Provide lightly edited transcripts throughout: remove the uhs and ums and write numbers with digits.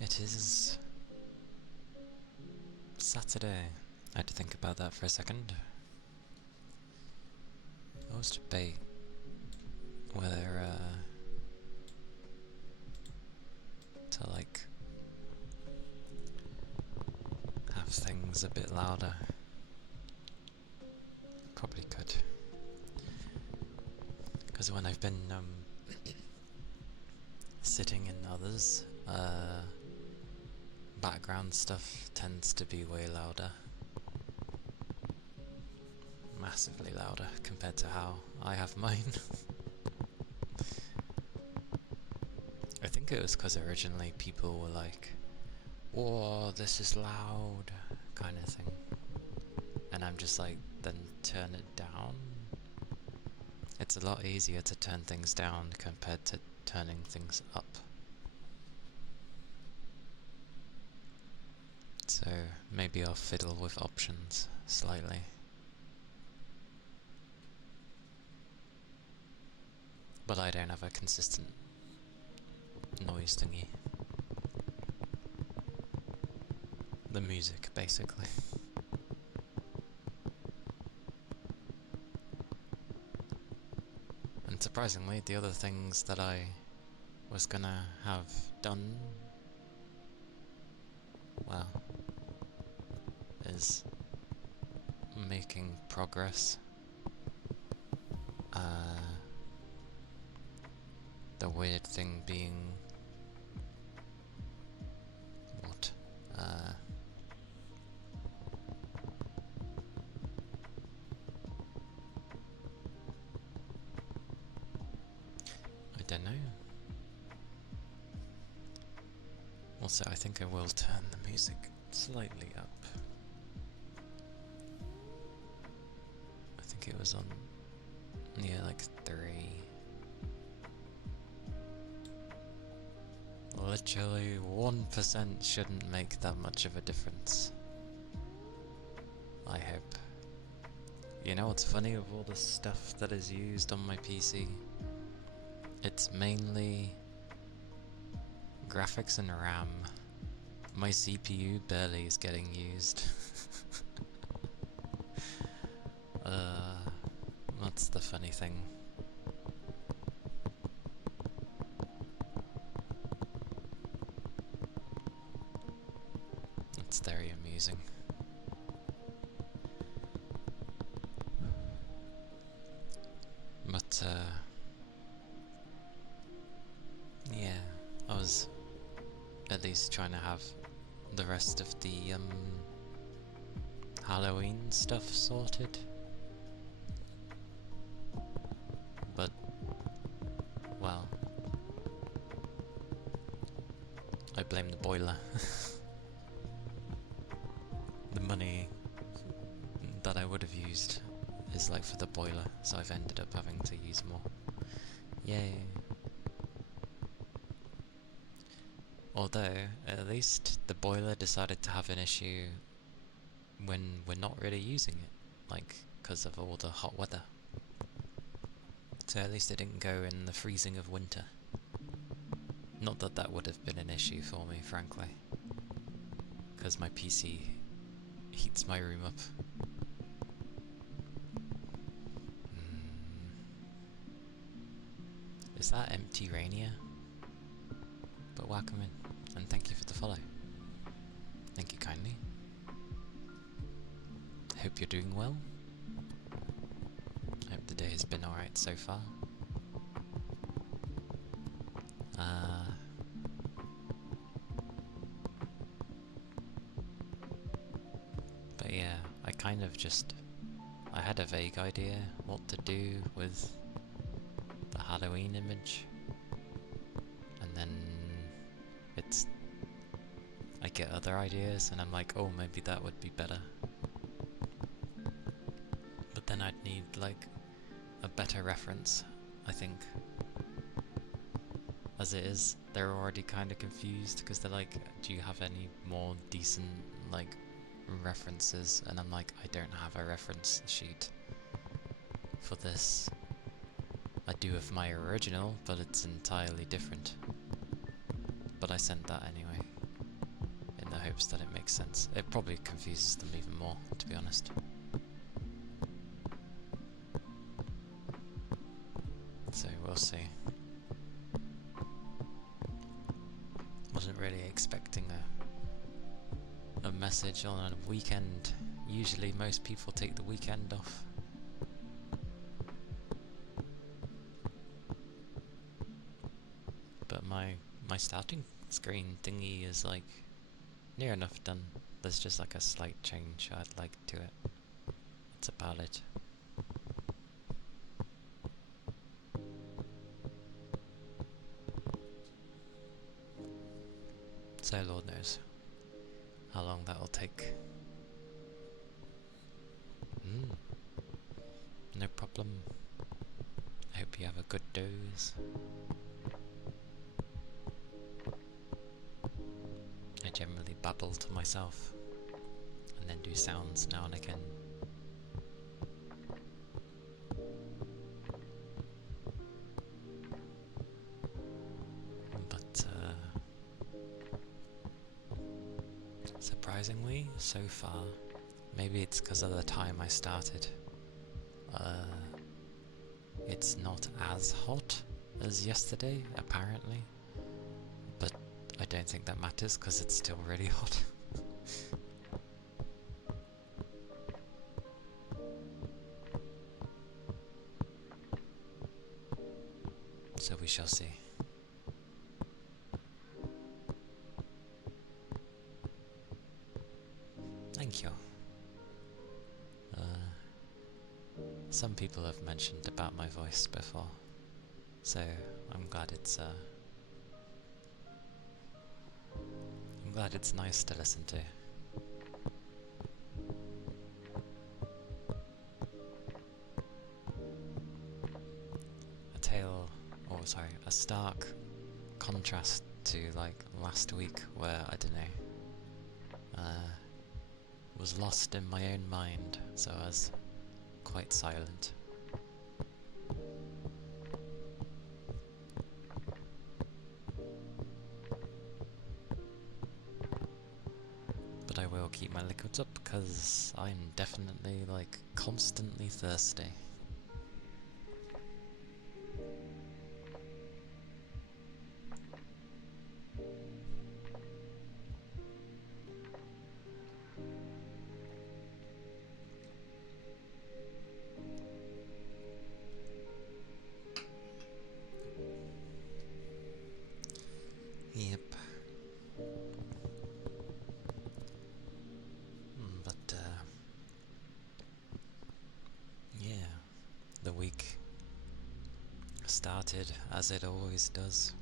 It is Saturday. I had to think about that for a second. I always debate whether to like have things a bit louder. Probably could, because when I've been sitting in others, background stuff tends to be way louder. Massively louder compared to how I have mine. I think it was because originally people were like, "Whoa, this is loud," kind of thing. And I'm just like, then turn it down. It's a lot easier to turn things down compared to turning things up. So maybe I'll fiddle with options slightly. But I don't have a consistent noise thingy. The music, basically. And surprisingly, the other things that I was gonna have done, well, is making progress. The weird thing being what? I don't know. Also, I think I will turn the music slightly up. I think it was on, yeah, like 3. Literally 1% shouldn't make that much of a difference. I hope. You know what's funny with all the stuff that is used on my PC? It's mainly graphics and RAM. My CPU barely is getting used. That's the funny thing. It's very amusing. But, yeah, I was at least trying to have the rest of the, Halloween stuff sorted. But, well, I blame the boiler. The money that I would have used is like for the boiler, so I've ended up having to use more. Yay. Although, at least the boiler decided to have an issue when we're not really using it, like, because of all the hot weather. So at least it didn't go in the freezing of winter. Not that that would have been an issue for me, frankly, because my PC heats my room up. Is that Empty Rainier? but welcome in, and thank you for the follow. Thank you kindly. Hope you're doing well. Hope the day has been alright so far. But yeah, I kind of just... I had a vague idea what to do with the Halloween image. And then I get other ideas and I'm like, oh, maybe that would be better. But then I'd need like a better reference, I think. As it is, they're already kind of confused because they're like, do you have any more decent like references? And I'm like, I don't have a reference sheet for this. I do have my original, but it's entirely different. But I sent that anyway, in the hopes that it makes sense. It probably confuses them even more, to be honest. So we'll see. Wasn't really expecting a message on a weekend. Usually most people take the weekend off. But my starting screen thingy is like near enough done. There's just like a slight change I'd like to it. That's about it. So Lord knows how long that'll take. No problem. I hope you have a good doze. I generally babble to myself and then do sounds now and again. But surprisingly, so far, maybe it's because of the time I started, it's not as hot as yesterday, apparently. But I don't think that matters because it's still really hot. So we shall see. Thank you. Some people have mentioned about my voice before, so I'm glad it's nice to listen to. A stark contrast to like last week where, I don't know, was lost in my own mind, so I was quite silent. But I will keep my liquids up because I'm definitely like constantly thirsty. Yep. But yeah, the week started as it always does.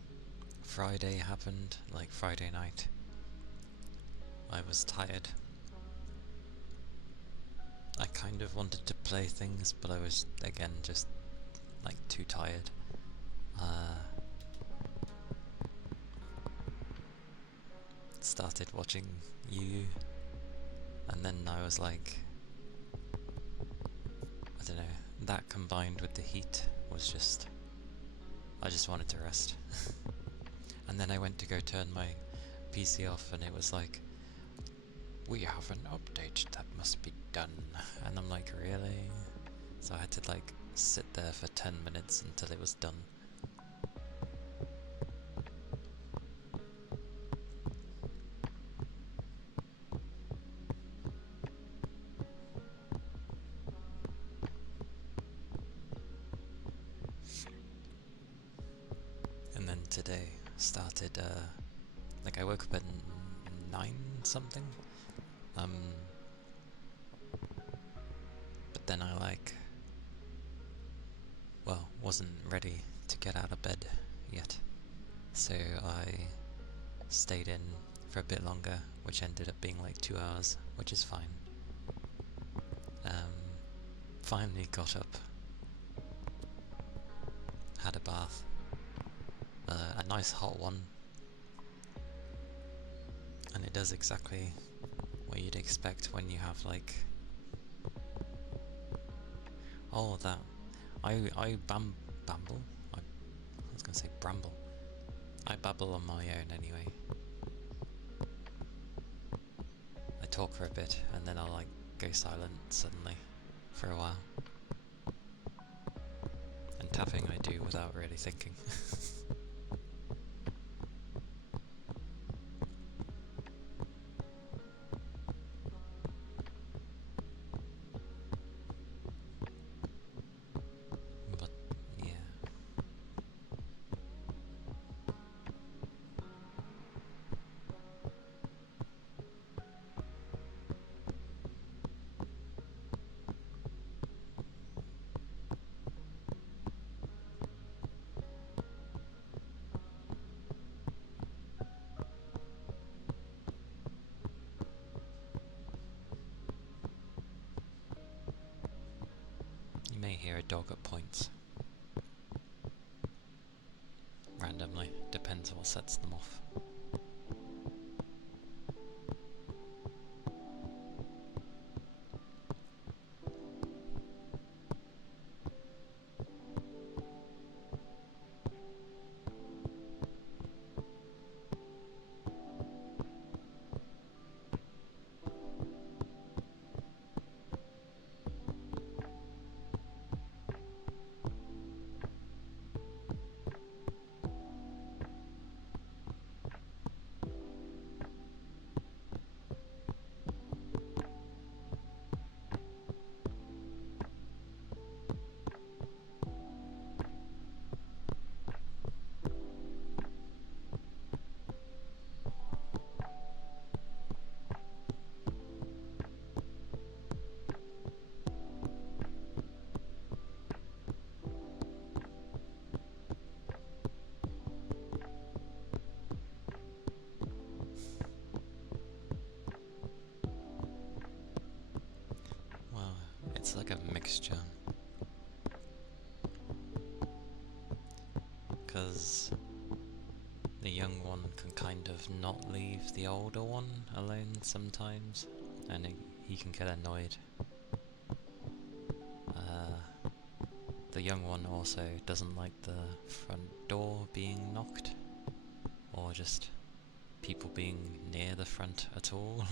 Friday happened, like Friday night. I was tired. I kind of wanted to play things, but I was, again, just like too tired. Started watching you, and then I was like, I don't know, that combined with the heat was just, I just wanted to rest. And then I went to go turn my PC off and it was like, we have an update that must be done. And I'm like, really? So I had to like sit there for 10 minutes until it was done. today started, like I woke up at 9 something, but then I wasn't ready to get out of bed yet, so I stayed in for a bit longer, which ended up being like 2 hours, which is fine. Finally got up, had a bath, a nice hot one, and it does exactly what you'd expect when you have like, oh that, I bamble, I was gonna say bramble, I babble on my own anyway. I talk for a bit and then I'll like go silent suddenly for a while. And tapping I do without really thinking. But yeah. You may hear a dog at points. Randomly, depends what sets them off. Well, it's like a mixture. Because the young one can kind of not leave the older one alone sometimes, and he can get annoyed. The young one also doesn't like the front door being knocked, or just people being near the front at all.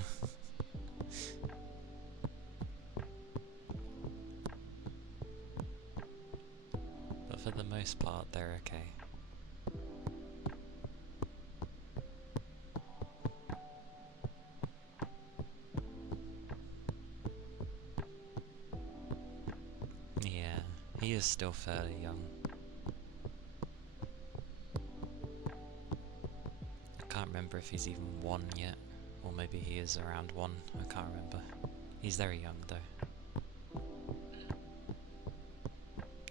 But for the most part, they're okay. Yeah, he is still fairly young. I can't remember if he's even 1 yet, or maybe he is around 1, I can't remember. He's very young though.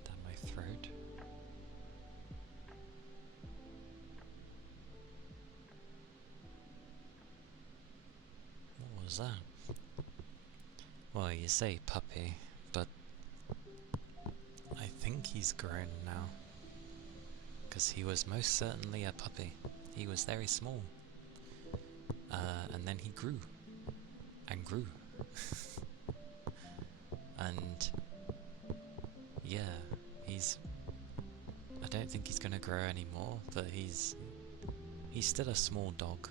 Down my throat. What was that? Well, you say puppy, but I think he's grown now. Because he was most certainly a puppy. He was very small. And then he grew. And grew. And yeah, I don't think he's gonna grow anymore, but he's still a small dog.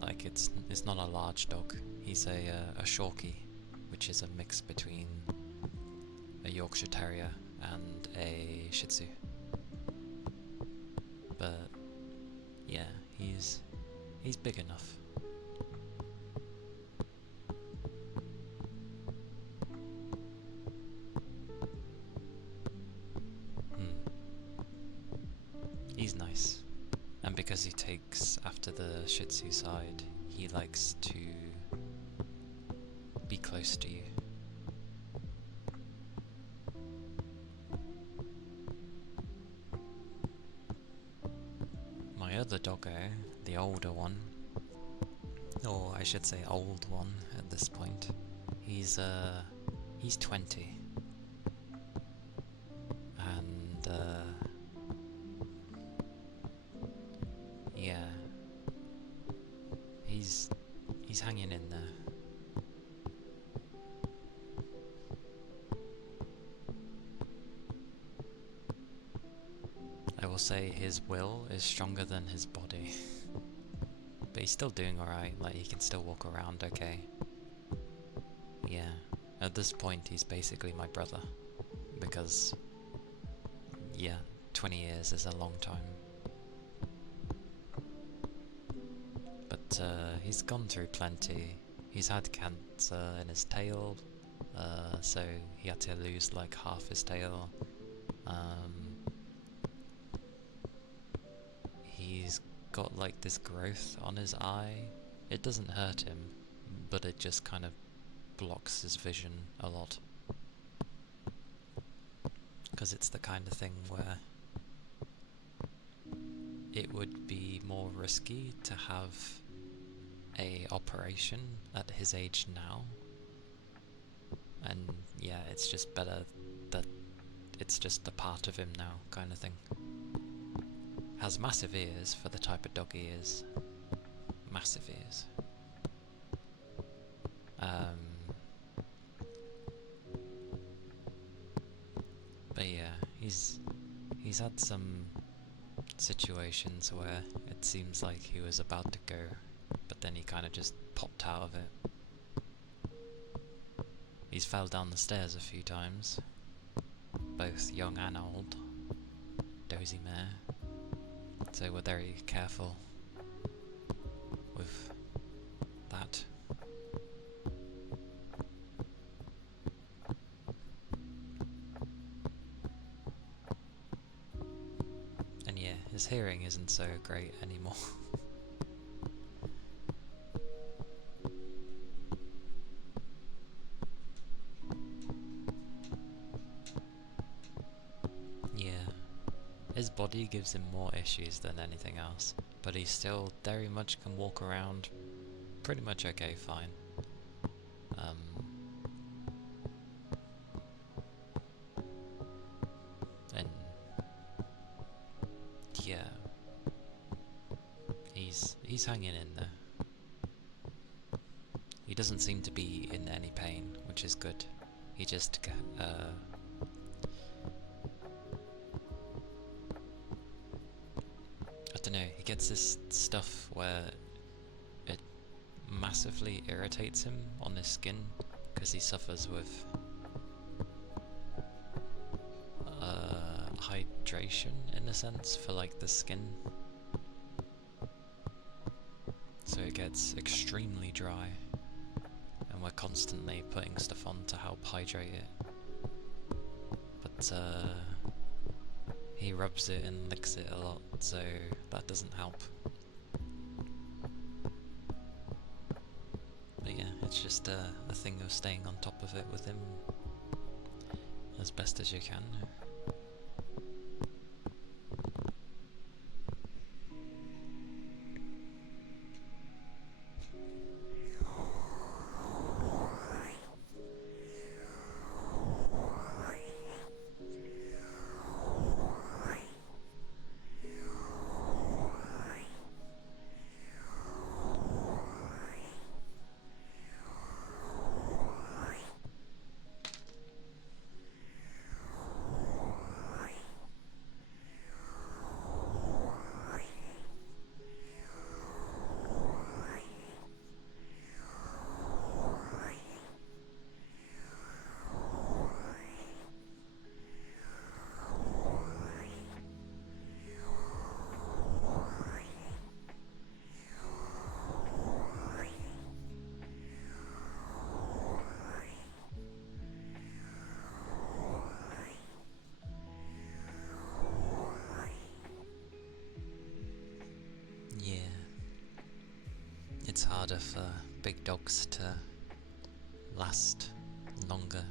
Like it's not a large dog. He's a Shorkie, which is a mix between a Yorkshire Terrier and a Shih Tzu. But yeah, he's big enough. He's nice. And because he takes after the Shih Tzu side, he likes to be close to you. My other doggo, the older one, or I should say old one at this point, he's 20. And yeah, he's hanging in there. I will say his will is stronger than his body. But he's still doing alright, like he can still walk around okay. Yeah, at this point he's basically my brother. Because, yeah, 20 years is a long time. But he's gone through plenty. He's had cancer in his tail, so he had to lose like half his tail. He's got like this growth on his eye. It doesn't hurt him, but it just kind of blocks his vision a lot. Because it's the kind of thing where it would be more risky to have a operation at his age now. And yeah, it's just better that it's just a part of him now, kind of thing. Has massive ears for the type of dog he is. Massive ears. But yeah, he's had some situations where it seems like he was about to go, but then he kind of just popped out of it. He's fell down the stairs a few times, both young and old. Dozy mare. So we're very careful with that. And yeah, his hearing isn't so great anymore. Yeah. His body gives him more issues than anything else, but he still very much can walk around pretty much okay, fine. And yeah, he's hanging in there. He doesn't seem to be in any pain, which is good. He just I don't know, he gets this stuff where it massively irritates him on his skin because he suffers with hydration in a sense for like the skin, so it gets extremely dry and we're constantly putting stuff on to help hydrate it, but he rubs it and licks it a lot, so that doesn't help. But yeah, it's just a thing of staying on top of it with him as best as you can. it's harder for big dogs to last longer.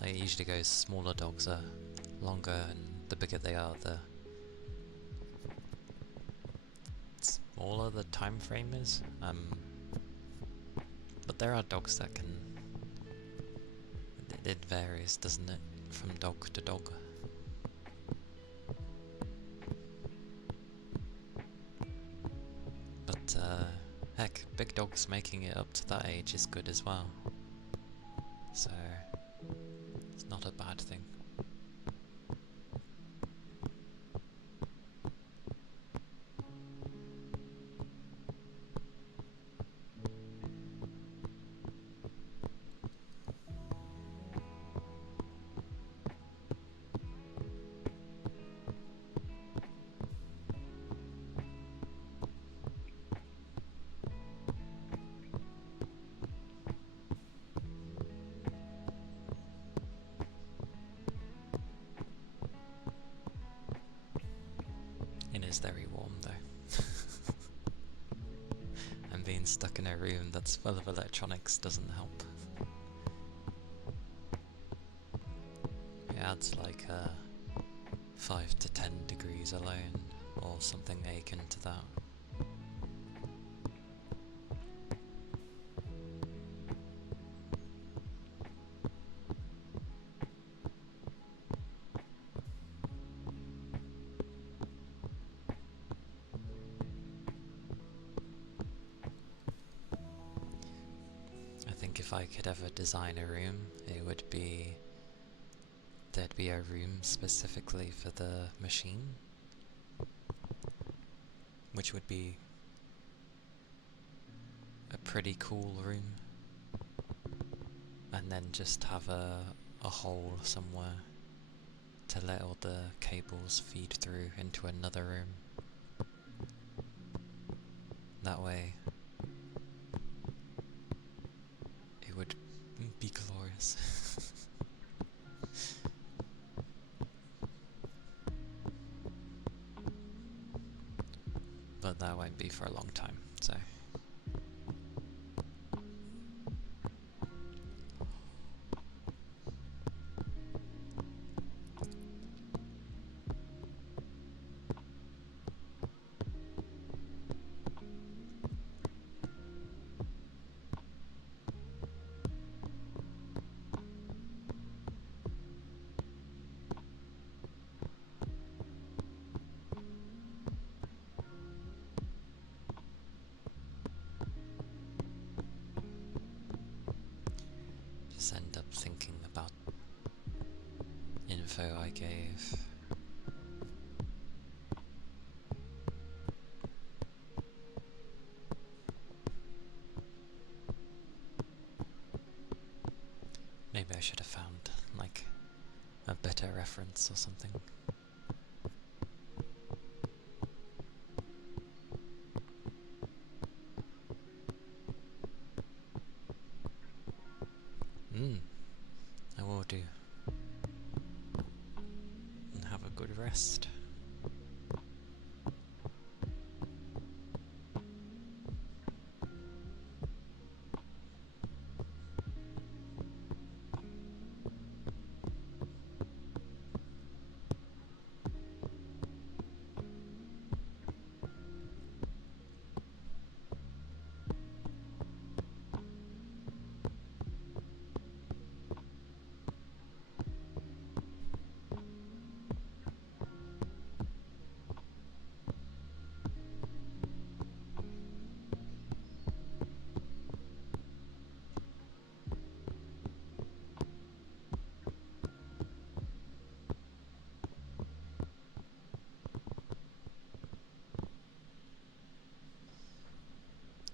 Like, it usually goes smaller dogs are longer, and the bigger they are, the smaller the time frame is. But there are dogs that can. It varies, doesn't it, from dog to dog? But heck, big dogs making it up to that age is good as well. So it's not a bad thing. It is very warm though. And being stuck in a room that's full of electronics doesn't help. It adds like 5 to 10 degrees alone, or something akin to that. I think if I could ever design a room, it would be there'd be a room specifically for the machine, which would be a pretty cool room, and then just have a hole somewhere to let all the cables feed through into another room. That way it would be glorious. But that won't be for a long time, so. Just end up thinking about info I gave. Maybe I should have found like a better reference or something. I will do. And have a good rest.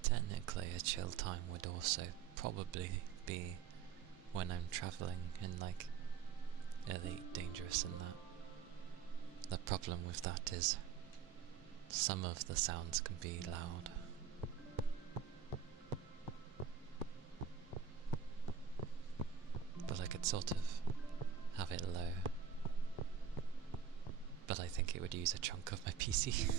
Technically, a chill time would also probably be when I'm travelling in like Elite Dangerous and that. The problem with that is some of the sounds can be loud. But I could sort of have it low. But I think it would use a chunk of my PC.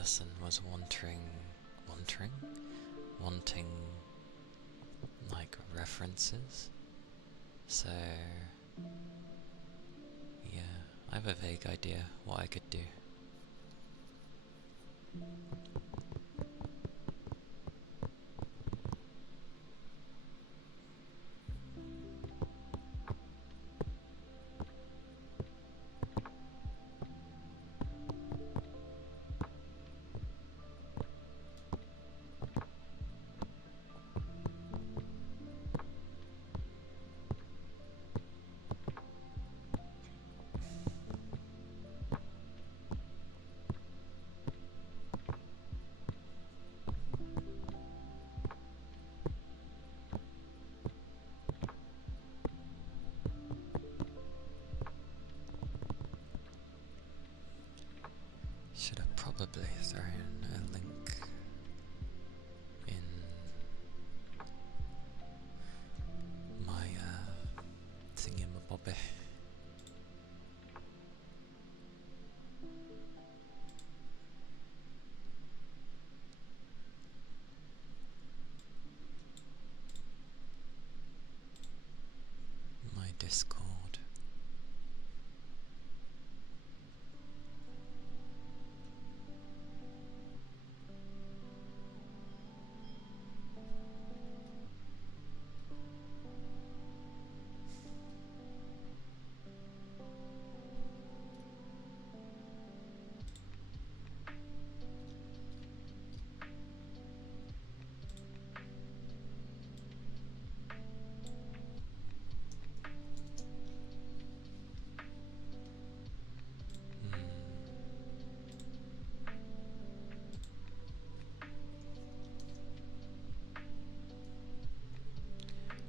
person was wanting like references. So yeah, I have a vague idea what I could do. Should have probably thrown a link in my thingamabobby. My Discord.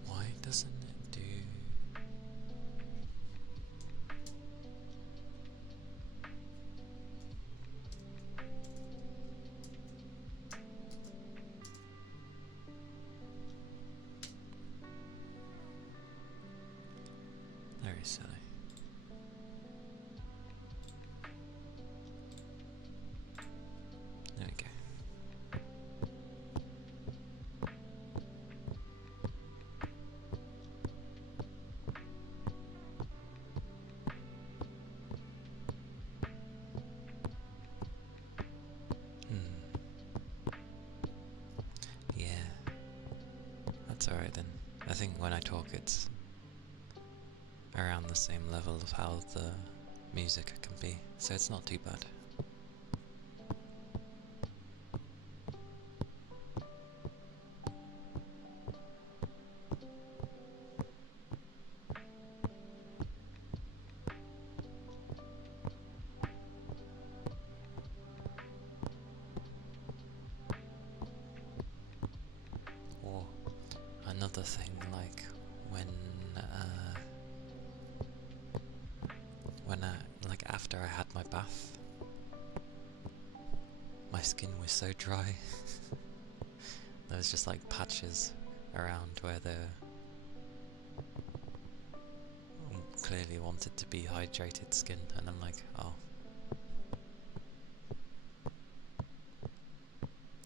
Why doesn't it do? Very silly. There we go. Yeah, that's alright then. I think when I talk it's around the same level of how the music can be, so it's not too bad. Or another thing, like when like after I had my bath, my skin was so dry. There was just like patches around where the clearly wanted to be hydrated skin, and I'm like, oh,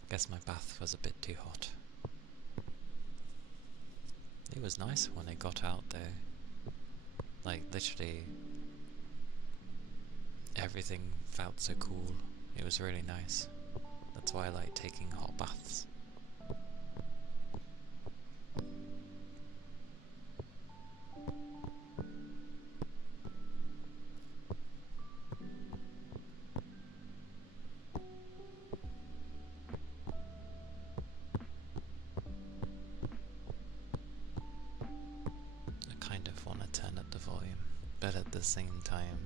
guess my bath was a bit too hot. It was nice when it got out though. Like literally everything felt so cool. It was really nice. That's why I like taking hot baths. I kind of want to turn up the volume, but at the same time,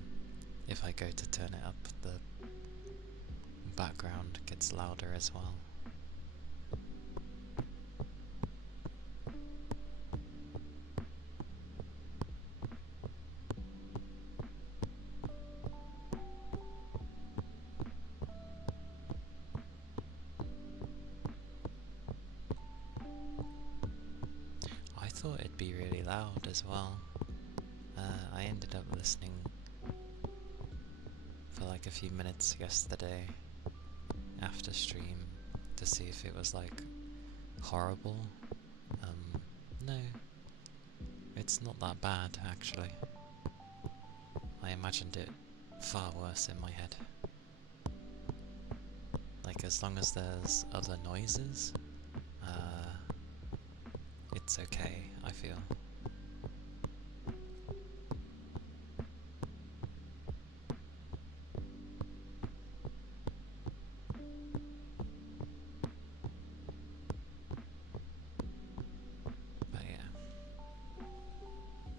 if I go to turn it up, the background gets louder as well. I thought it'd be really loud as well. I ended up listening for like a few minutes yesterday, after stream to see if it was like horrible. No, it's not that bad actually. I imagined it far worse in my head. Like, as long as there's other noises, it's okay, I feel. But yeah,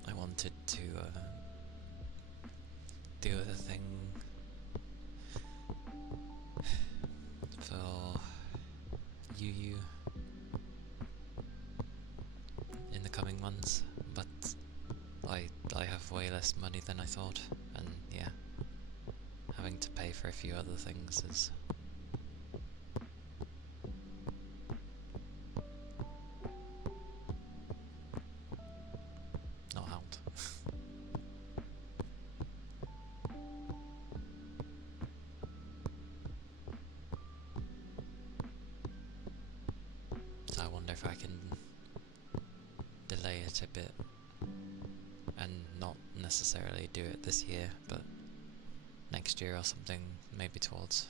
I wanted to do the thing for you in the coming months, but I have way less money than I thought, and yeah, having to pay for a few other things is not helped. So I wonder if I can delay it a bit and not necessarily do it this year, but next year or something, maybe towards,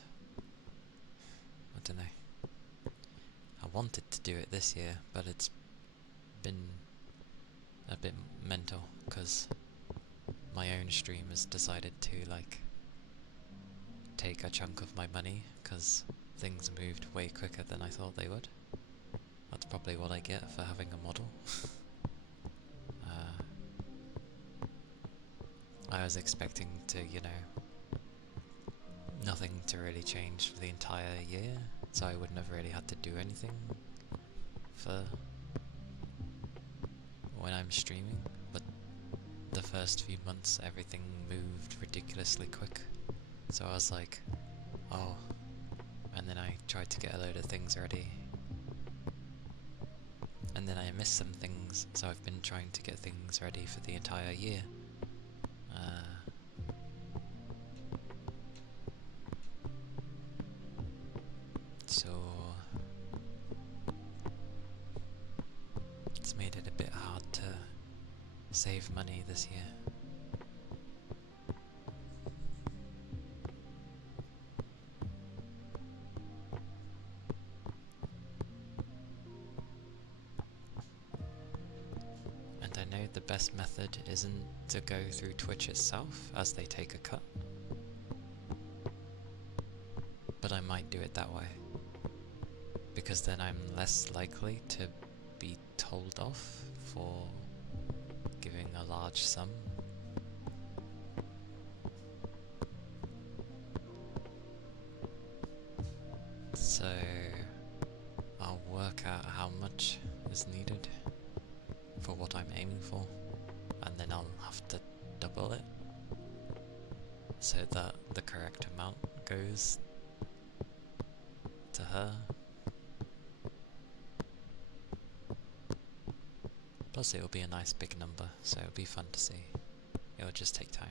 I don't know. I wanted to do it this year, but it's been a bit mental because my own stream has decided to like take a chunk of my money because things moved way quicker than I thought they would. That's probably what I get for having a model. I was expecting to, you know, nothing to really change for the entire year, so I wouldn't have really had to do anything for when I'm streaming, but the first few months everything moved ridiculously quick, so I was like, oh, and then I tried to get a load of things ready, and then I missed some things, so I've been trying to get things ready for the entire year. So it's made it a bit hard to save money this year. And I know the best method isn't to go through Twitch itself, as they take a cut. But I might do it that way, because then I'm less likely to be told off for giving a large sum. So I'll work out how much is needed for what I'm aiming for, and then I'll have to double it so that the correct amount goes to her. Plus it'll be a nice big number, so it'll be fun to see. It'll just take time.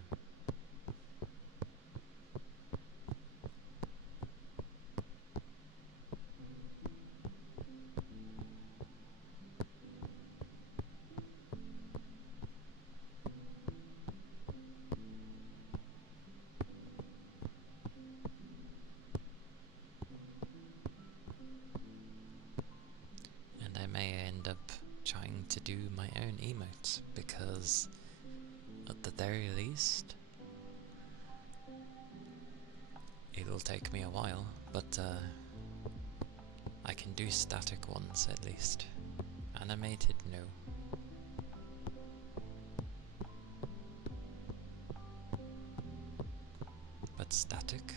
And I may end up trying to do my own emotes, because at the very least it'll take me a while, but I can do static ones at least. Animated, no. But static?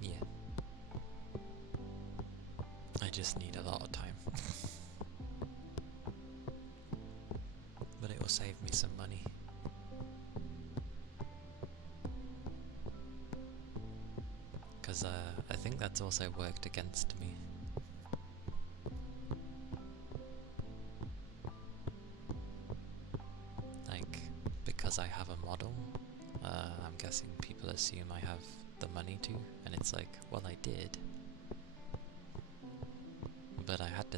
Yeah. I just need a lot of time. But it will save me some money. Because I think that's also worked against me. Like, because I have a model, I'm guessing people assume I have the money to, and it's like, well, I did,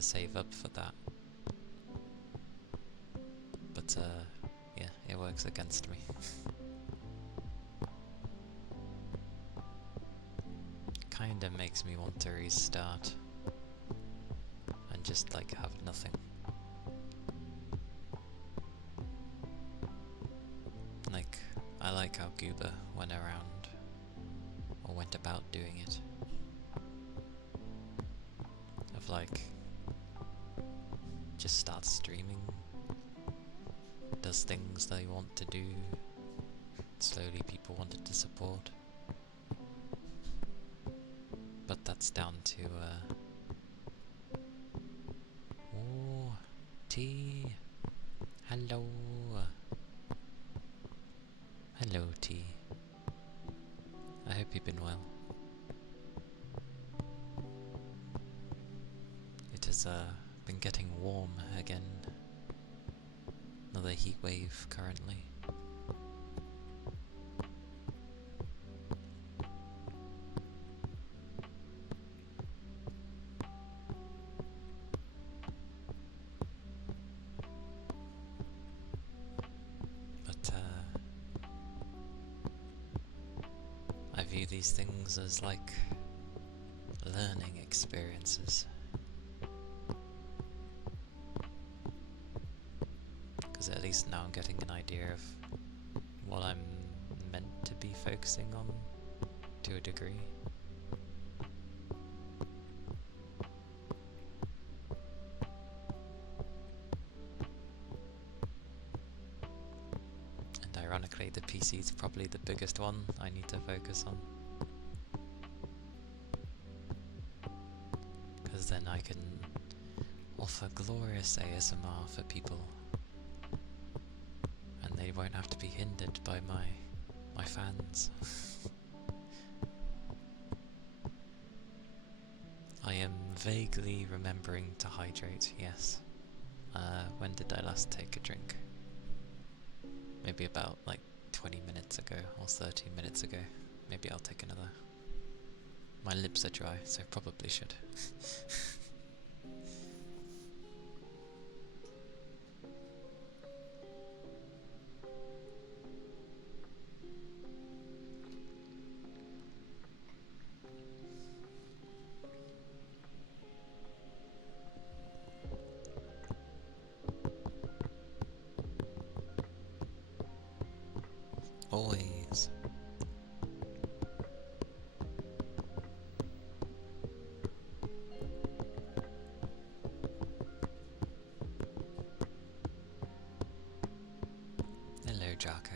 to save up for that. But yeah, it works against me. Kinda makes me want to restart and just like have nothing. Like, I like how Goober went around, or went about doing it. Of like, just starts streaming, does things they want to do, slowly people wanted to support. But that's down to, oh, T, hello. Hello, T. I hope you've been well. It has been getting warm again. Another heat wave currently. But I view these things as like learning experiences. Because at least now I'm getting an idea of what I'm meant to be focusing on to a degree. And ironically, the PC is probably the biggest one I need to focus on. Because then I can offer glorious ASMR for people. And they won't have to be hindered by my fans. I am vaguely remembering to hydrate, yes. When did I last take a drink? Maybe about like 20 minutes ago or 30 minutes ago. Maybe I'll take another. My lips are dry, so probably should. Always. Hello, Jocko.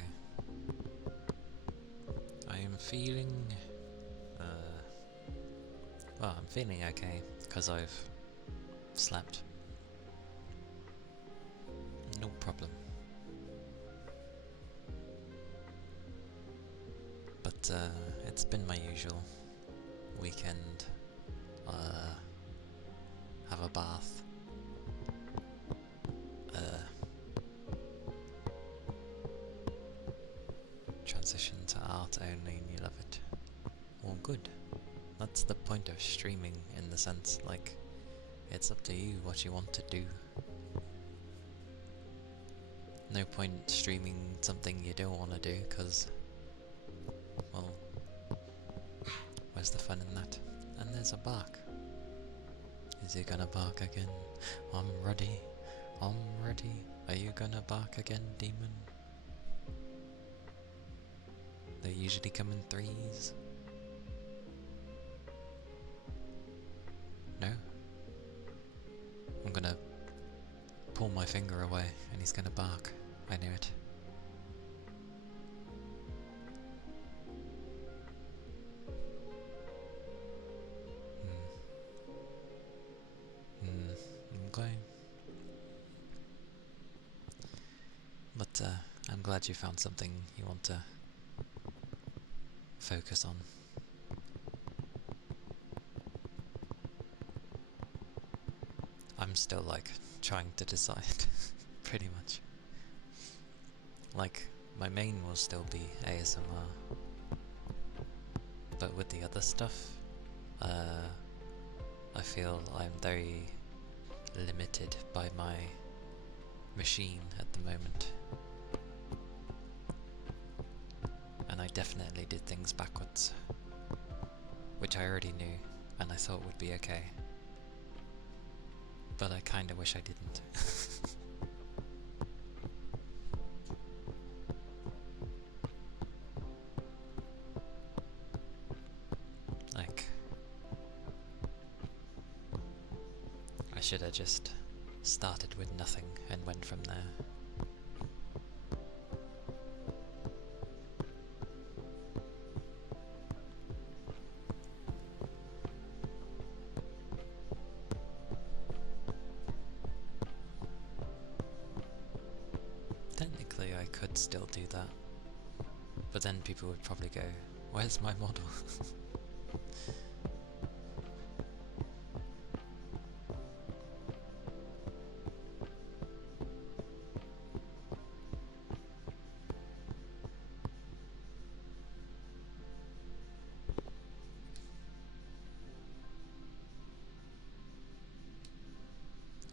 I am feeling... well, I'm feeling okay, because I've slept. No problem. But it's been my usual weekend. Have a bath. Transition to art only and you love it. All good. That's the point of streaming in the sense, like, it's up to you what you want to do. No point streaming something you don't want to do, because, well, where's the fun in that? And there's a bark. Is he gonna bark again? I'm ready. I'm ready. Are you gonna bark again, demon? They usually come in threes. No? I'm gonna pull my finger away and he's gonna bark. I knew it. Okay. But I'm glad you found something you want to focus on. I'm still like trying to decide, pretty much. Like, my main will still be ASMR, but with the other stuff, I feel I'm very limited by my machine at the moment. And I definitely did things backwards, which I already knew and I thought would be okay. But I kinda wish I didn't. Like, I should have just started with nothing and went from there. Technically I could still do that, but then people would probably go, where's my model?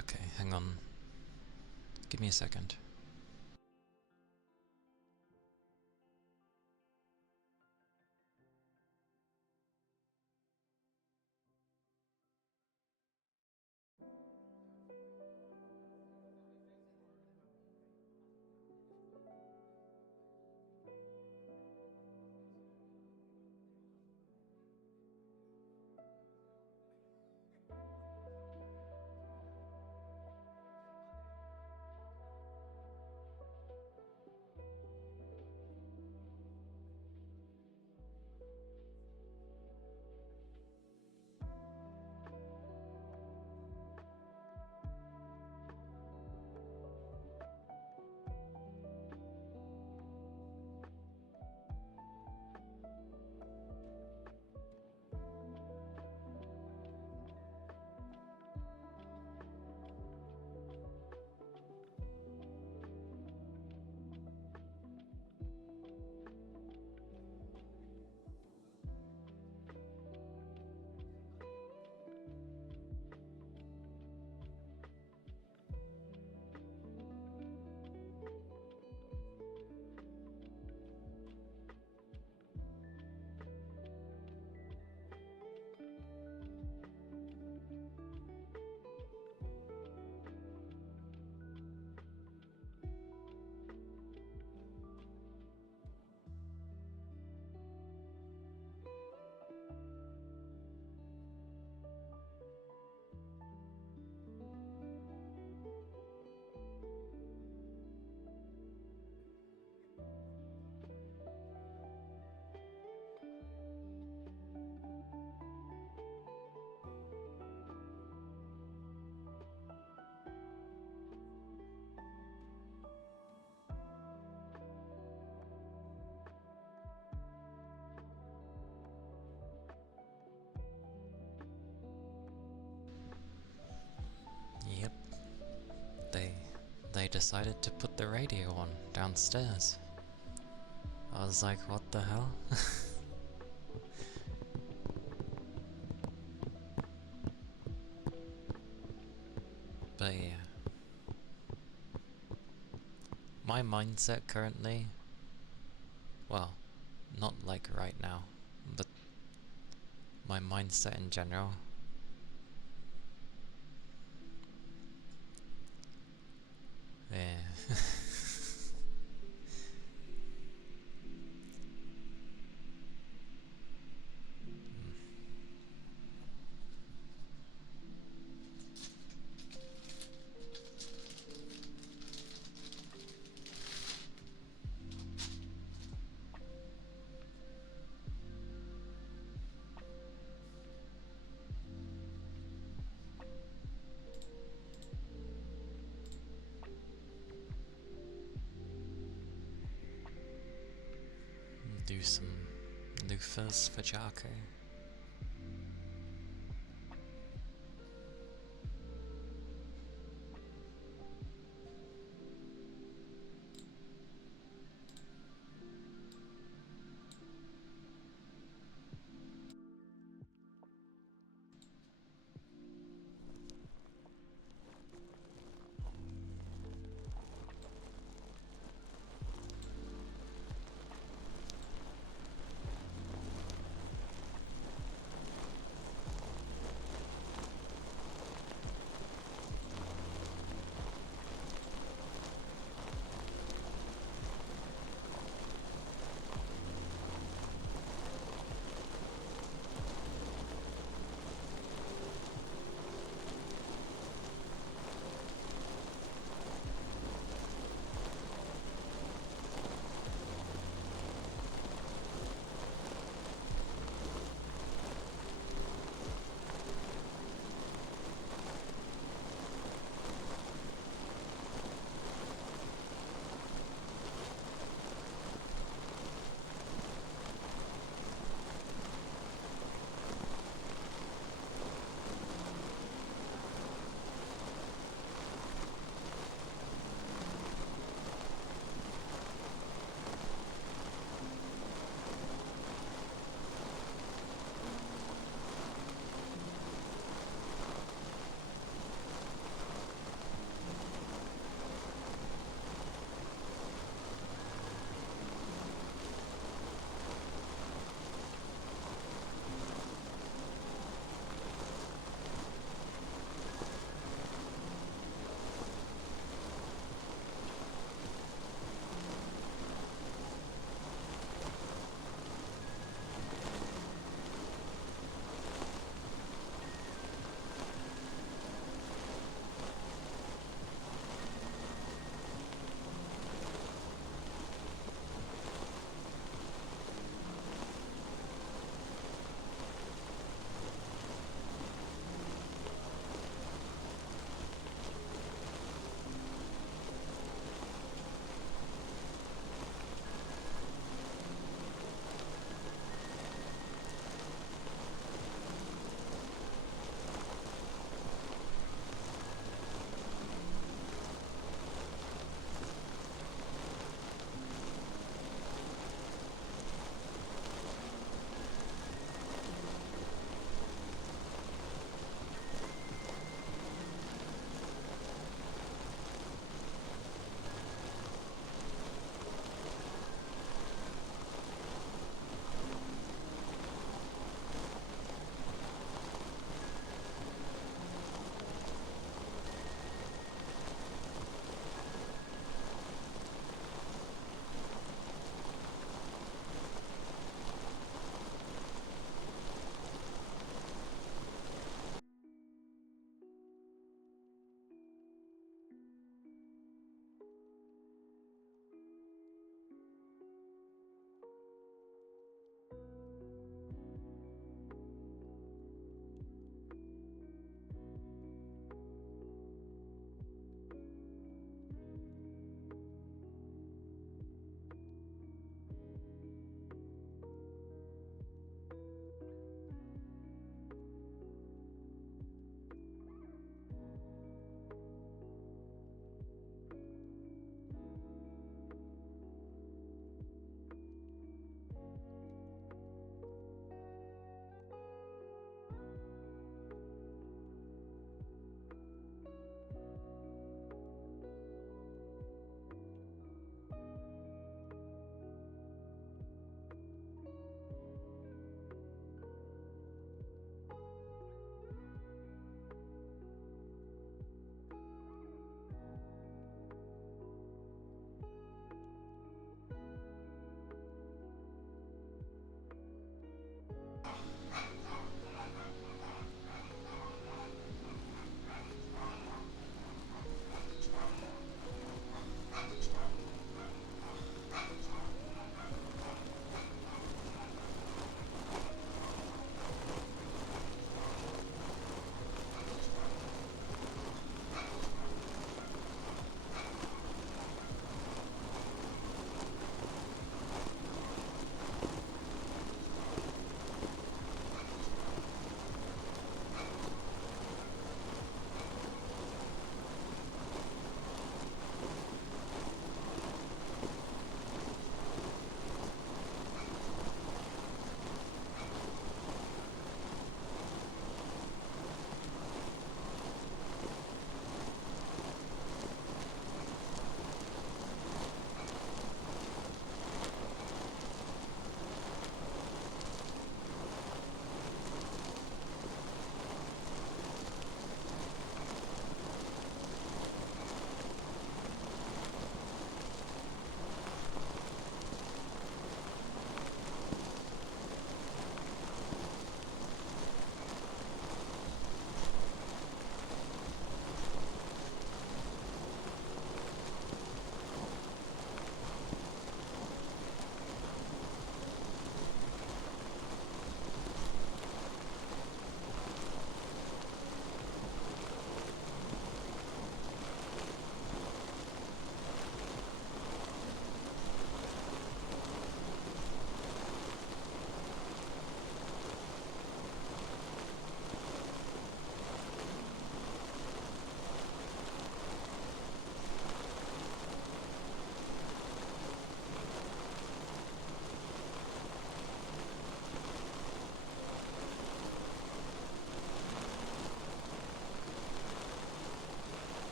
Okay, hang on. Give me a second. Yep. They decided to put the radio on downstairs. I was like, what the hell? But yeah. My mindset currently, well, not like right now, but my mindset in general, yeah. Do some loofahs for Jarko.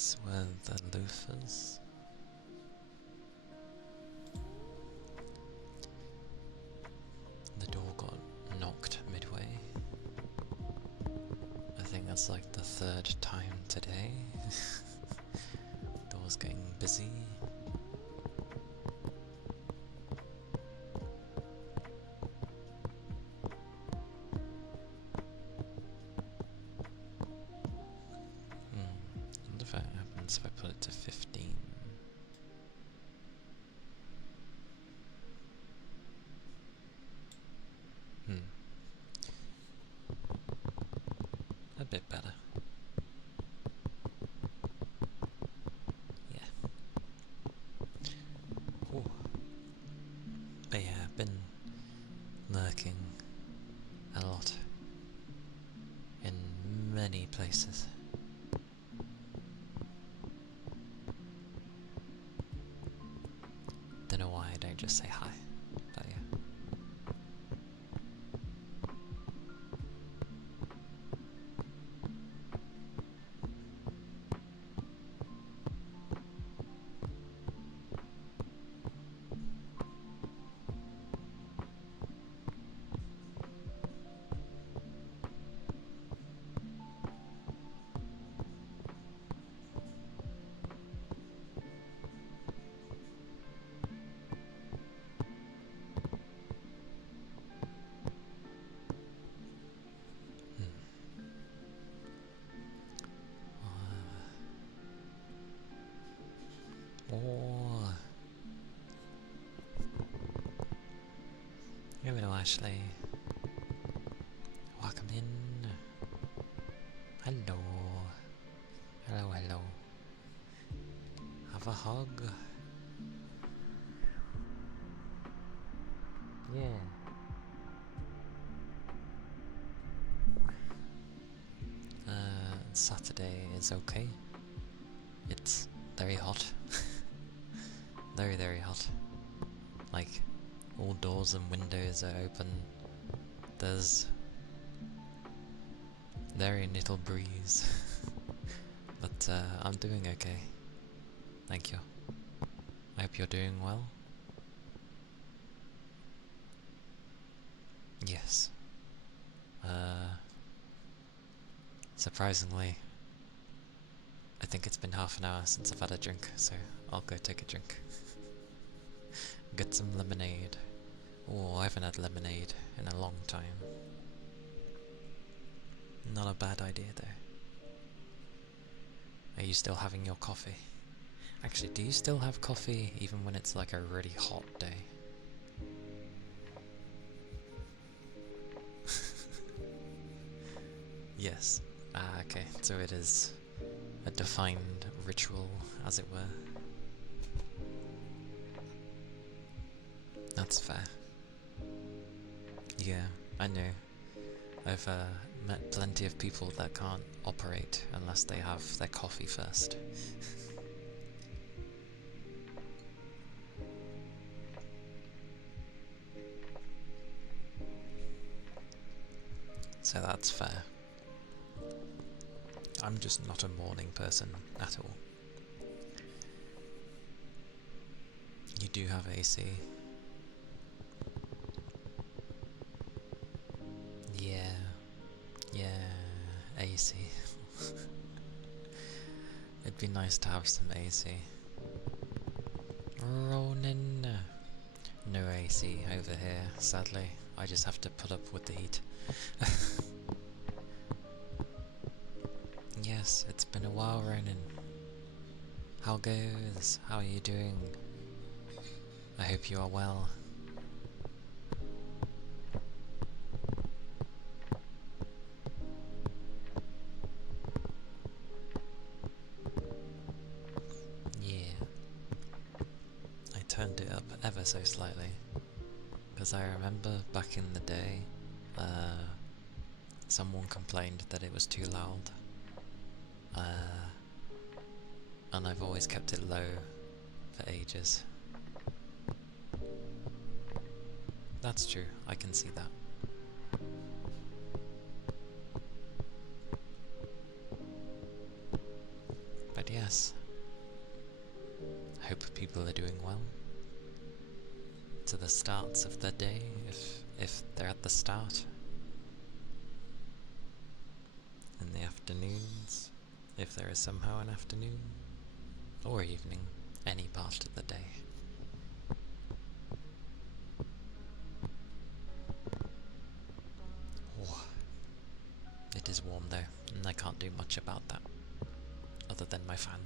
these were the loafers. The door got knocked midway. I think that's like the third time today. Door's getting busy. Wonder if that happens if I put it to 15. A bit better. Yeah. Ooh. But yeah, I've been lurking a lot in many places. Don't know why I don't just say hi, but yeah. Oh, hello Ashley. Welcome in. Hello. Hello, hello. Have a hug. Yeah. Saturday is okay. It's very hot. Very, very hot. Like, all doors and windows are open. There's very little breeze. But I'm doing okay. Thank you. I hope you're doing well. Yes. Surprisingly, I think it's been half an hour since I've had a drink, so I'll go take a drink. Get some lemonade. Oh, I haven't had lemonade in a long time. Not a bad idea though. Are you still having your coffee? Actually, do you still have coffee even when it's like a really hot day? Yes. Ah, okay. So it is a defined ritual, as it were. That's fair. Yeah, I know. I've met plenty of people that can't operate unless they have their coffee first. So that's fair. I'm just not a morning person at all. You do have AC. Yeah, AC. It'd be nice to have some AC. Ronin. No AC over here, sadly. I just have to put up with the heat. Yes, it's been a while, Ronin. How goes? How are you doing? I hope you are well. Yeah. I turned it up ever so slightly. Because I remember back in the day, someone complained that it was too loud. And I've always kept it low for ages. That's true, I can see that. But yeah, guess. Hope people are doing well. To the starts of the day, if they're at the start. In the afternoons, if there is somehow an afternoon. Or evening, any part of the day. Oh, it is warm though, and I can't do much about that, other than my fan.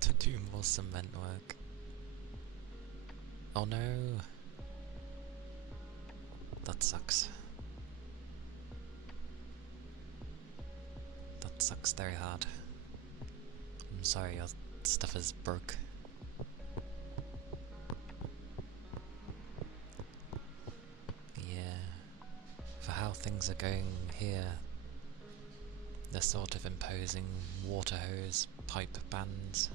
To do more cement work. Oh no! That sucks. That sucks very hard. I'm sorry your stuff is broke. Yeah. For how things are going here, they're sort of imposing water hose pipe bans.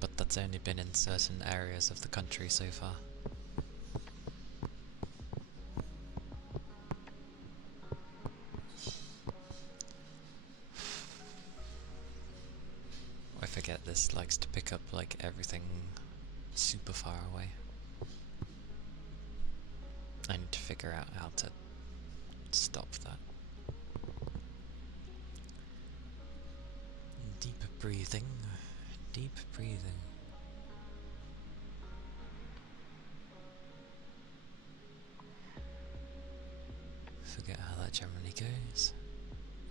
But that's only been in certain areas of the country so far. I forget this likes to pick up like everything super far away. I need to figure out how to stop that. Deep breathing, deep breathing. Forget how that generally goes.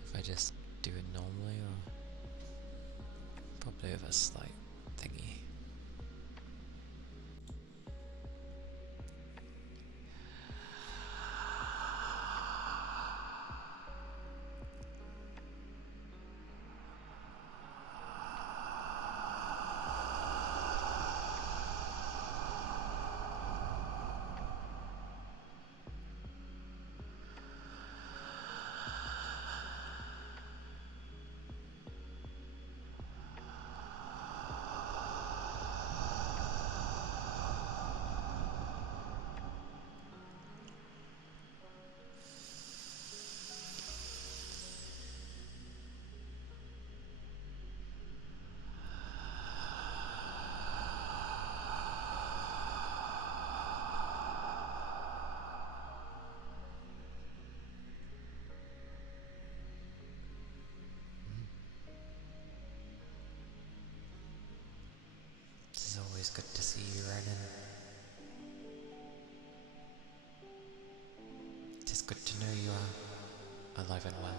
If I just do it normally, or probably with a slight thingy. It's always good to see you, Ronan. It is good to know you are alive and well.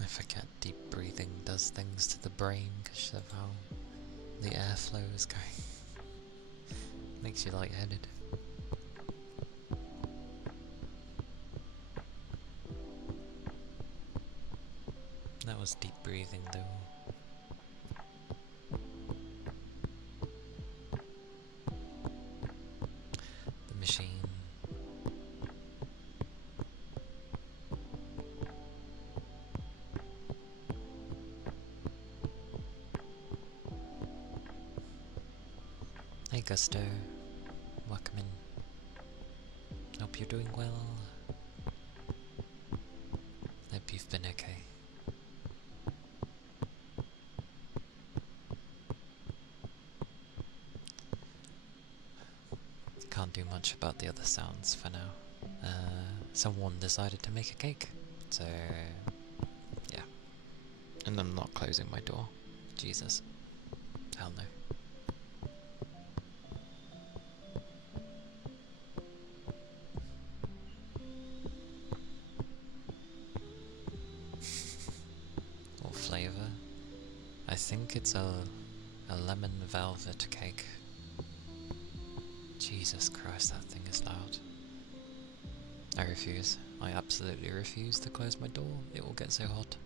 I forget deep breathing does things to the brain because of how the airflow is going. Makes you lightheaded. That was deep breathing though. The machine Hey Gusto, welcome in. Hope you're doing well. Hope you've been okay. Can't do much about the other sounds for now. Someone decided to make a cake, so yeah. And I'm not closing my door. Jesus. Hell no. What flavour? I think it's a lemon velvet cake. Jesus Christ, that thing is loud. I refuse. I absolutely refuse to close my door. It will get so hot.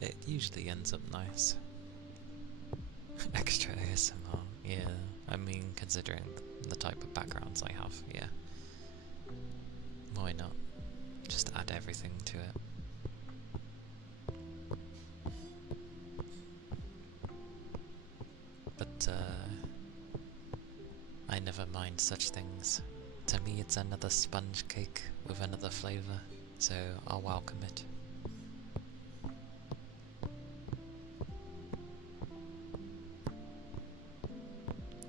It usually ends up nice. Extra ASMR, yeah. I mean, considering the type of backgrounds I have, yeah. Why not? Just add everything to it. But, I never mind such things. To me it's another sponge cake with another flavour, so I'll welcome it.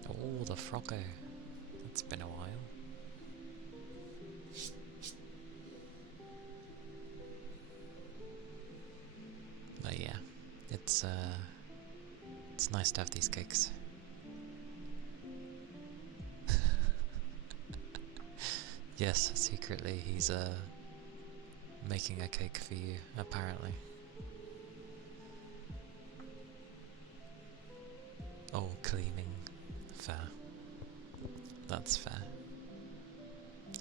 Oh, the froggo. It's been a while. But yeah, it's nice to have these cakes. Yes, secretly he's making a cake for you, apparently. Oh, cleaning. Fair. That's fair.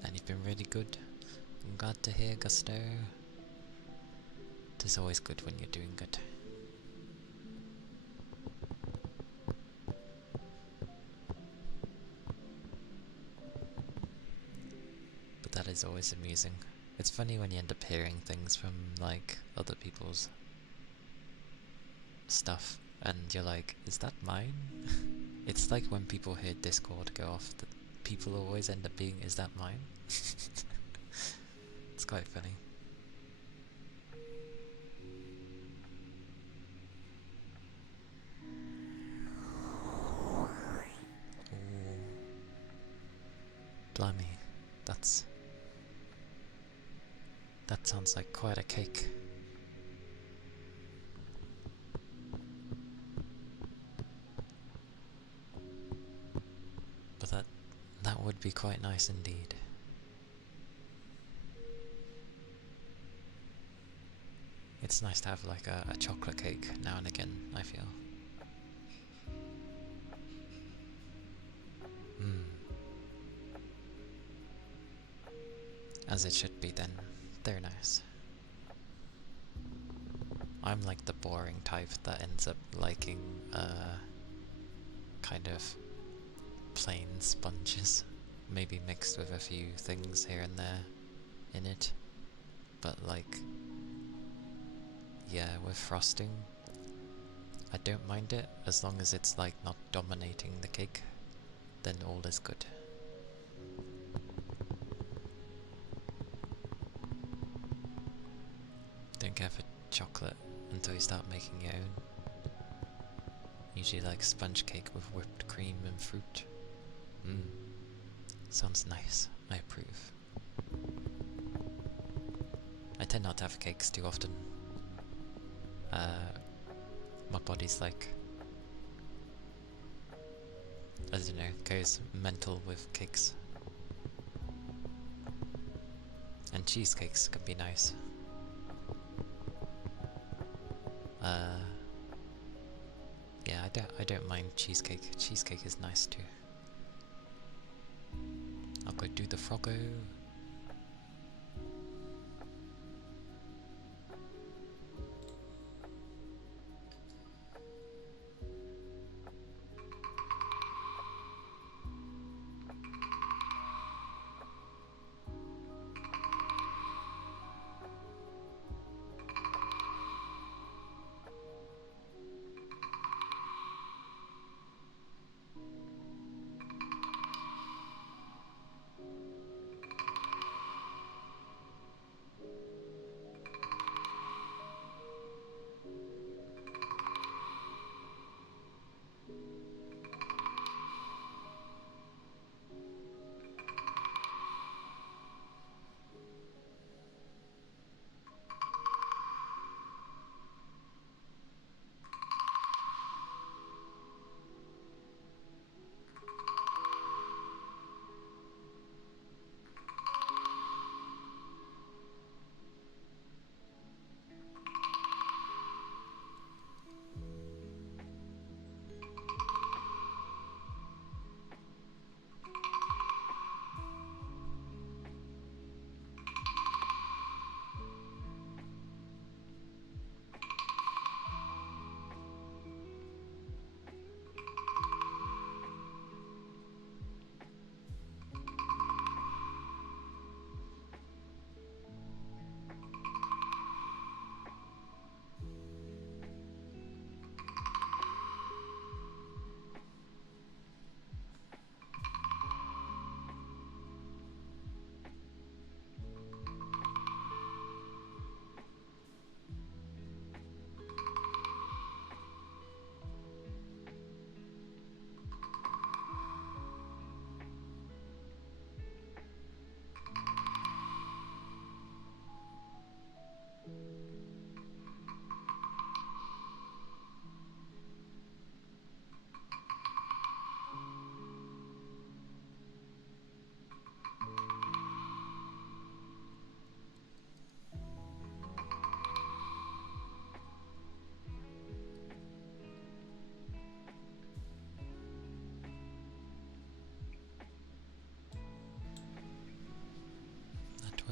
And you've been really good. I'm glad to hear, Gusto. It is always good when you're doing good. But that is always amusing. It's funny when you end up hearing things from, like, other people's stuff, and you're like, is that mine? It's like when people hear Discord go off, that people always end up being, is that mine? It's quite funny. Ooh. Blimey, that sounds like quite a cake. But that would be quite nice indeed. It's nice to have like a chocolate cake now and again, I feel. As it should be then. They're nice. I'm like the boring type that ends up liking kind of plain sponges, maybe mixed with a few things here and there in it, but like, yeah, with frosting I don't mind it as long as it's like not dominating the cake, then all is good. Don't care for chocolate until you start making your own. Usually like sponge cake with whipped cream and fruit. Sounds nice. I approve. I tend not to have cakes too often. My body's like, I don't know, goes mental with cakes. And cheesecakes can be nice. Yeah, I don't mind cheesecake. Cheesecake is nice too. I'll go do the froggo.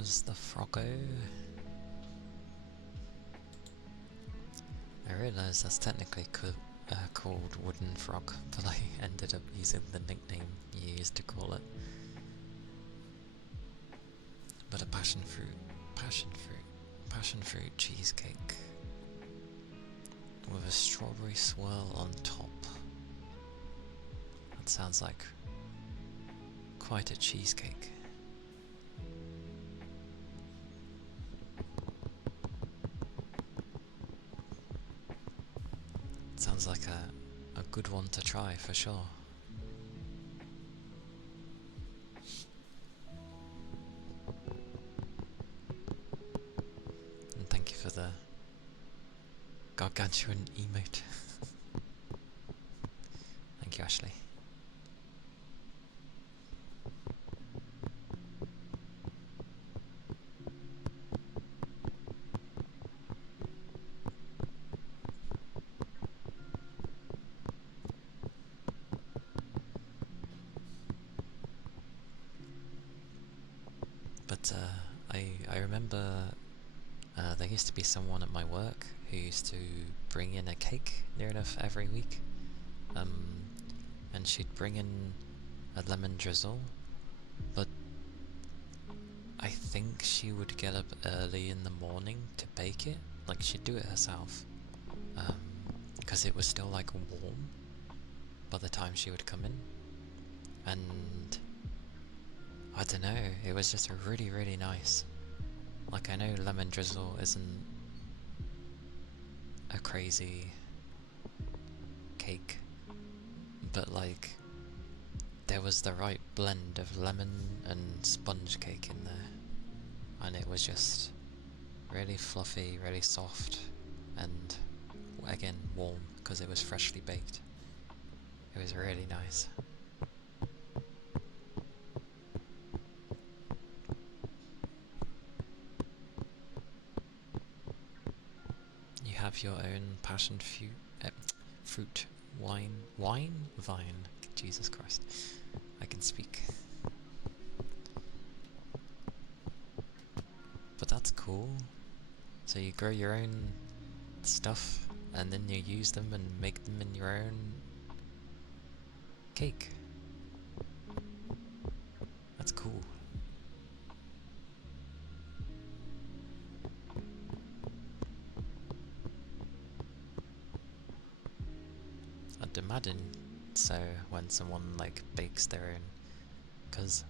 was the Froggo. I realised that's technically called Wooden Frog, but I ended up using the nickname you used to call it. But a passion fruit cheesecake with a strawberry swirl on top. That sounds like quite a cheesecake. Sounds like a good one to try for sure. And thank you for the gargantuan emote. Thank you, Ashley. But I remember there used to be someone at my work who used to bring in a cake near enough every week, and she'd bring in a lemon drizzle, but I think she would get up early in the morning to bake it. Like, she'd do it herself, because it was still like warm by the time she would come in, and I don't know, it was just really, really nice. Like, I know lemon drizzle isn't a crazy cake, but like, there was the right blend of lemon and sponge cake in there, and it was just really fluffy, really soft, and again warm because it was freshly baked. It was really nice. You have your own passion fruit vine. Jesus Christ, I can speak. But that's cool. So you grow your own stuff, and then you use them and make them in your own cake. That's cool. I'd imagine so when someone like bakes their own, because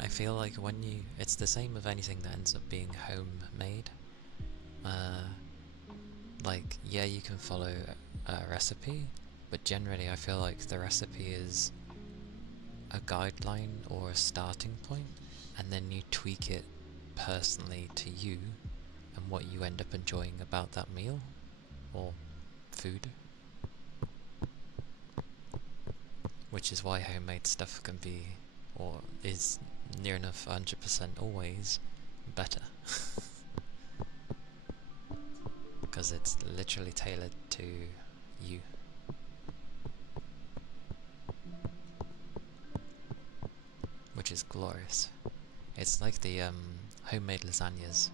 I feel like it's the same with anything that ends up being homemade. Like, yeah, you can follow a recipe, but generally I feel like the recipe is a guideline or a starting point, and then you tweak it personally to you and what you end up enjoying about that meal or food. Which is why homemade stuff can be, or is near enough 100% always better. Because it's literally tailored to you. Which is glorious. It's like the homemade lasagnas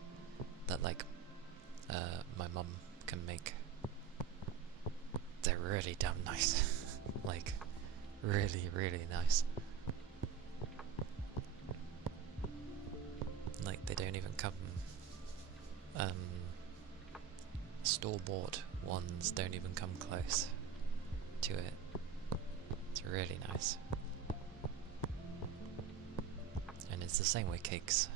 that like my mum can make. They're really damn nice. Like, really, really nice. Like, they don't even come store-bought ones don't even come close to it. It's really nice. And it's the same with cakes.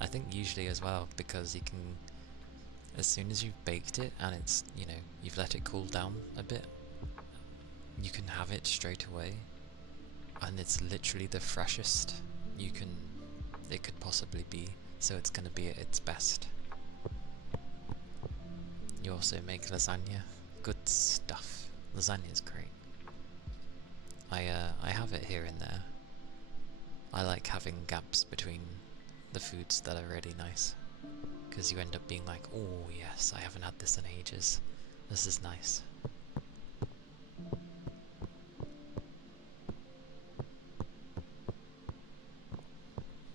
I think usually as well, because you can, as soon as you've baked it and it's, you know, you've let it cool down a bit, you can have it straight away, and it's literally the freshest it could possibly be, so it's gonna be at its best. You also make lasagna. Good stuff. Lasagna is great. I have it here and there. I like having gaps between the foods that are really nice, because you end up being like, oh yes, I haven't had this in ages. This is nice.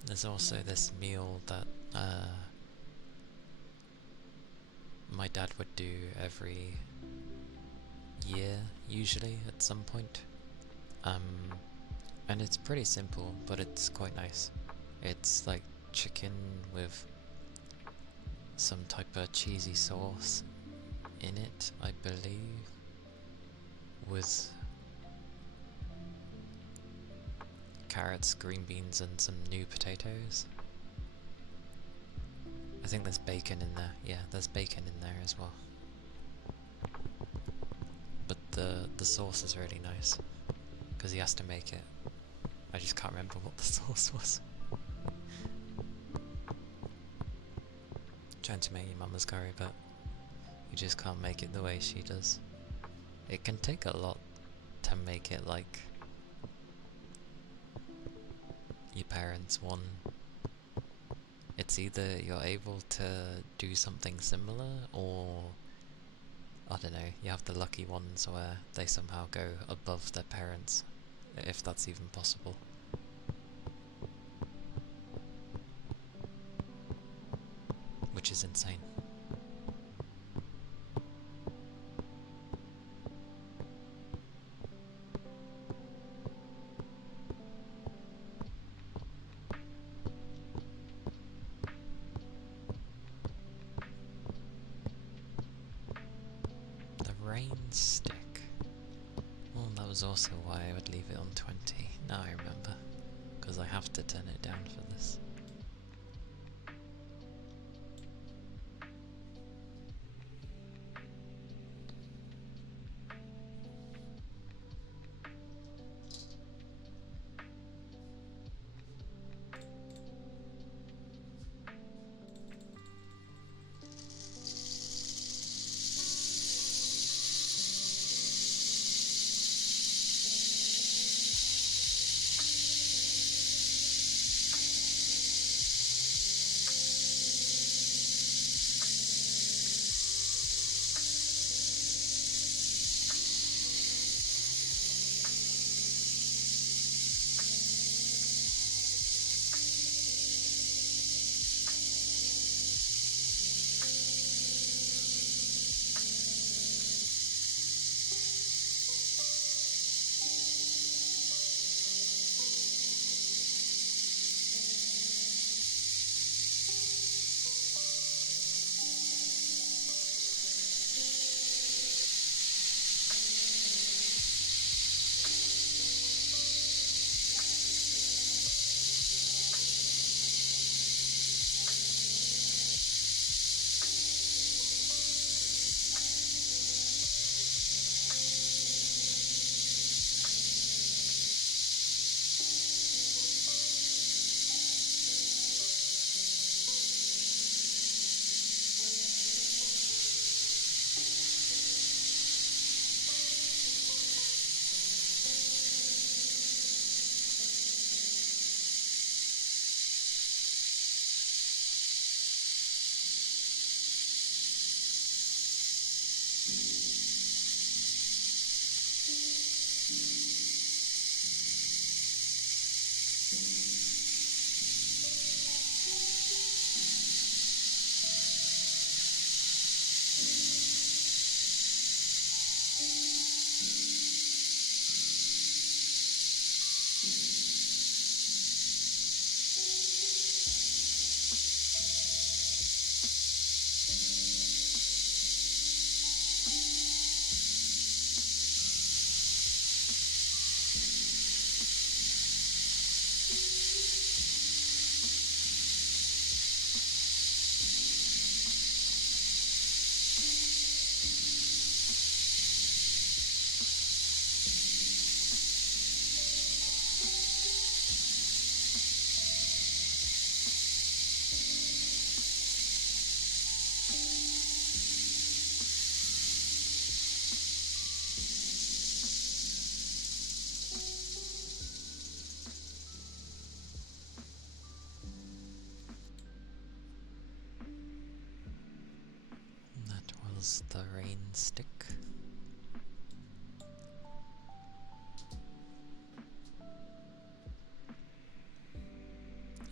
There's also this meal that my dad would do every year, usually at some point. And it's pretty simple, but it's quite nice. It's like chicken with some type of cheesy sauce in it, I believe, with carrots, green beans, and some new potatoes. I think there's bacon in there. Yeah, there's bacon in there as well. But the sauce is really nice, because he has to make it. I just can't remember what the sauce was. Trying to make your mama's curry, but you just can't make it the way she does. It can take a lot to make it like your parents' one. It's either you're able to do something similar, or I don't know, you have the lucky ones where they somehow go above their parents, if that's even possible. Which is insane. The rain stick. Well, that was also why I would leave it on 20. Now I remember. Because I have to turn it down for this. The rain stick.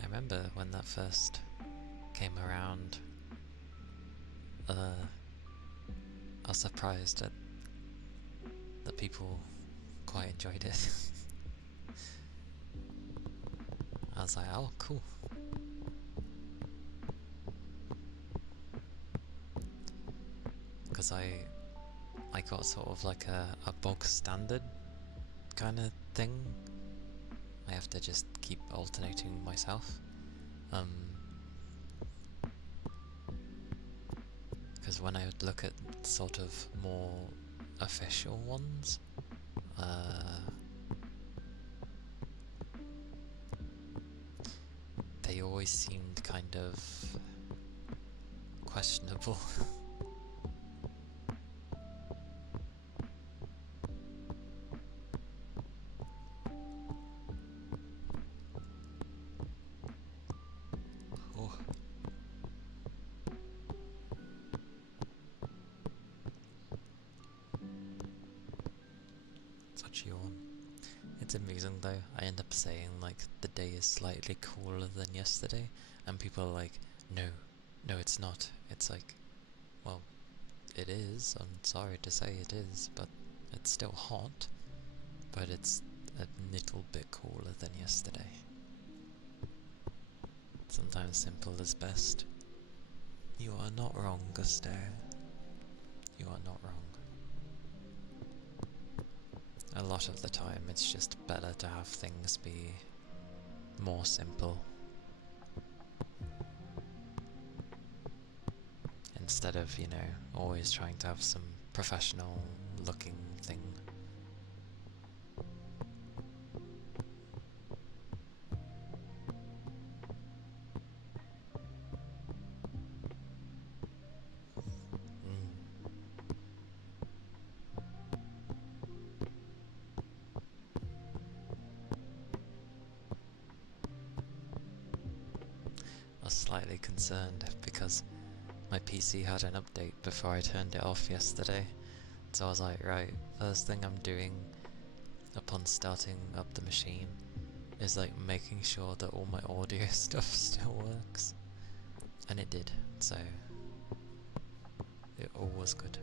I remember when that first came around, I was surprised that people quite enjoyed it. I was like, oh, cool. Because I got sort of like a bog standard kind of thing. I have to just keep alternating myself. Because when I would look at sort of more official ones, they always seemed kind of questionable. Oh. Such a yawn. It's amusing though, I end up saying like the day is slightly cooler than yesterday, and people are like, no, it's not. It's like, well, it is, I'm sorry to say it is, but it's still hot, but it's a little bit cooler than yesterday. Sometimes simple is best. You are not wrong, Gustav. You are not wrong. A lot of the time it's just better to have things be more simple. Instead of, you know, always trying to have some professional looking thing. I was slightly concerned because my PC had an update before I turned it off yesterday, so I was like, right, first thing I'm doing upon starting up the machine is like making sure that all my audio stuff still works, and it did, so it all was good.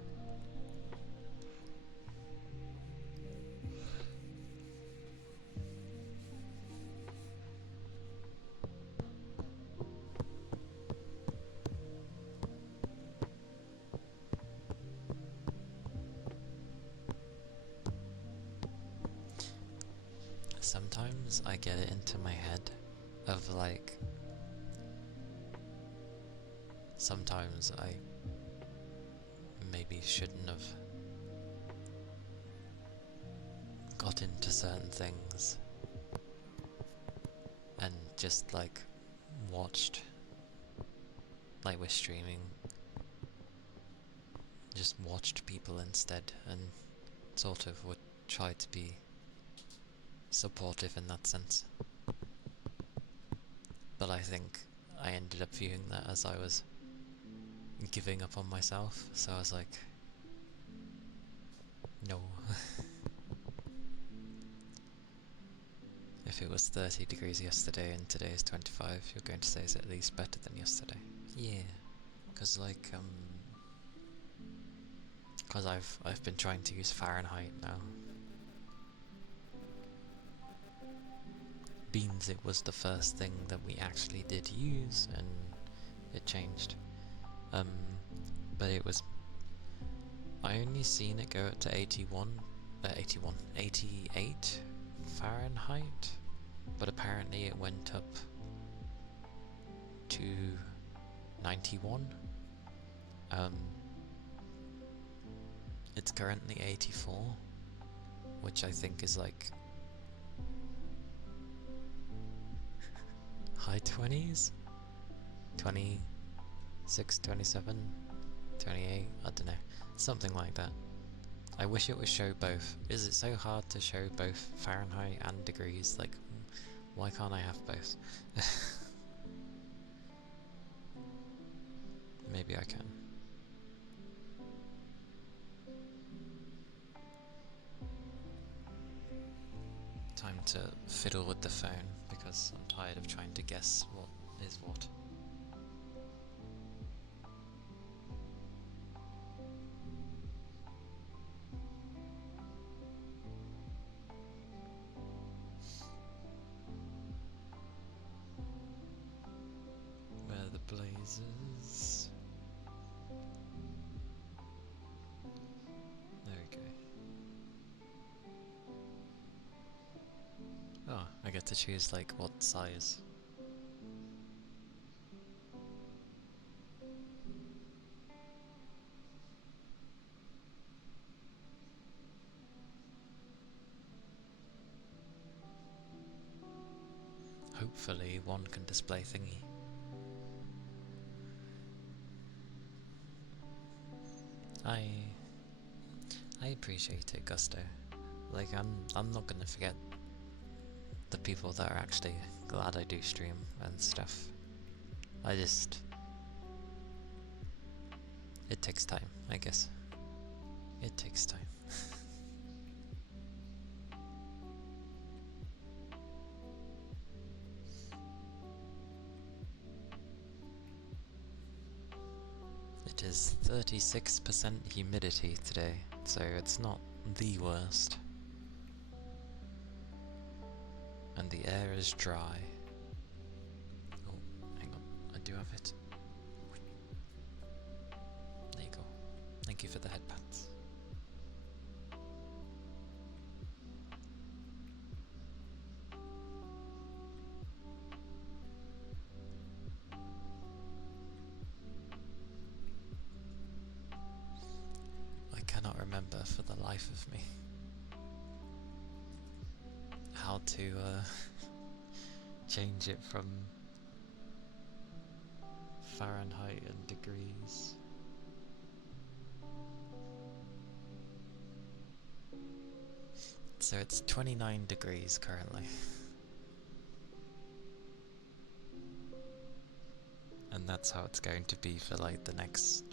Sometimes I get it into my head of like, sometimes I maybe shouldn't have got into certain things and just like watched, like with streaming, just watched people instead and sort of would try to be supportive in that sense. But I think I ended up viewing that as I was giving up on myself, so I was like, no. If it was 30 degrees yesterday and today is 25, you're going to say it's at least better than yesterday. Yeah, because like, because I've been trying to use Fahrenheit now. Beans, it was the first thing that we actually did use, and it changed. But it was, I only seen it go up to 88 Fahrenheit, but apparently it went up to 91. It's currently 84, which I think is like high 20s? 26, 27, 28, I don't know, something like that. I wish it would show both. Is it so hard to show both Fahrenheit and degrees? Like, why can't I have both? Maybe I can. Time to fiddle with the phone, because I'm tired of trying to guess what is what. Where are the blazers? There we go. Oh, I get to choose like what size. Hopefully one can display thingy. I appreciate it, Gusto. Like I'm not gonna forget the people that are actually glad I do stream and stuff. I just it takes time, I guess. It takes time. It is 36% humidity today, so it's not the worst. And the air is dry. Oh, hang on, I do have it. There you go. Thank you for the headpats. I cannot remember for the life of me how to change it from Fahrenheit and degrees. So it's 29 degrees currently. And that's how it's going to be for like the next...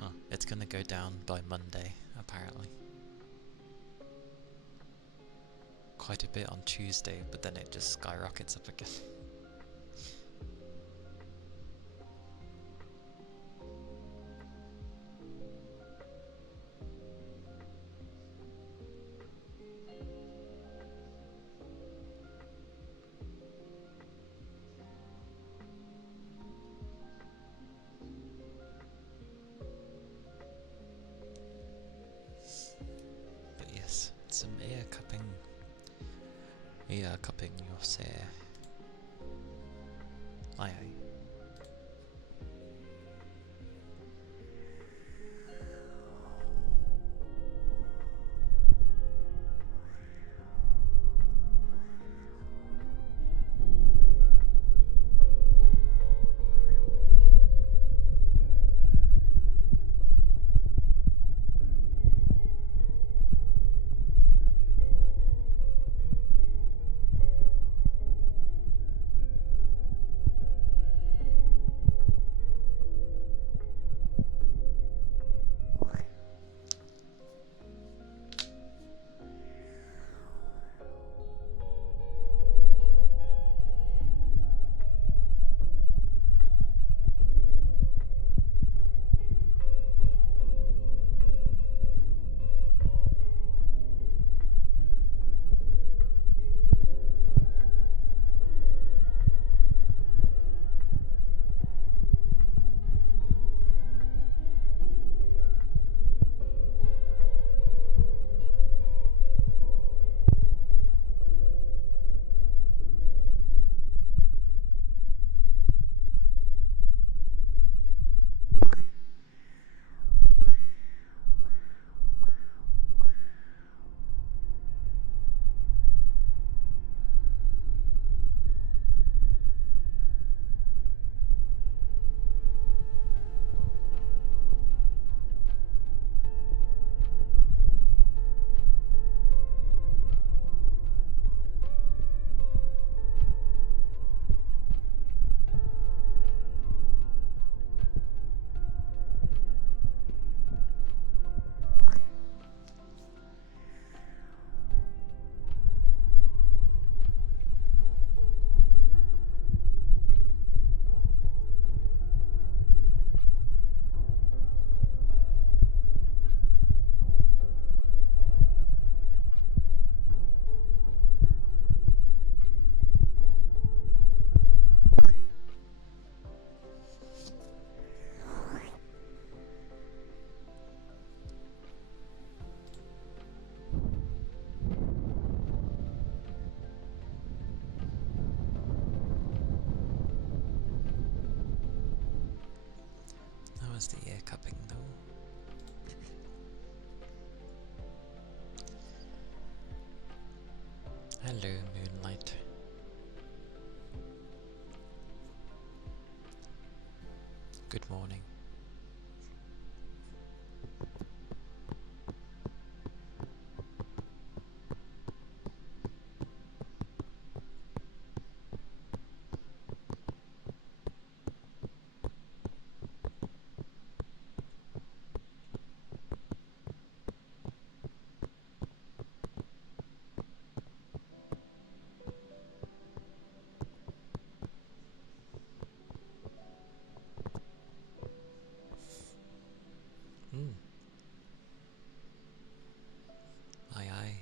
Oh, it's gonna go down by Monday, apparently. Quite a bit on Tuesday, but then it just skyrockets up again. But yes, some ear cupping. Ear cupping your say. Aye aye. hiccuping though. Hello, Moonlight. Good morning. Hmm. Aye aye.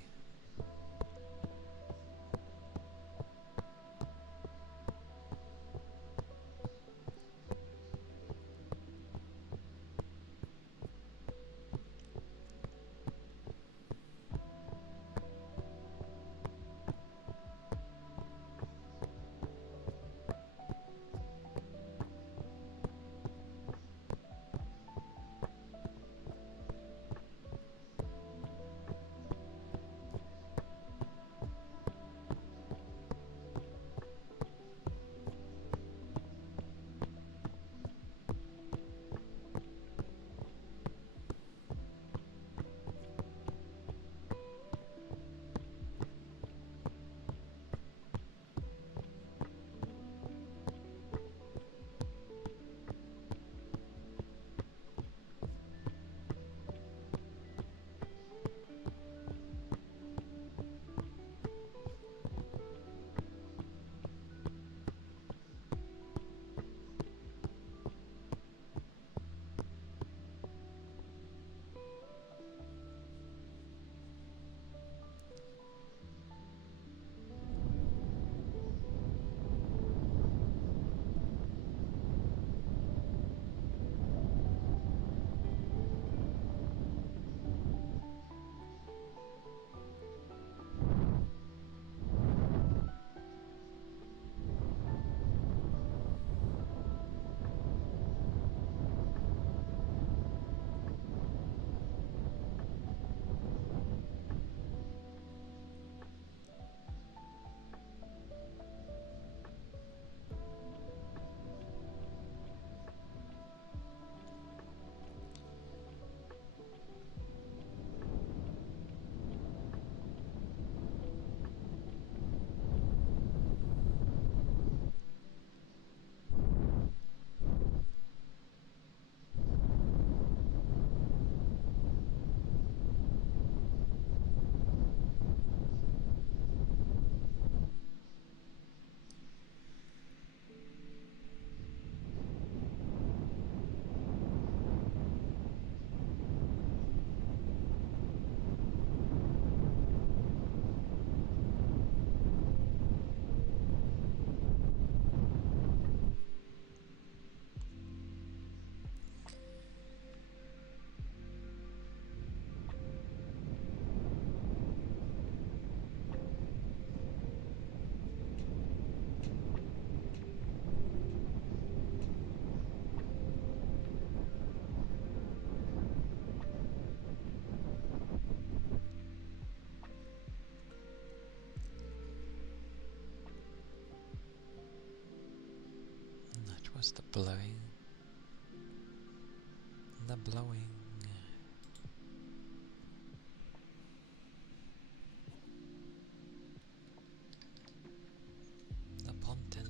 That was the blowing. The blowing. The ponton.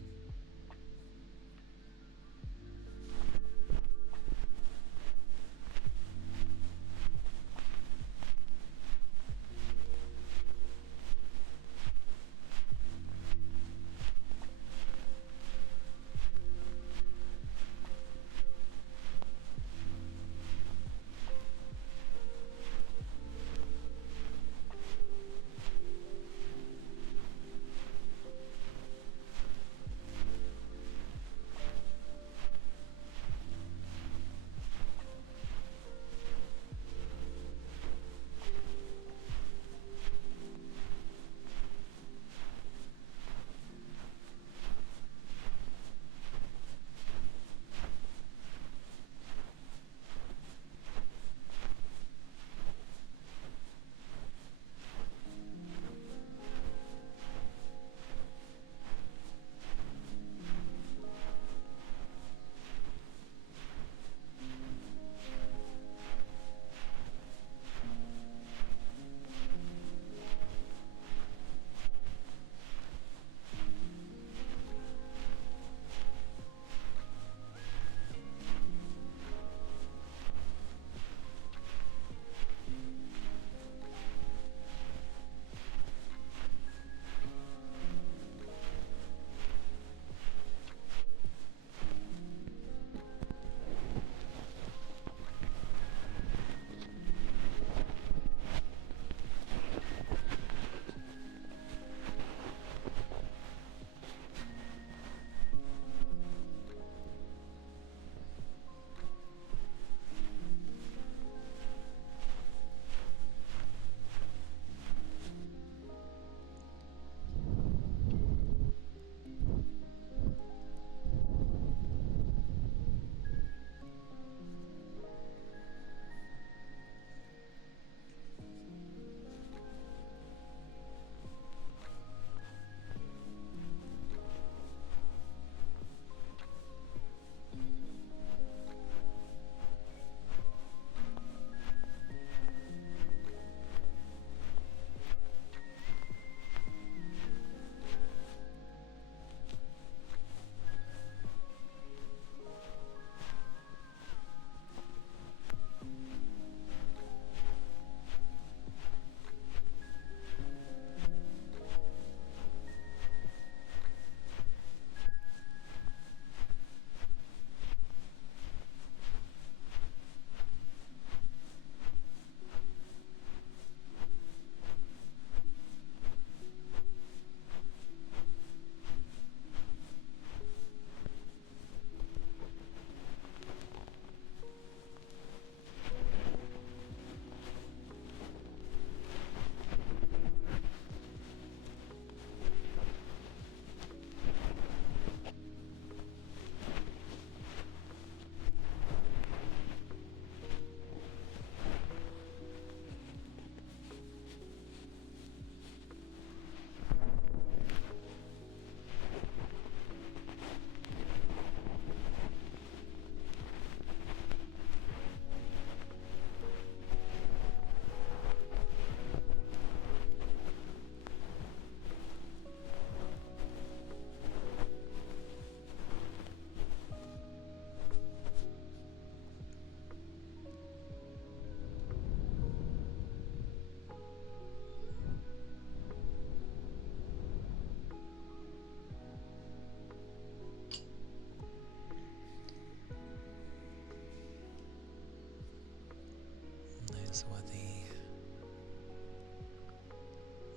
So are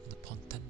the ponton.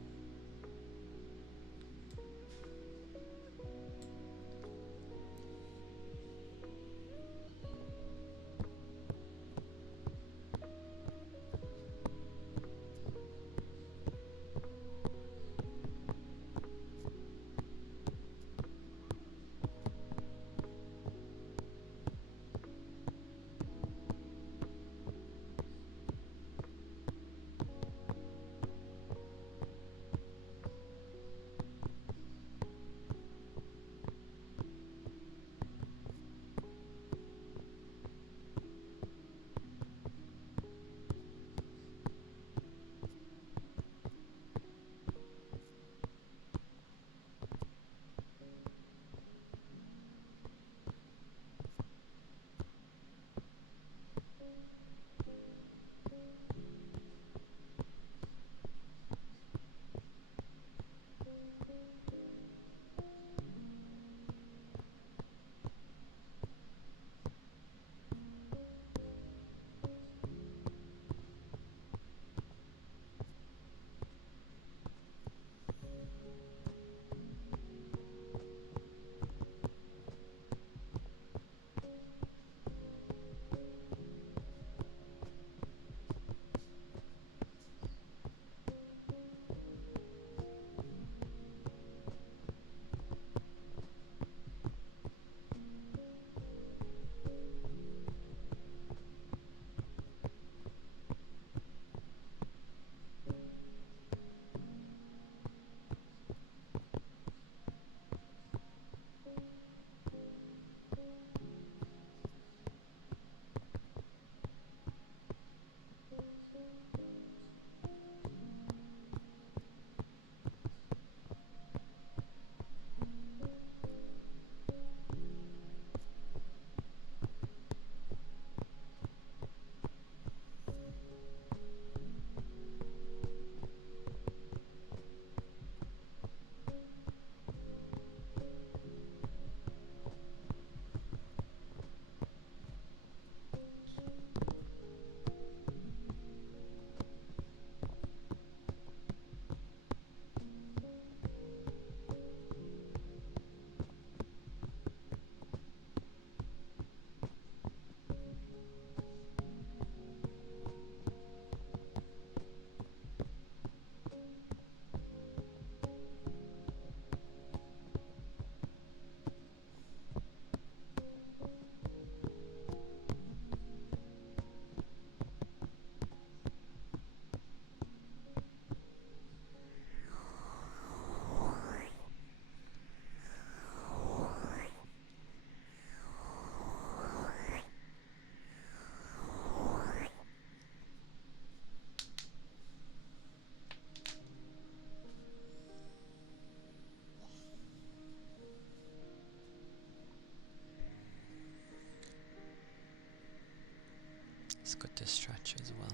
It's good to stretch as well.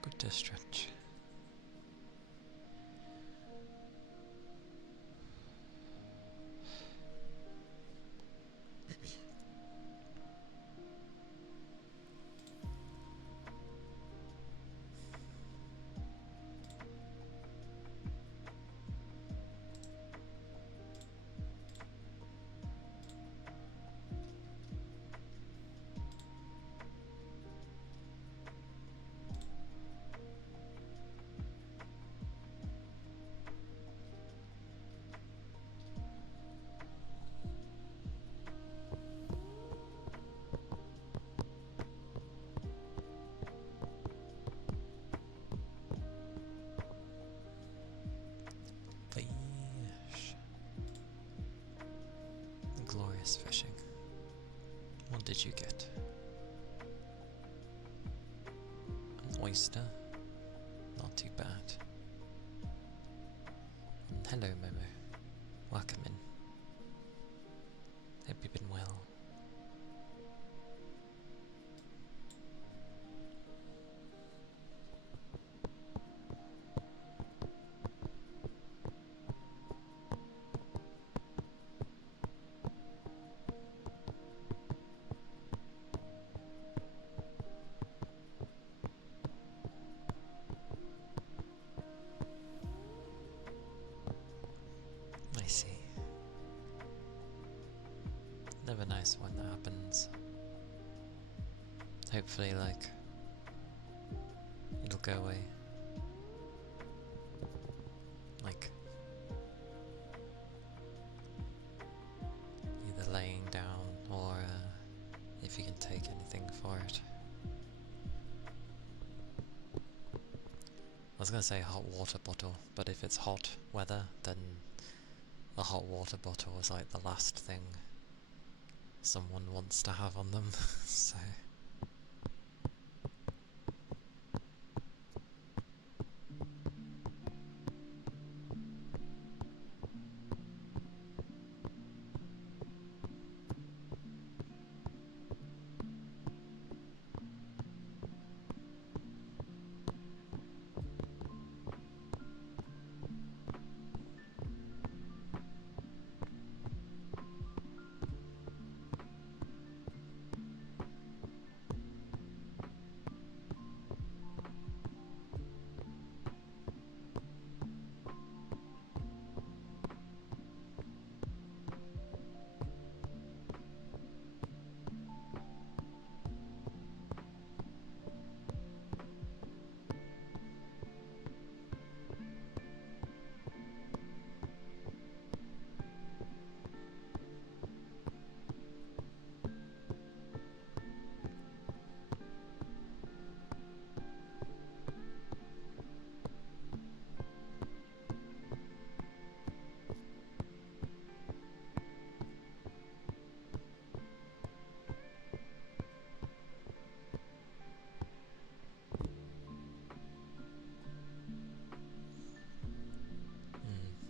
Good to stretch. Fish. Glorious fishing. What did you get? An oyster? Not too bad. Hello, Momo. Welcome in. Hope you've been well. hopefully, like, it'll go away. Like, either laying down or if you can take anything for it. I was gonna say a hot water bottle, but if it's hot weather, then a hot water bottle is like the last thing someone wants to have on them, so...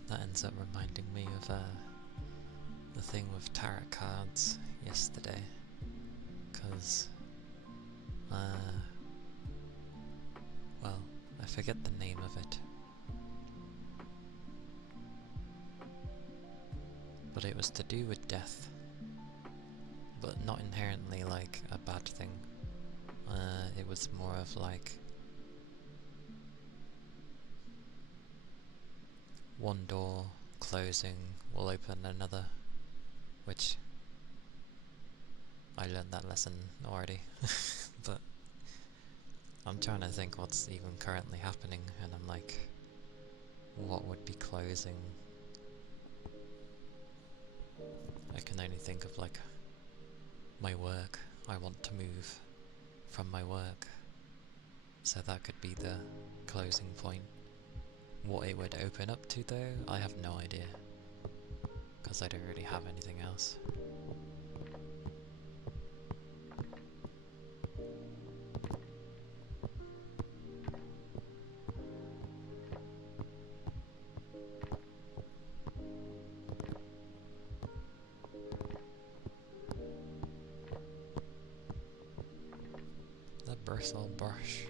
That ends up reminding me of the thing with tarot cards yesterday, because, well, I forget the name of it, but it was to do with death, but not inherently like a bad thing. It was more of like one door closing will open another, which I learned that lesson already, but I'm trying to think what's even currently happening, and I'm like, what would be closing? I can only think of like my work. I want to move from my work, so that could be the closing point. What it would open up to though, I have no idea, because I don't really have anything else. The bristle brush.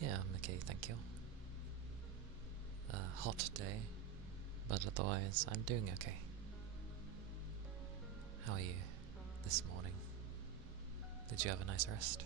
Yeah, I'm okay, thank you. Hot day, but otherwise I'm doing okay. How are you this morning? Did you have a nice rest?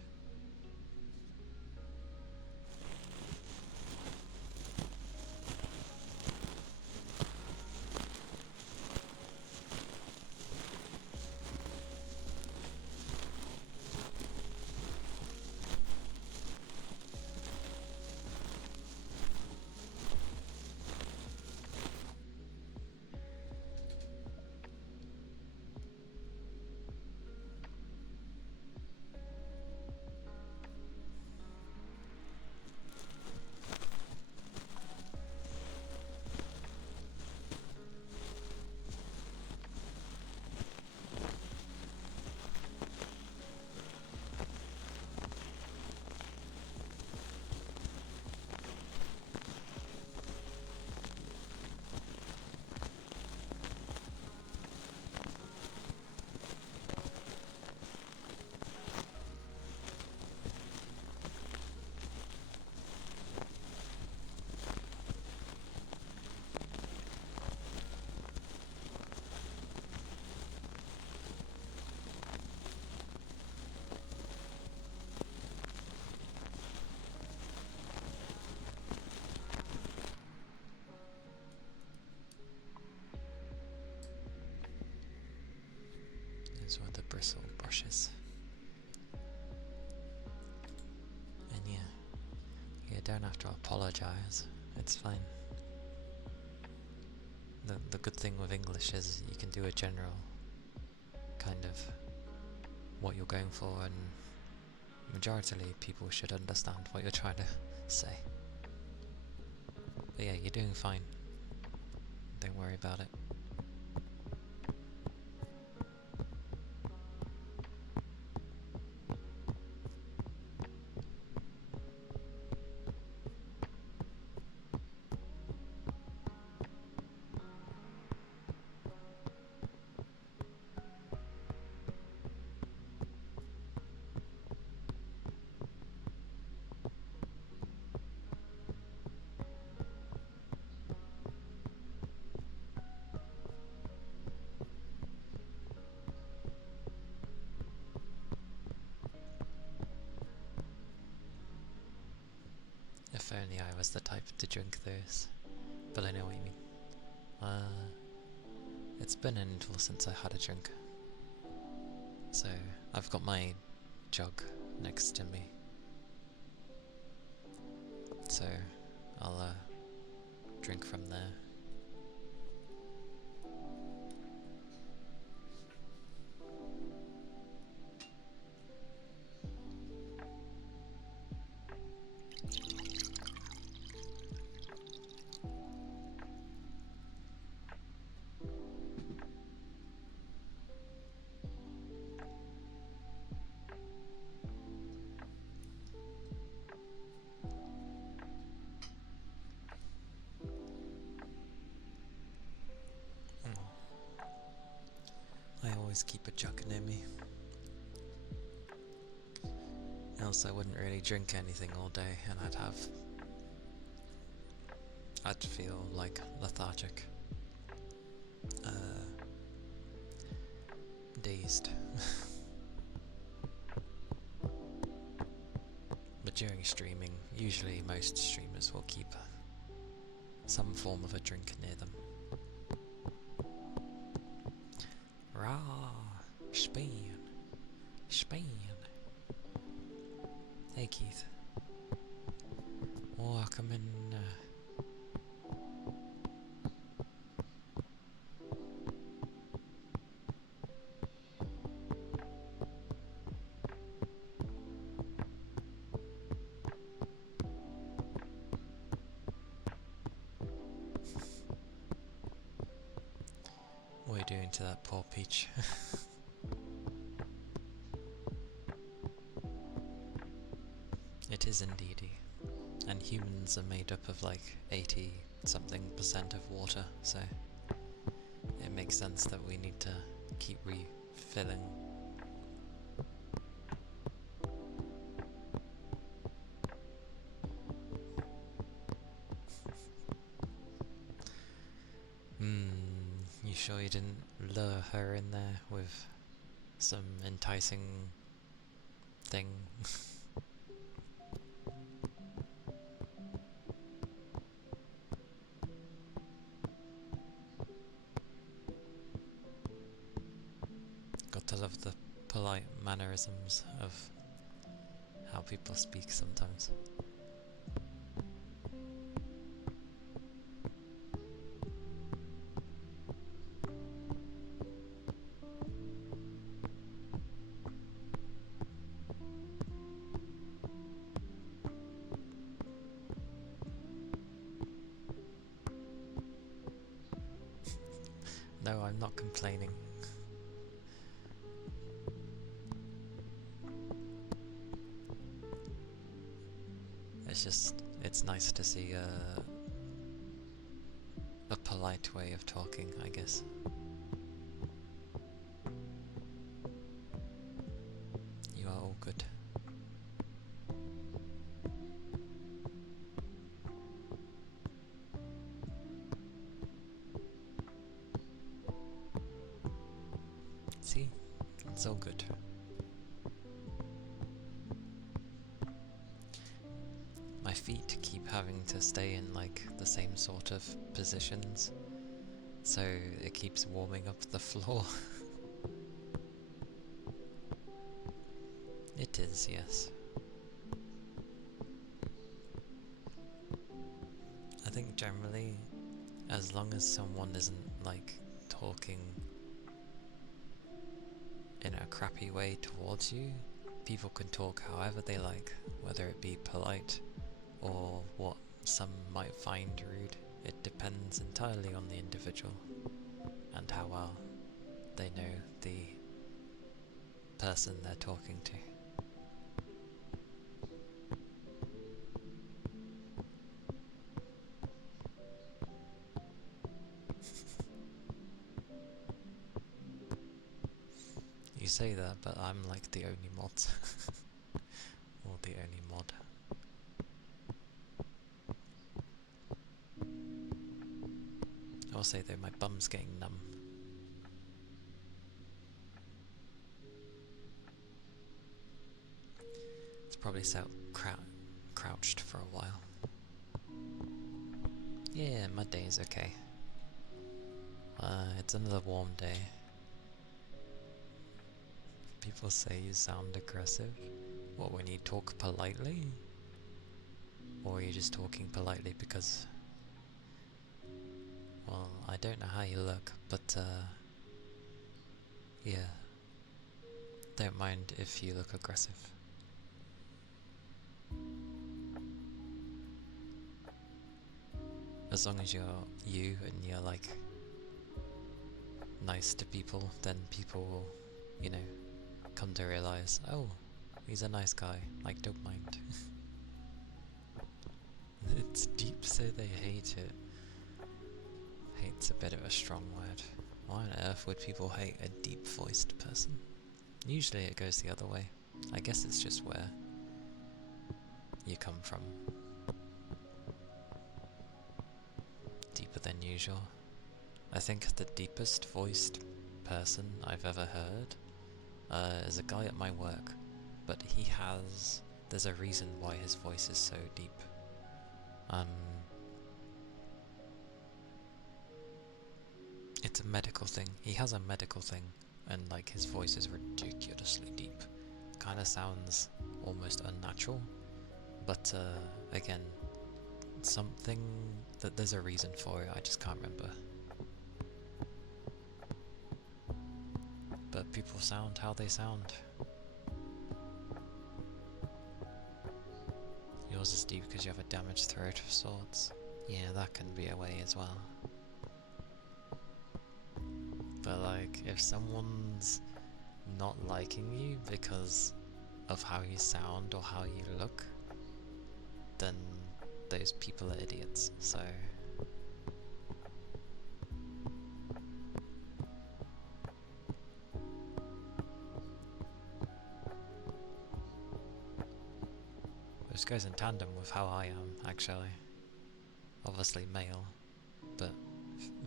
Those were the bristle brushes. And yeah, you don't have to apologize. It's fine. The good thing with English is you can do a general kind of what you're going for, and majoritarily people should understand what you're trying to say. But yeah, you're doing fine. Don't worry about it. If only I was the type to drink those. But I know what you mean. It's been an interval since I had a drink. So I've got my jug next to me. So I'll drink from there. I always keep a jug near me. Else I wouldn't really drink anything all day, and I'd feel like lethargic. Dazed. But during streaming, usually most streamers will keep some form of a drink near them. Rah! Spain! Spain! Hey Keith. Welcome in. What are you doing to that poor peach? It is indeedy. And humans are made up of like 80-something% of water, so it makes sense that we need to keep refilling. sure you didn't lure her in there with some enticing thing? Got to love the polite mannerisms of how people speak sometimes. No, I'm not complaining. It's just, it's nice to see a polite way of talking, I guess. You are all good. See? It's all good. My feet keep having to stay in like the same sort of positions, so it keeps warming up the floor. It is, yes. I think generally, as long as someone isn't like talking in a crappy way towards you, people can talk however they like, whether it be polite or what some might find rude. It depends entirely on the individual and how well they know the person they're talking to. You say that, but I'm like the only mod. Or the only mod. I will say though, my bum's getting numb. It's probably sat crouched for a while. Yeah, my day's okay. It's another warm day. People say you sound aggressive. What, when you talk politely? Or are you just talking politely because... Well, I don't know how you look, but yeah. Don't mind if you look aggressive. As long as you're you and you're like nice to people, then people will, you know, come to realize, oh, he's a nice guy, like, don't mind. It's deep, so they hate it. Hate's a bit of a strong word. Why on earth would people hate a deep-voiced person? Usually it goes the other way. I guess it's just where you come from. Deeper than usual. I think the deepest voiced person I've ever heard is a guy at my work, but there's a reason why his voice is so deep. It's a medical thing. He has a medical thing, and like his voice is ridiculously deep. Kinda sounds almost unnatural, but again, something that there's a reason for it, I just can't remember. But people sound how they sound. Yours is deep because you have a damaged throat of sorts. Yeah, that can be a way as well. But like, if someone's not liking you because of how you sound or how you look, then those people are idiots, so... This goes in tandem with how I am, actually. Obviously male, but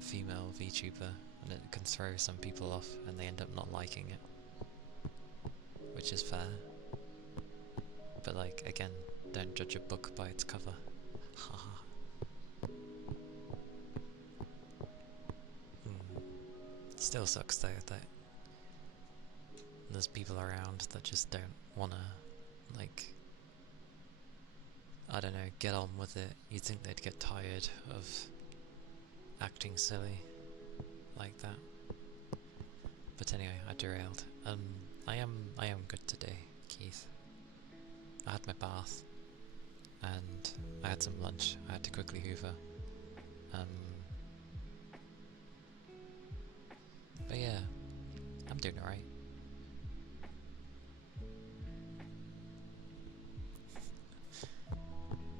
female VTuber and it can throw some people off and they end up not liking it, which is fair. But like, again, don't judge a book by its cover. Haha. Still sucks though that there's people around that just don't wanna, like, I don't know, get on with it. You'd think they'd get tired of acting silly like that. But anyway, I derailed. I am good today, Keith. I had my bath, and I had some lunch. I had to quickly hoover. But yeah, I'm doing alright.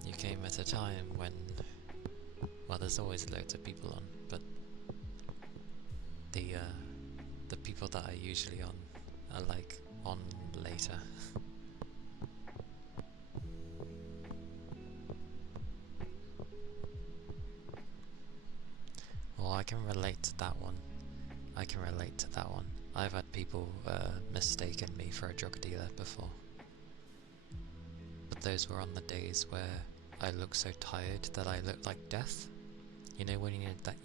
You came at a time when, well, there's always loads of people on, but the people that are usually on are like on later. Well, I can relate to that one. I've had people mistaken me for a drug dealer before. But those were on the days where I looked so tired that I looked like death. You know when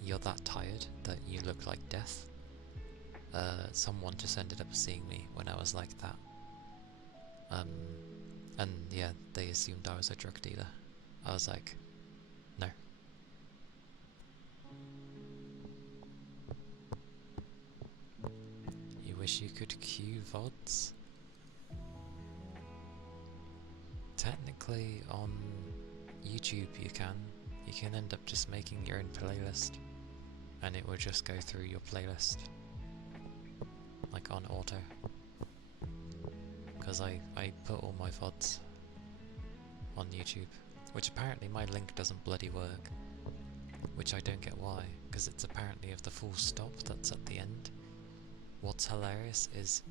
you're that tired that you look like death? Someone just ended up seeing me when I was like that. And yeah, they assumed I was a drug dealer. I was like, no. You wish you could queue VODs? Technically on YouTube you can. You can end up just making your own playlist and it will just go through your playlist like on auto. Because I put all my VODs on YouTube, which apparently my link doesn't bloody work, which I don't get why, because it's apparently of the full stop that's at the end. What's hilarious is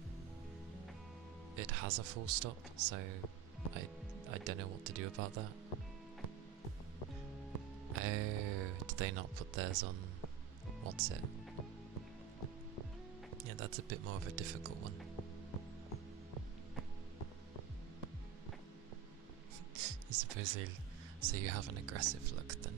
it has a full stop, so I don't know what to do about that. Oh, did they not put theirs on, what's it? Yeah, that's a bit more of a difficult one. You suppose so you have an aggressive look then.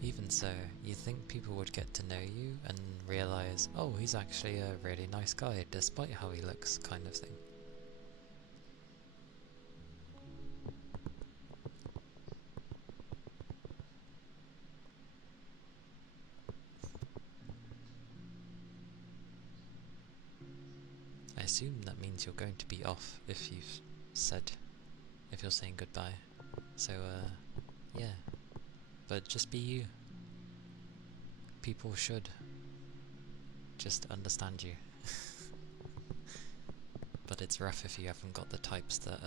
Even so, you'd think people would get to know you and realise, oh, he's actually a really nice guy despite how he looks, kind of thing. I assume that means you're going to be off if you're saying goodbye. So, yeah. But just be you. People should just understand you. But it's rough if you haven't got the types that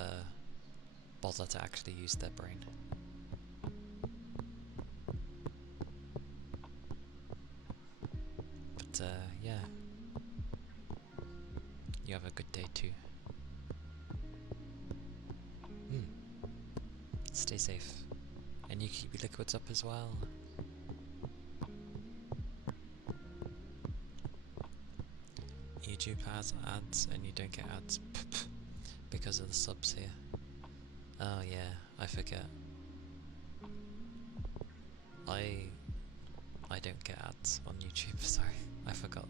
bother to actually use their brain. But yeah. You have a good day too. Stay safe. And you keep your liquids up as well. YouTube has ads and you don't get ads because of the subs here. Oh yeah, I forget. I don't get ads on YouTube, sorry, I forgot.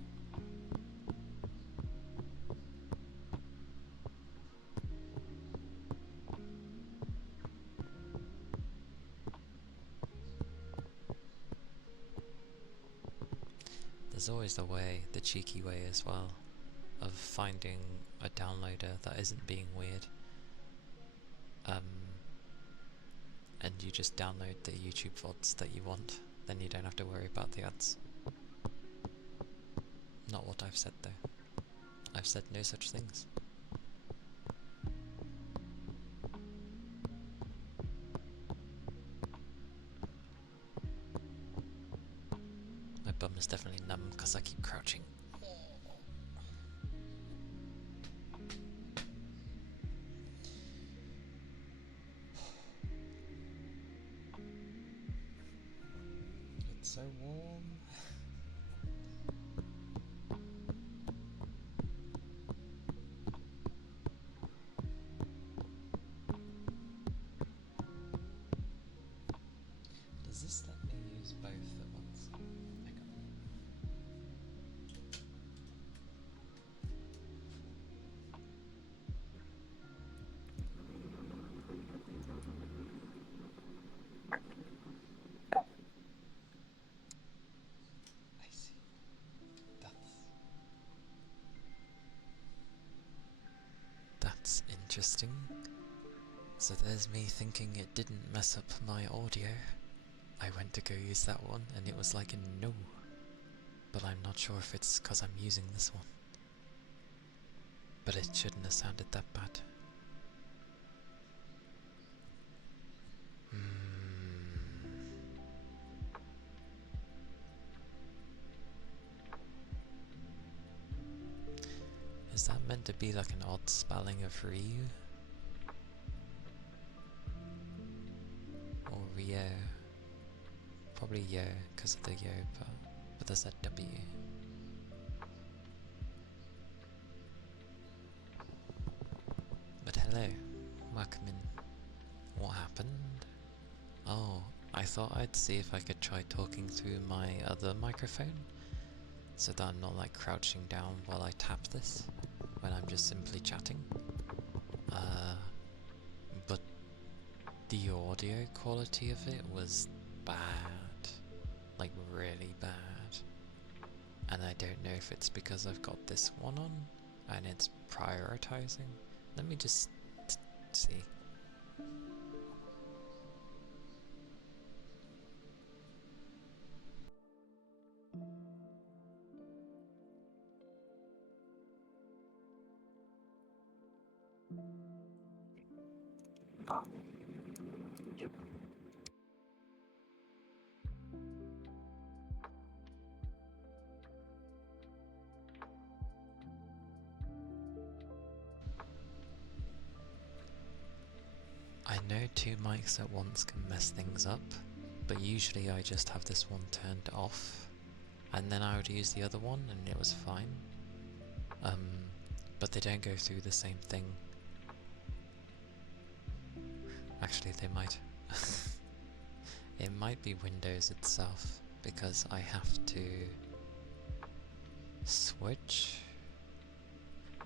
There's always the cheeky way as well, of finding a downloader that isn't being weird. And you just download the YouTube VODs that you want, then you don't have to worry about the ads. Not what I've said though. I've said no such things. My bum is definitely numb because I keep crouching. It's so warm. So there's me thinking it didn't mess up my audio. I went to go use that one and it was like a no. But I'm not sure if it's because I'm using this one. But it shouldn't have sounded that bad. Is that meant to be like an odd spelling of Ryu? Or Rio? Probably Yo, because of the Yo part. But there's that W. But hello, welcome in. What happened? Oh, I thought I'd see if I could try talking through my other microphone, so that I'm not like crouching down while I tap this, when I'm just simply chatting. But the audio quality of it was bad. Like really bad. And I don't know if it's because I've got this one on, and it's prioritizing. Let me just see. I know two mics at once can mess things up, but usually I just have this one turned off, and then I would use the other one and it was fine. But they don't go through the same thing. Actually, they might. It might be Windows itself, because I have to switch.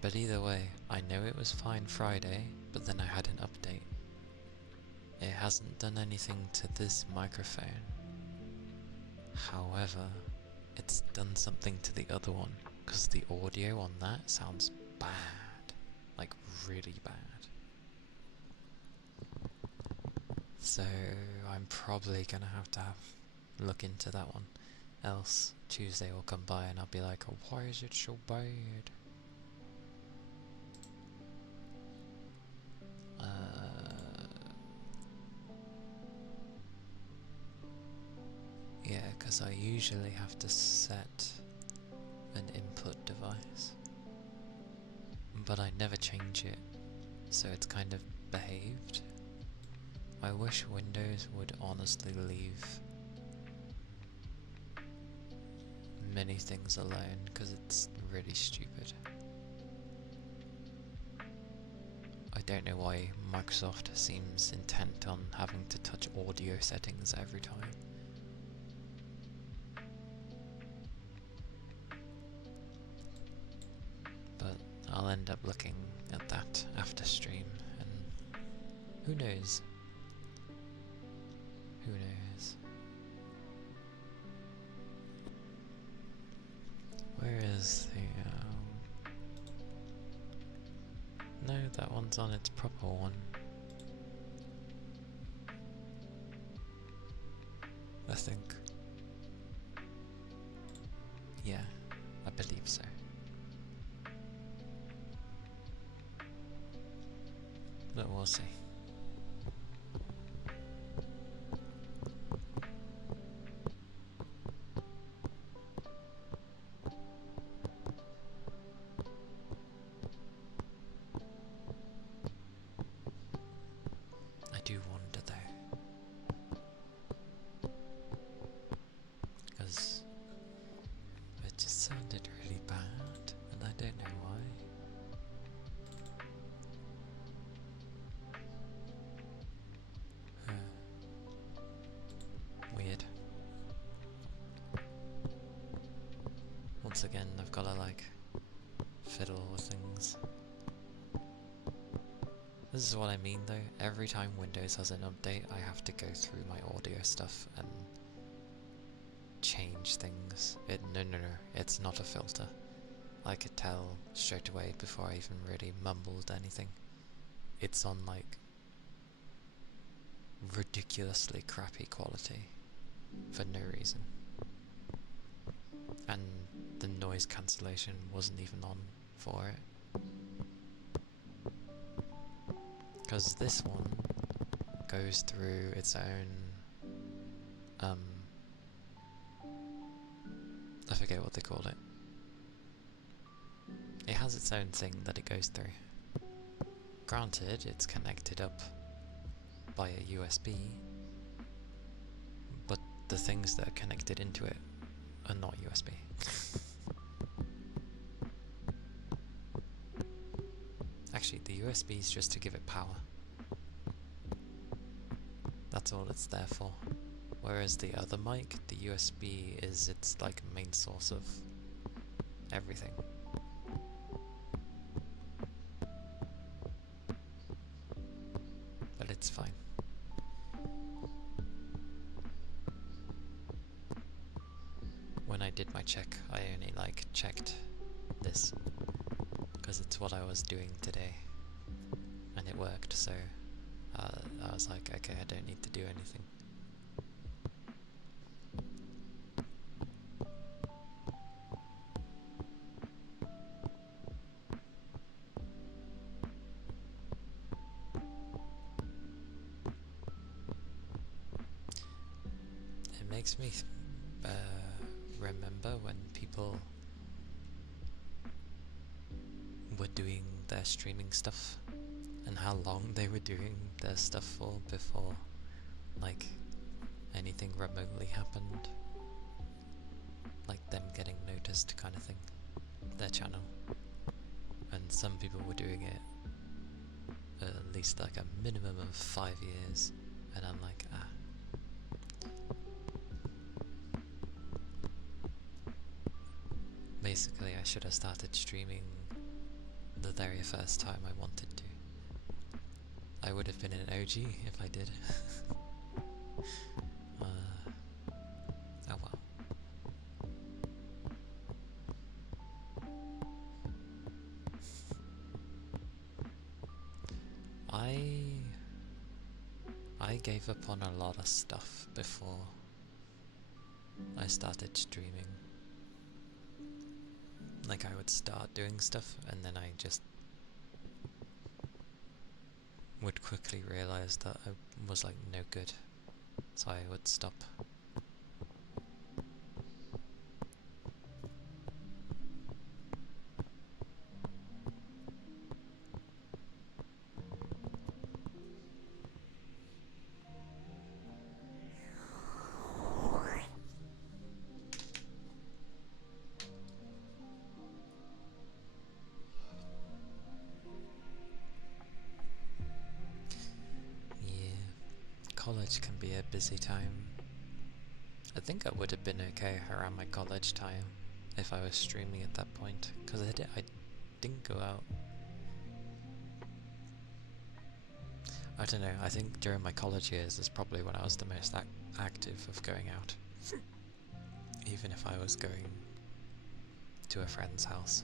But either way, I know it was fine Friday, but then I had an update. It hasn't done anything to this microphone. However, it's done something to the other one, because the audio on that sounds bad. Like really bad. So I'm probably gonna have to look into that one. Else Tuesday will come by and I'll be like, oh, why is it so bad? Yeah, because I usually have to set an input device, but I never change it, so it's kind of behaved. I wish Windows would honestly leave many things alone, because it's really stupid. I don't know why Microsoft seems intent on having to touch audio settings every time. But I'll end up looking at that after stream, and who knows? Who knows? Where is the... No, that one's on its proper one. I think. Yeah, I believe so. But we'll see. I do wonder though, because it just sounded really bad, and I don't know why. Weird. Once again, I've gotta like fiddle with things. This is what I mean though, every time Windows has an update I have to go through my audio stuff and change things. No, it's not a filter. I could tell straight away before I even really mumbled anything. It's on like ridiculously crappy quality for no reason. And the noise cancellation wasn't even on for it. Because this one goes through its own, I forget what they call it. It has its own thing that it goes through. Granted, it's connected up by a USB, but the things that are connected into it are not USB. Actually, the USB is just to give it power. That's all it's there for. Whereas the other mic, the USB is its like main source of everything. But it's fine. When I did my check, I only like checked this because it's what I was doing today and it worked, so I was like, okay, I don't need to do anything. It makes me remember when people were doing their streaming stuff and how long they were doing their stuff for before like anything remotely happened, like them getting noticed kind of thing, their channel. And some people were doing it at least like a minimum of 5 years, and I'm like, basically I should have started streaming the very first time I wanted to. I would have been an OG if I did. Oh well. I gave up on a lot of stuff before I started streaming. Like I would start doing stuff and then I just would quickly realise that I was like no good, so I would stop. College can be a busy time. I think I would have been okay around my college time if I was streaming at that point, because I didn't go out. I don't know, I think during my college years is probably when I was the most active of going out. Even if I was going to a friend's house.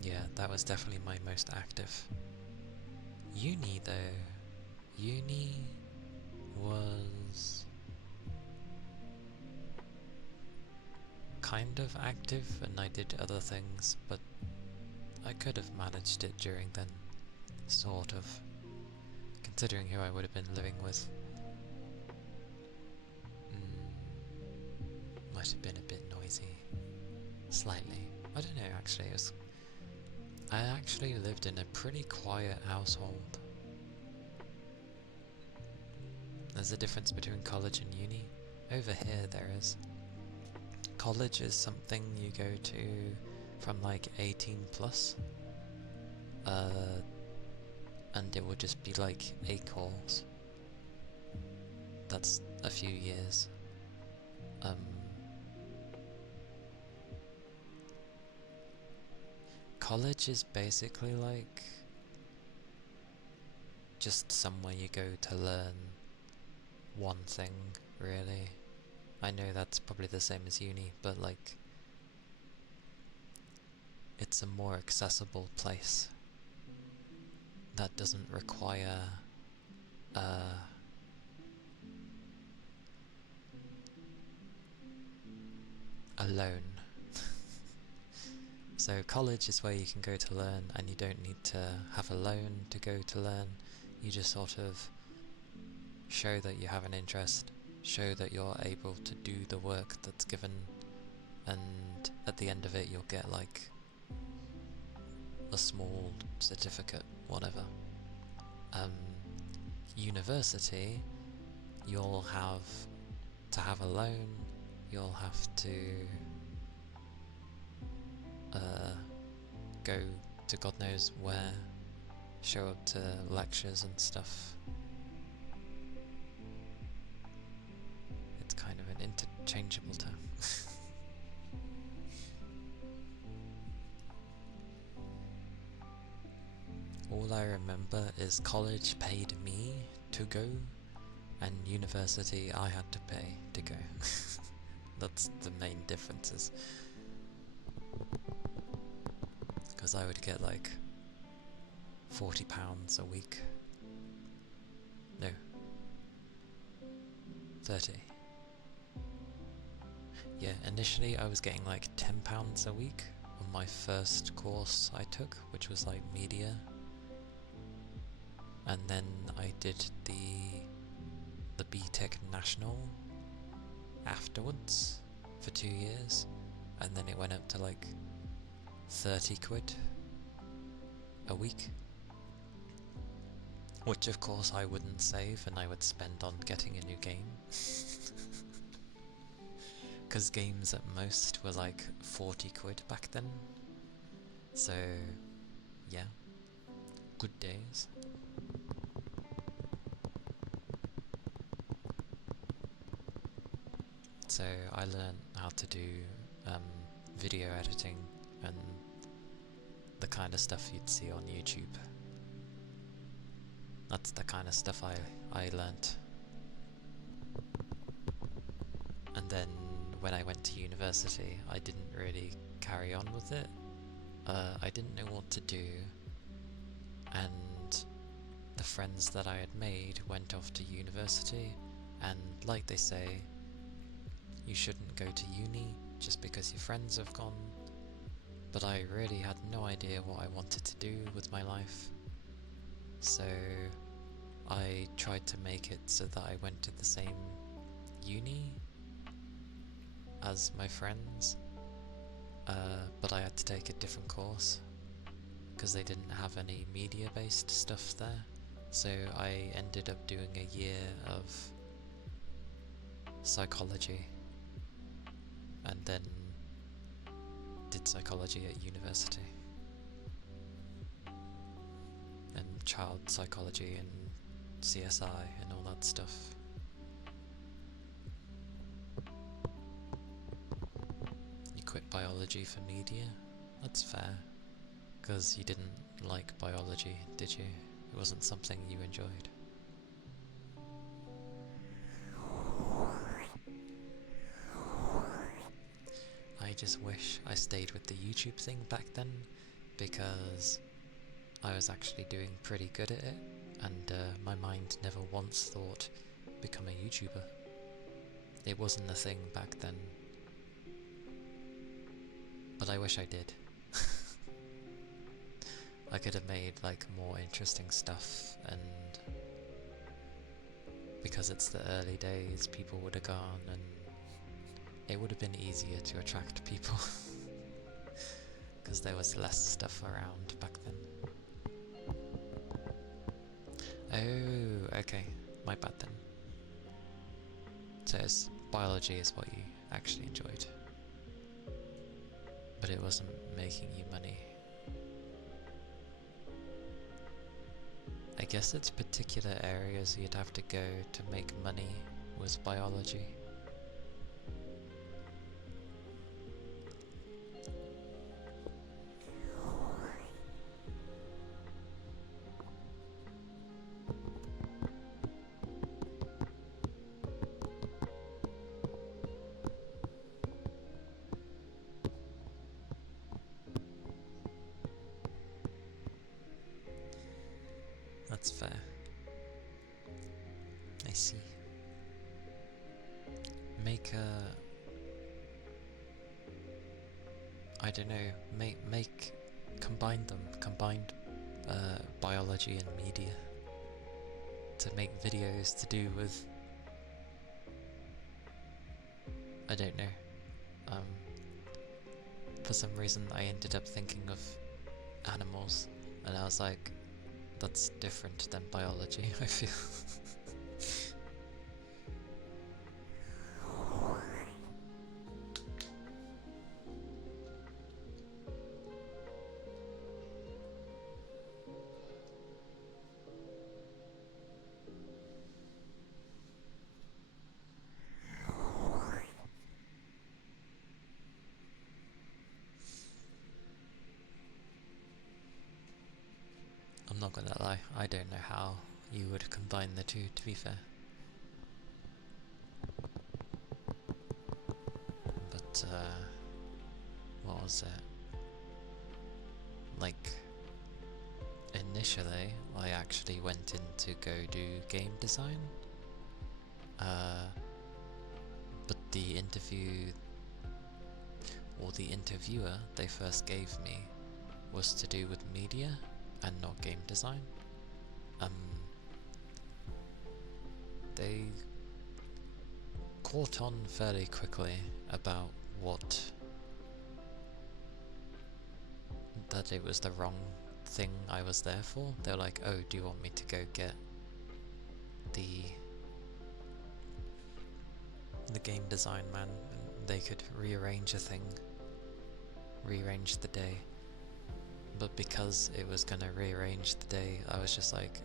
Yeah, that was definitely my most active. Uni though, uni was kind of active and I did other things, but I could have managed it during then, sort of, considering who I would have been living with. Might have been a bit noisy, slightly. I don't know, actually, I actually lived in a pretty quiet household. There's a difference between college and uni. Over here there is. College is something you go to from like 18 plus. And it would just be like 8 calls. That's a few years. College is basically like just somewhere you go to learn one thing, really. I know that's probably the same as uni, but like it's a more accessible place that doesn't require a loan. So college is where you can go to learn, and you don't need to have a loan to go to learn. You just sort of show that you have an interest, show that you're able to do the work that's given, and at the end of it you'll get like a small certificate, whatever. University, you'll have to have a loan, you'll have to go to God knows where, show up to lectures and stuff. It's kind of an interchangeable term. All I remember is college paid me to go, and university I had to pay to go. That's the main differences. Because I would get like £40 a week. No. 30. Yeah, initially I was getting like £10 a week on my first course I took, which was like media. And then I did the BTEC National afterwards for 2 years, and then it went up to like 30 quid a week, which of course I wouldn't save and I would spend on getting a new game. Because games at most were like 40 quid back then. So yeah, good days. So I learned how to do video editing and the kind of stuff you'd see on YouTube. That's the kind of stuff I learnt. And then when I went to university, I didn't really carry on with it. I didn't know what to do, and the friends that I had made went off to university, and like they say, you shouldn't go to uni just because your friends have gone, but I really had no idea what I wanted to do with my life, so I tried to make it so that I went to the same uni as my friends, but I had to take a different course because they didn't have any media based stuff there, so I ended up doing a year of psychology and then did psychology at university, and child psychology and CSI and all that stuff. You quit biology for media? That's fair, because you didn't like biology, did you? It wasn't something you enjoyed. I just wish I stayed with the YouTube thing back then, because I was actually doing pretty good at it, and my mind never once thought become a YouTuber. It wasn't a thing back then, but I wish I did. I could have made like more interesting stuff, and because it's the early days, people would have gone, and it would have been easier to attract people because there was less stuff around back then. Oh, okay, my bad then. So biology is what you actually enjoyed, but it wasn't making you money. I guess it's particular areas you'd have to go to make money with biology. I see. Make a... I don't know, combine them, combined biology and media to make videos to do with, I don't know, for some reason I ended up thinking of animals, and I was like, that's different than biology, I feel. I'm not gonna lie, I don't know how you would combine the two, to be fair. But, what was it? Like, initially, I actually went in to go do game design. But the interview, or the interviewer they first gave me was to do with media and not game design. They caught on fairly quickly about that it was the wrong thing I was there for. They were like, oh, do you want me to go get the game design man, and they could rearrange a thing, rearrange the day. But because it was gonna rearrange the day, I was just like,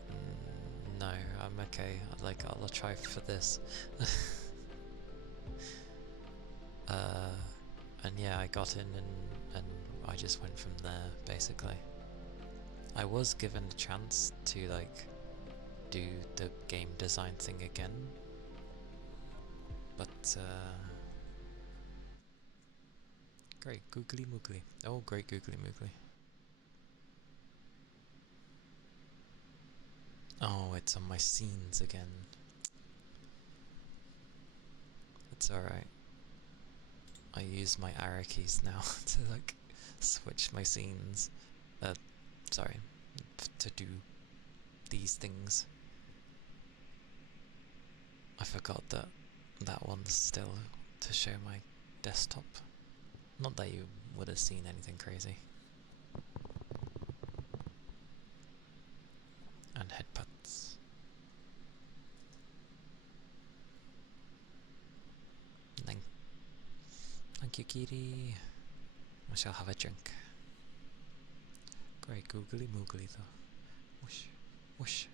no, I'm okay, like, I'll try for this. And yeah, I got in and I just went from there, basically. I was given a chance to, like, do the game design thing again, but, great googly moogly. Oh, great googly moogly. Oh, it's on my scenes again. It's alright. I use my arrow keys now to, like, switch my scenes. Sorry, to do these things. I forgot that that one's still to show my desktop. Not that you would have seen anything crazy. And headputts. Thank you, kitty. I shall have a drink. Great googly moogly though. Whoosh, whoosh.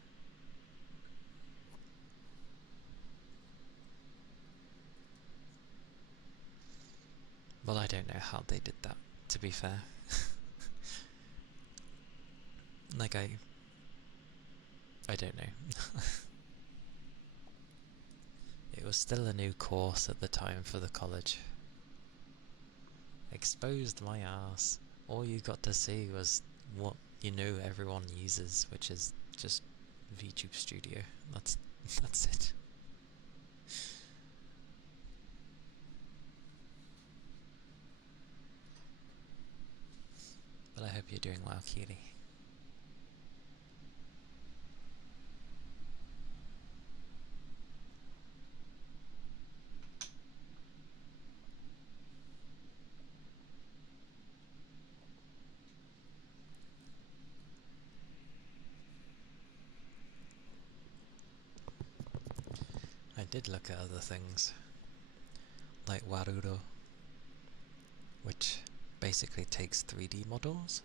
Well, I don't know how they did that, to be fair. Like, I don't know. It was still a new course at the time for the college. Exposed my ass. All you got to see was what you know everyone uses, which is just VTube Studio. That's it. But I hope you're doing well, Kiri. I did look at other things, like Waruro, which basically takes 3D models,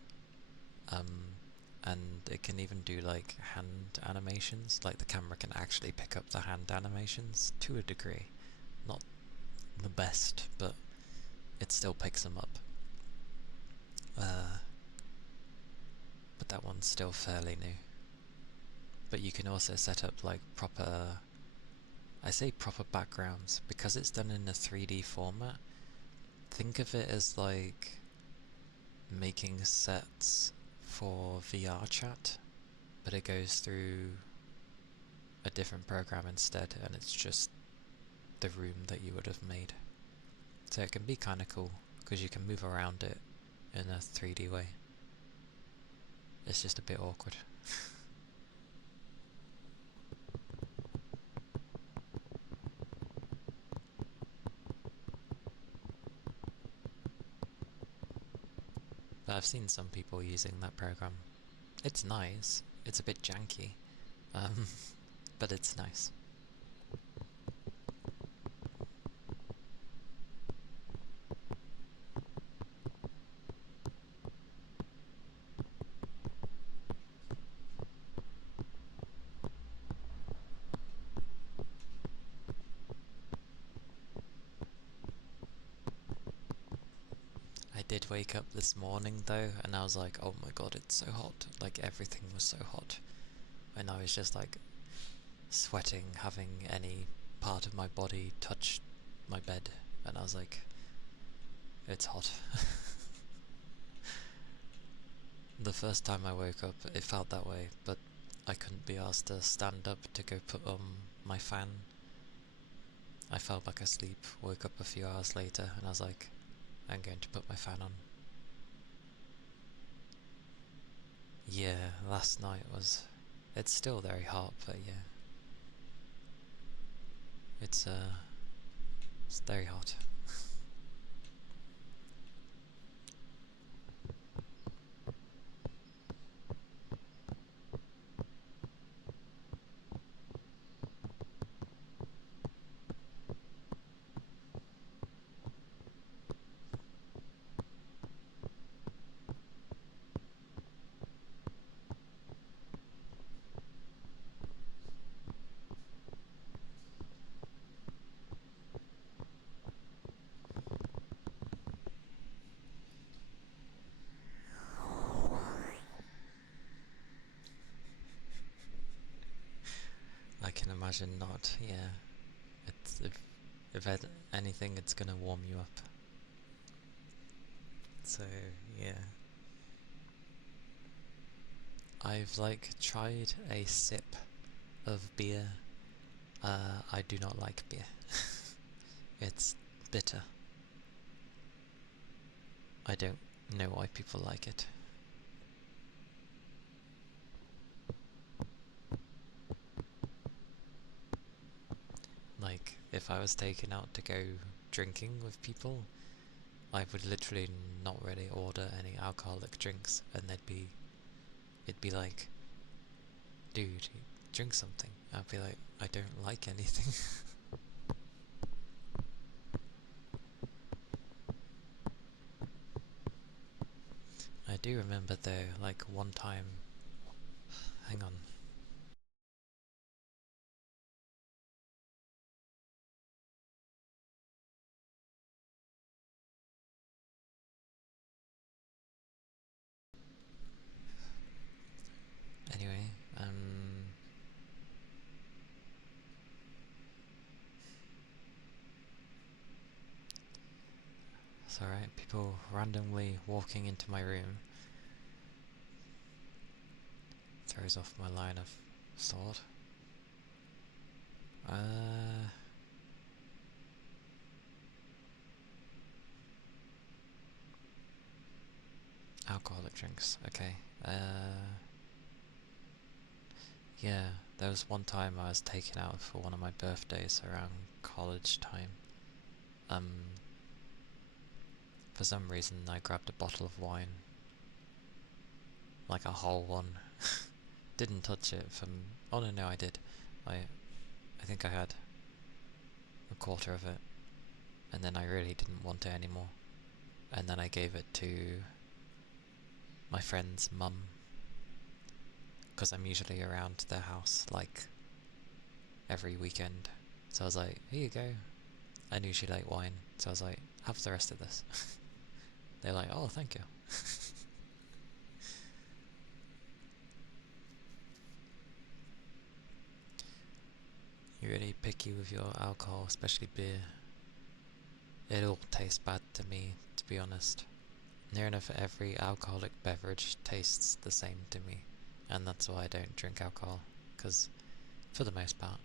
and it can even do, like, hand animations. Like, the camera can actually pick up the hand animations to a degree. Not the best, but it still picks them up. But that one's still fairly new. But you can also set up, like, proper... I say proper backgrounds, because it's done in a 3D format. Think of it as, like, making sets for VR chat, but it goes through a different program instead, and it's just the room that you would have made. So it can be kind of cool, because you can move around it in a 3D way. It's just a bit awkward. But I've seen some people using that program. It's nice. It's a bit janky, um, but it's nice. I did wake up this morning though, and I was like, oh my god, it's so hot. Like, everything was so hot. And I was just like sweating, having any part of my body touch my bed. And I was like, it's hot. The first time I woke up, it felt that way, but I couldn't be asked to stand up to go put on my fan. I fell back asleep, woke up a few hours later, and I was like, I'm going to put my fan on. Yeah, last night was... It's still very hot, but yeah. It's very hot. I can imagine not, yeah. It's, if anything, it's gonna warm you up. So, yeah. I've, like, tried a sip of beer. I do not like beer. It's bitter. I don't know why people like it. Like, if I was taken out to go drinking with people, I would literally not really order any alcoholic drinks, and it'd be like, dude, drink something. I'd be like, I don't like anything. I do remember though, like one time, hang on. Anyway, it's alright, people randomly walking into my room throws off my line of thought. Alcoholic drinks, okay. Yeah, there was one time I was taken out for one of my birthdays around college time. For some reason I grabbed a bottle of wine. Like a whole one. Didn't touch it from... Oh no, I did. I think I had a quarter of it. And then I really didn't want it anymore. And then I gave it to my friend's mum. Because I'm usually around their house, like, every weekend. So I was like, here you go. I knew she liked wine, so I was like, have the rest of this. They're like, oh, thank you. You're really picky with your alcohol, especially beer. It all tastes bad to me, to be honest. Near enough every alcoholic beverage tastes the same to me. And that's why I don't drink alcohol. Because for the most part.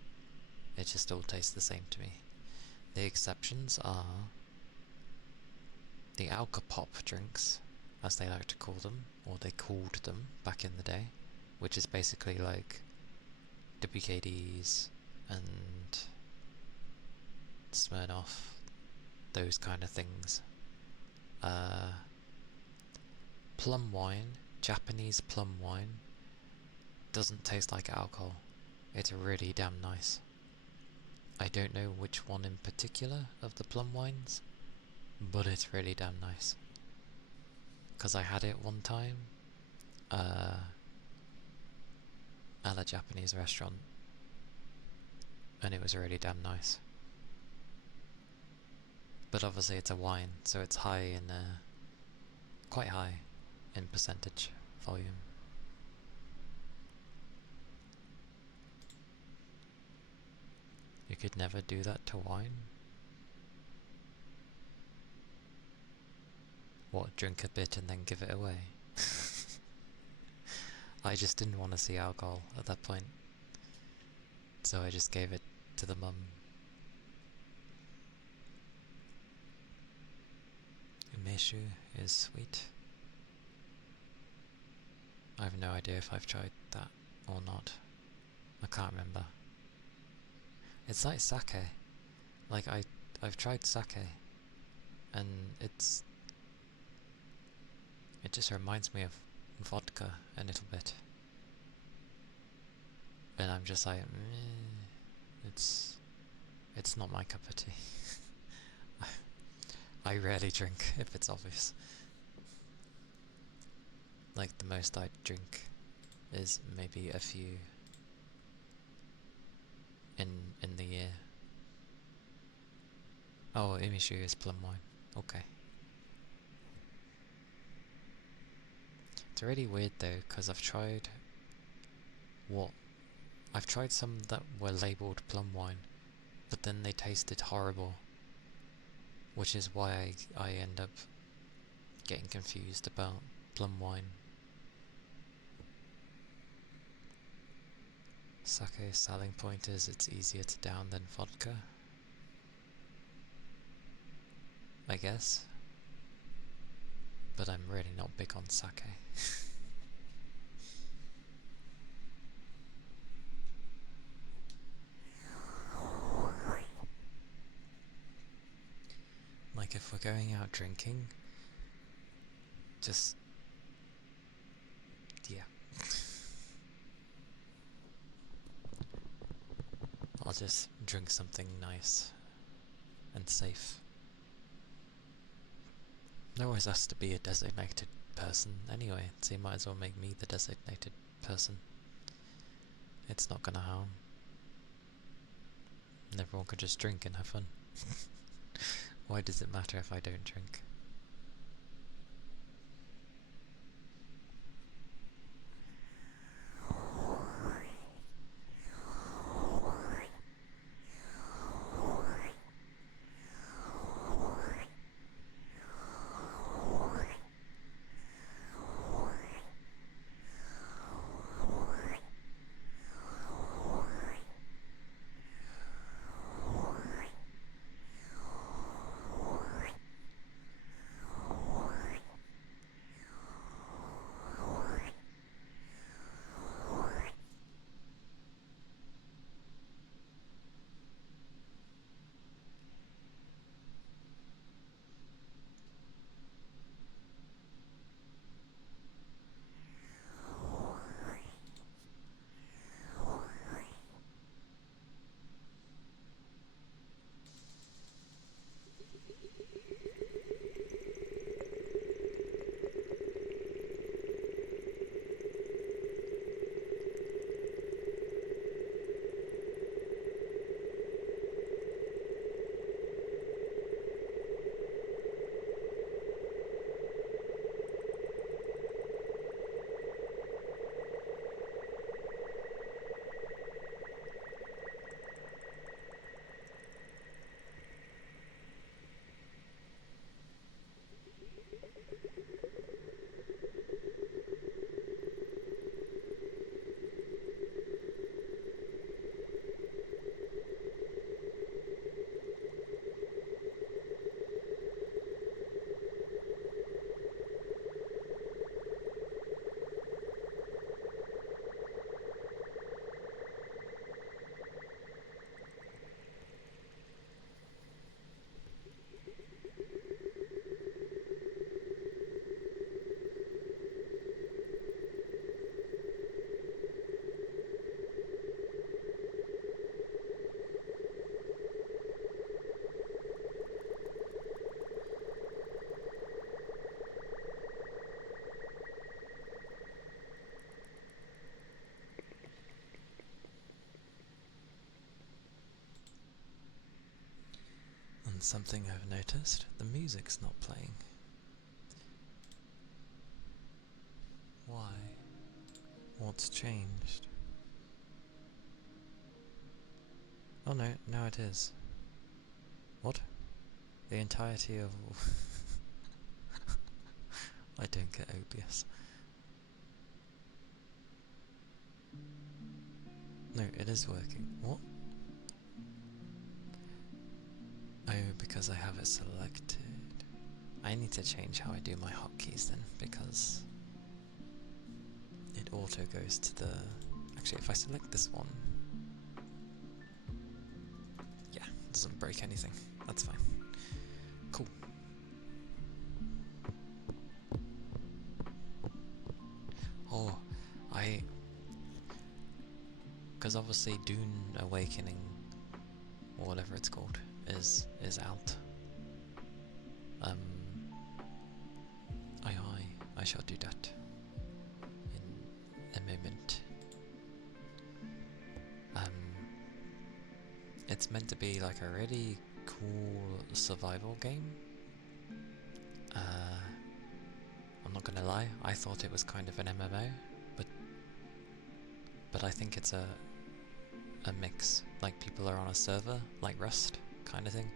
It just all tastes the same to me. The exceptions are the alcopop drinks, as they like to call them, or they called them back in the day, which is basically like WKDs and Smirnoff, those kind of things. Plum wine, Japanese plum wine, doesn't taste like alcohol. It's really damn nice. I don't know which one in particular of the plum wines, but it's really damn nice. Because I had it one time at a Japanese restaurant, and it was really damn nice. But obviously it's a wine, so it's high in, quite high in percentage volume. You could never do that to wine? What, drink a bit and then give it away? I just didn't want to see alcohol at that point, so I just gave it to the mum. Umeshu is sweet. I have no idea if I've tried that or not. I can't remember. It's like sake. Like I've tried sake, and it just reminds me of vodka a little bit. And I'm just like, it's not my cup of tea. I rarely drink if it's obvious. Like the most I drink is maybe a few in the year. Oh, Imishu is plum wine. Okay. It's really weird though, because I've tried some that were labelled plum wine, but then they tasted horrible, which is why I end up getting confused about plum wine. Sake's selling point is it's easier to down than vodka, I guess, but I'm really not big on sake. Like if we're going out drinking, just, yeah. I'll just drink something nice and safe. There always has to be a designated person anyway, so you might as well make me the designated person. It's not gonna harm. And everyone could just drink and have fun. Why does it matter if I don't drink? And something I've noticed, the music's not playing. Why? What's changed? Oh no, now it is. What? The entirety of... I don't get OBS. No, it is working. What? Oh, because I have it selected. I need to change how I do my hotkeys then, because it auto goes to the... Actually, if I select this one... Yeah, it doesn't break anything. That's fine. Cool. Oh, because obviously Dune Awakening, or whatever it's called, is out. I shall do that in a moment. It's meant to be like a really cool survival game. I'm not gonna lie, I thought it was kind of an MMO, but I think it's a mix. Like, people are on a server, like Rust kind of thing.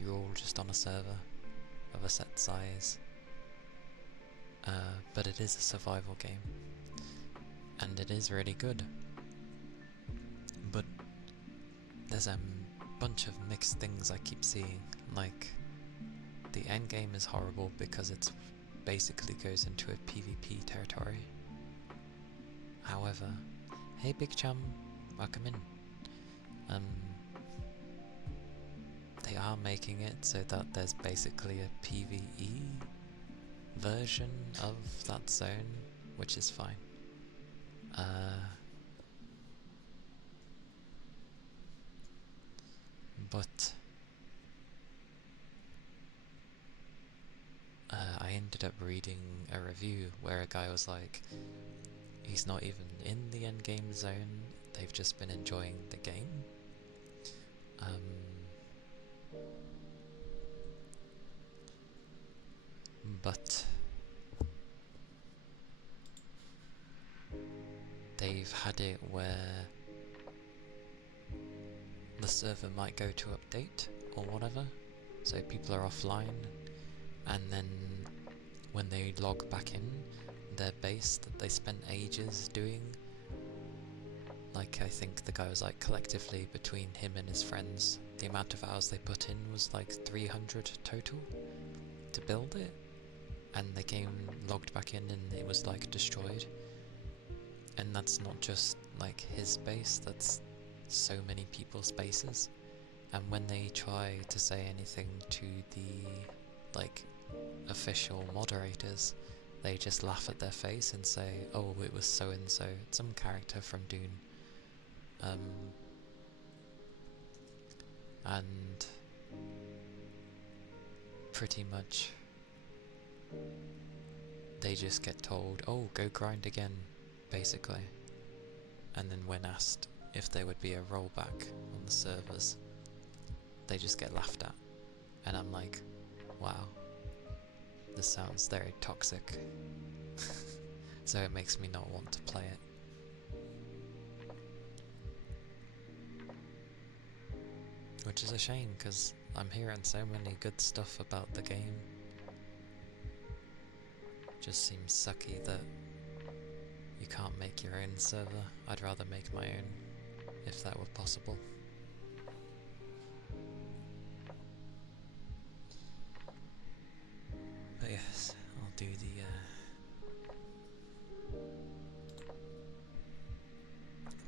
You're all just on a server of a set size. But it is a survival game, and it is really good. But there's a bunch of mixed things I keep seeing. Like, the end game is horrible because it's basically goes into a PvP territory. However, hey Big Chum, welcome in. They are making it so that there's basically a PvE version of that zone, which is fine. But I ended up reading a review where a guy was like, he's not even in the endgame zone, they've just been enjoying the game. But they've had it where the server might go to update or whatever, so people are offline, and then when they log back in, their base that they spent ages doing, like I think the guy was like collectively between him and his friends, the amount of hours they put in was like 300 total to build it, and the game logged back in and it was like destroyed. And that's not just like his base, that's so many people's bases. And when they try to say anything to the like official moderators, they just laugh at their face and say, oh, it was so and so, some character from Dune. And pretty much they just get told, oh, go grind again, basically. And then when asked if there would be a rollback on the servers, they just get laughed at. And I'm like, wow, this sounds very toxic. So it makes me not want to play it. Which is a shame, because I'm hearing so many good stuff about the game. Just seems sucky that you can't make your own server. I'd rather make my own, if that were possible. But yes, I'll do the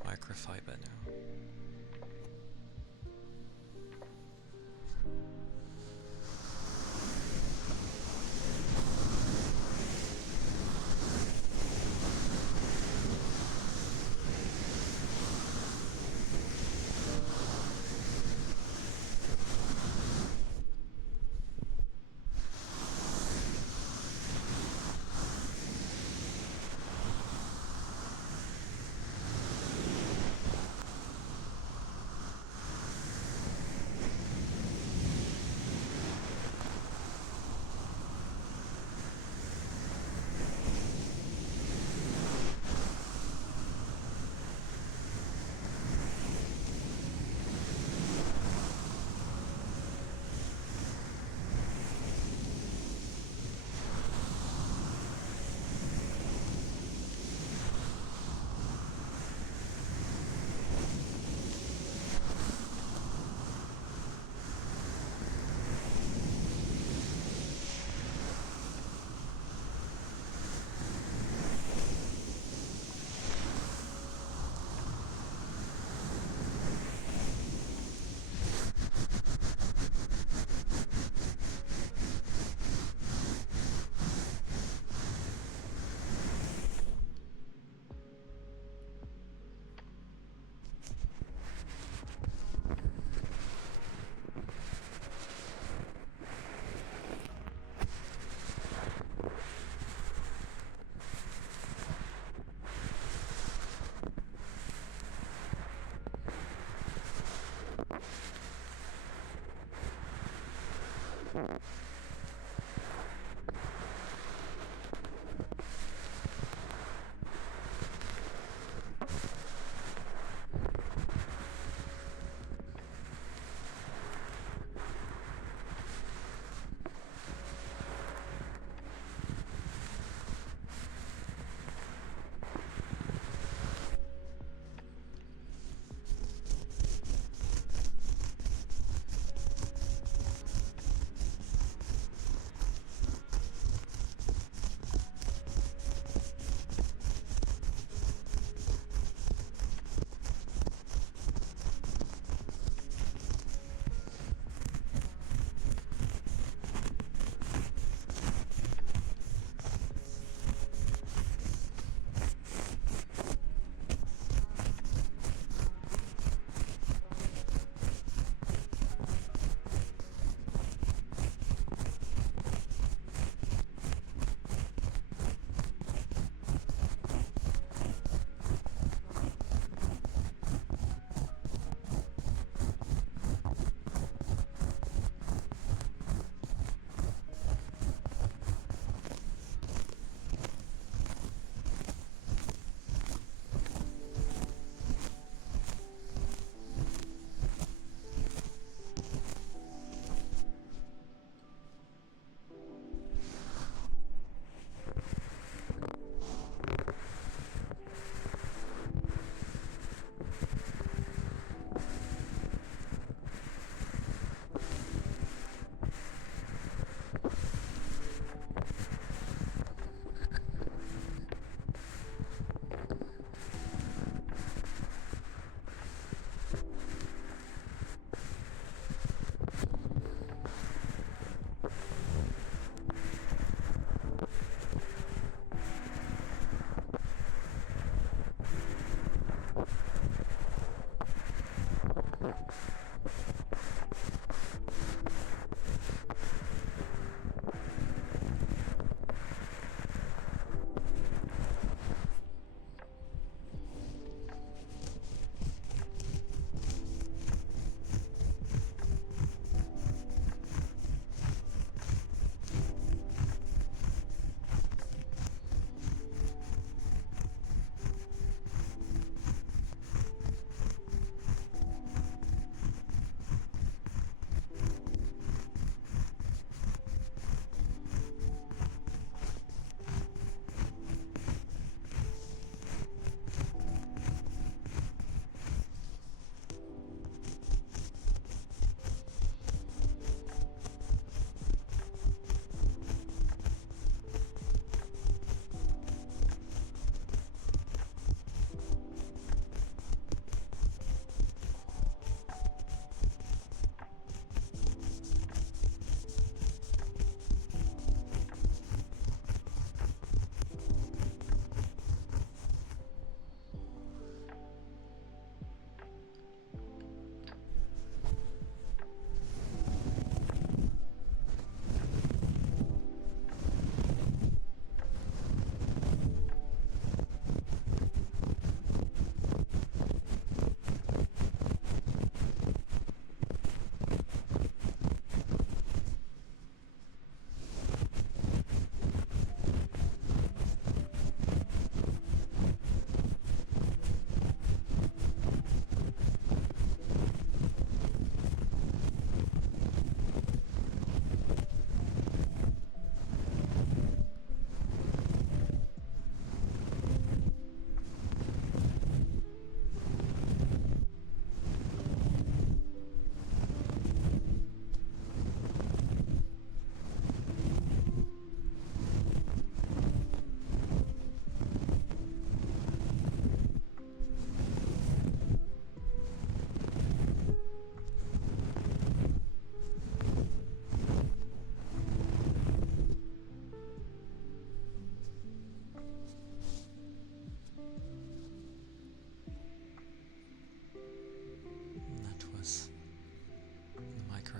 microfiber now.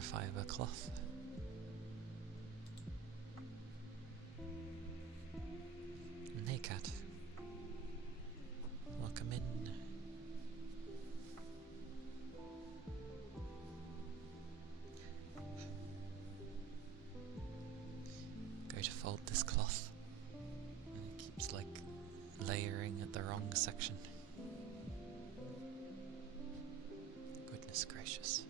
Microfiber cloth. And hey cat, welcome in. section. Goodness gracious.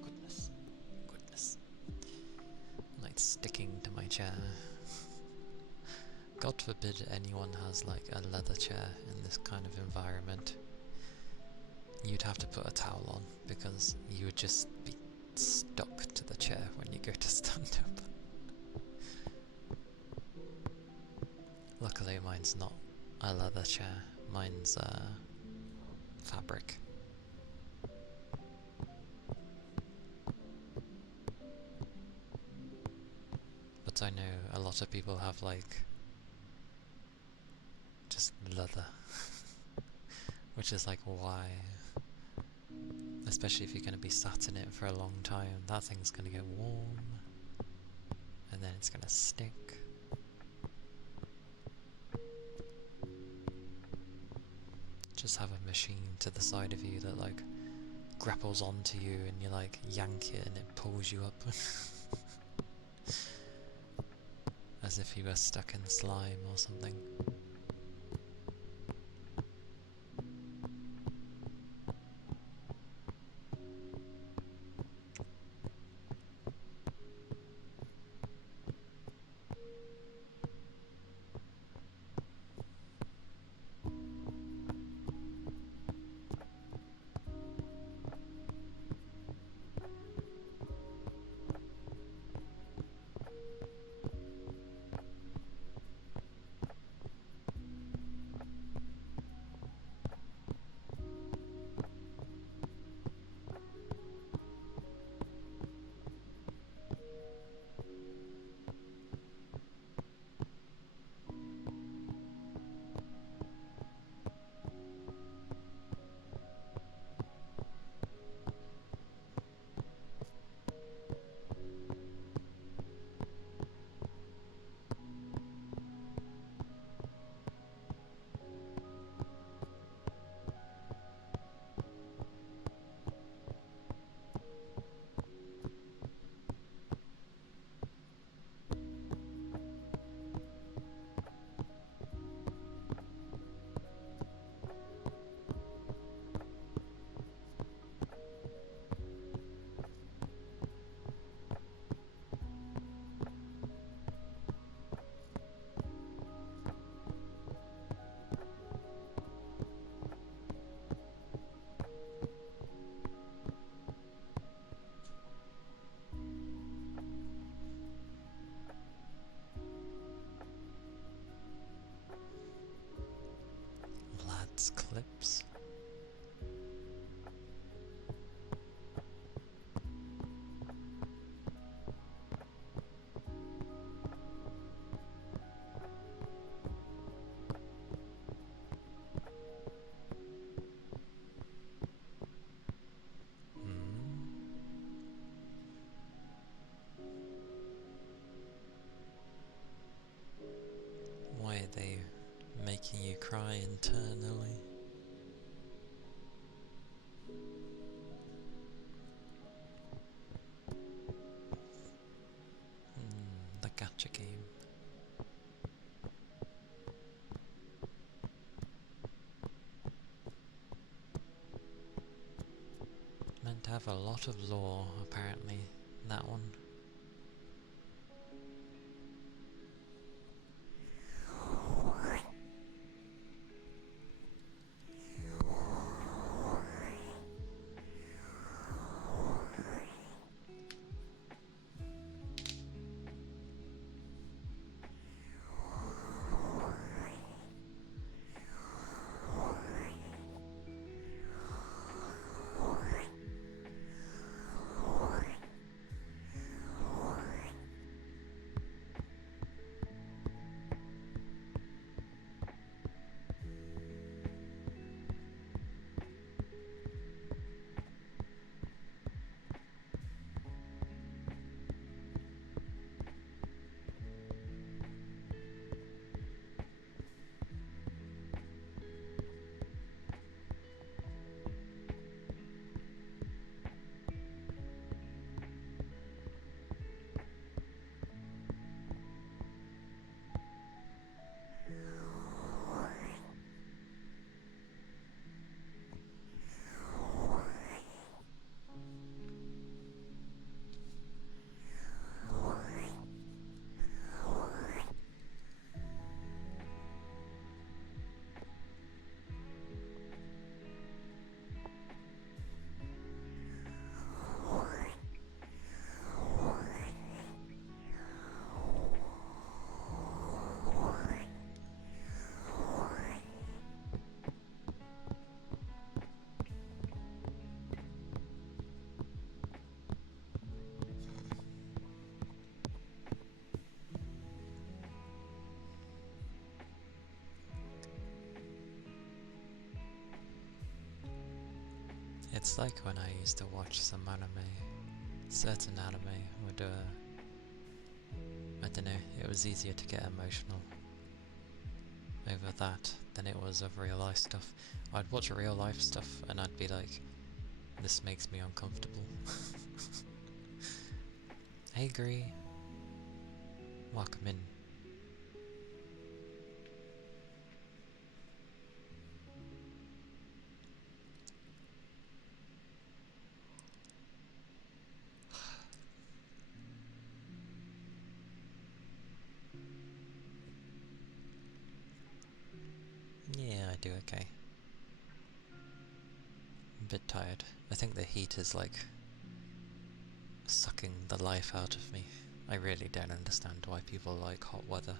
Goodness. I'm like sticking to my chair. God forbid anyone has like a leather chair in this kind of environment. You'd have to put a towel on because you would just be stuck to the chair when you go to stand up. Luckily mine's not a leather chair, mine's fabric. But I know a lot of people have like just leather, which is like why, especially if you're going to be sat in it for a long time, that thing's going to get warm and then it's going to stink. Just have a machine to the side of you that like grapples onto you and you like yank it and it pulls you up. As if you were stuck in slime or something. Clips. Why are they making you cry internally? The gacha game. Meant to have a lot of lore, apparently, that one. It's like when I used to watch some anime. Certain anime would, I don't know, it was easier to get emotional over that than it was of real life stuff. I'd watch real life stuff and I'd be like, this makes me uncomfortable. Hey Gree, welcome in. Yeah, I do okay. I'm a bit tired. I think the heat is like sucking the life out of me. I really don't understand why people like hot weather.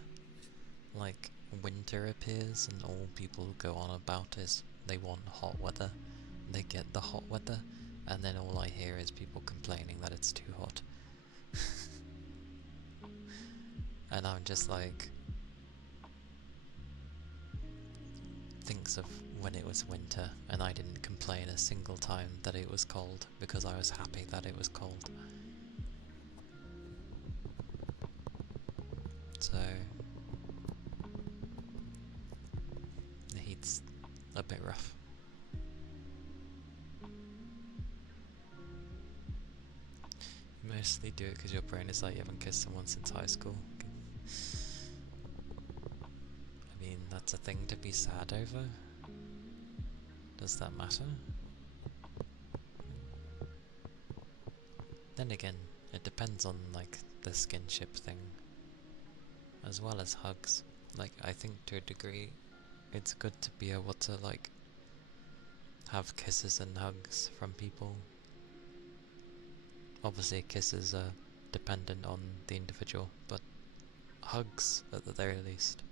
Like, winter appears and all people go on about is they want hot weather. They get the hot weather, and then all I hear is people complaining that it's too hot. And I'm just like, thinks of when it was winter and I didn't complain a single time that it was cold because I was happy that it was cold. So the heat's a bit rough. You mostly do it because your brain is like you haven't kissed someone since high school. I mean, that's a thing to be sad over. Does that matter? Then again, it depends on like the skinship thing as well as hugs. Like, I think to a degree it's good to be able to like have kisses and hugs from people. Obviously kisses are dependent on the individual, but hugs at the very least.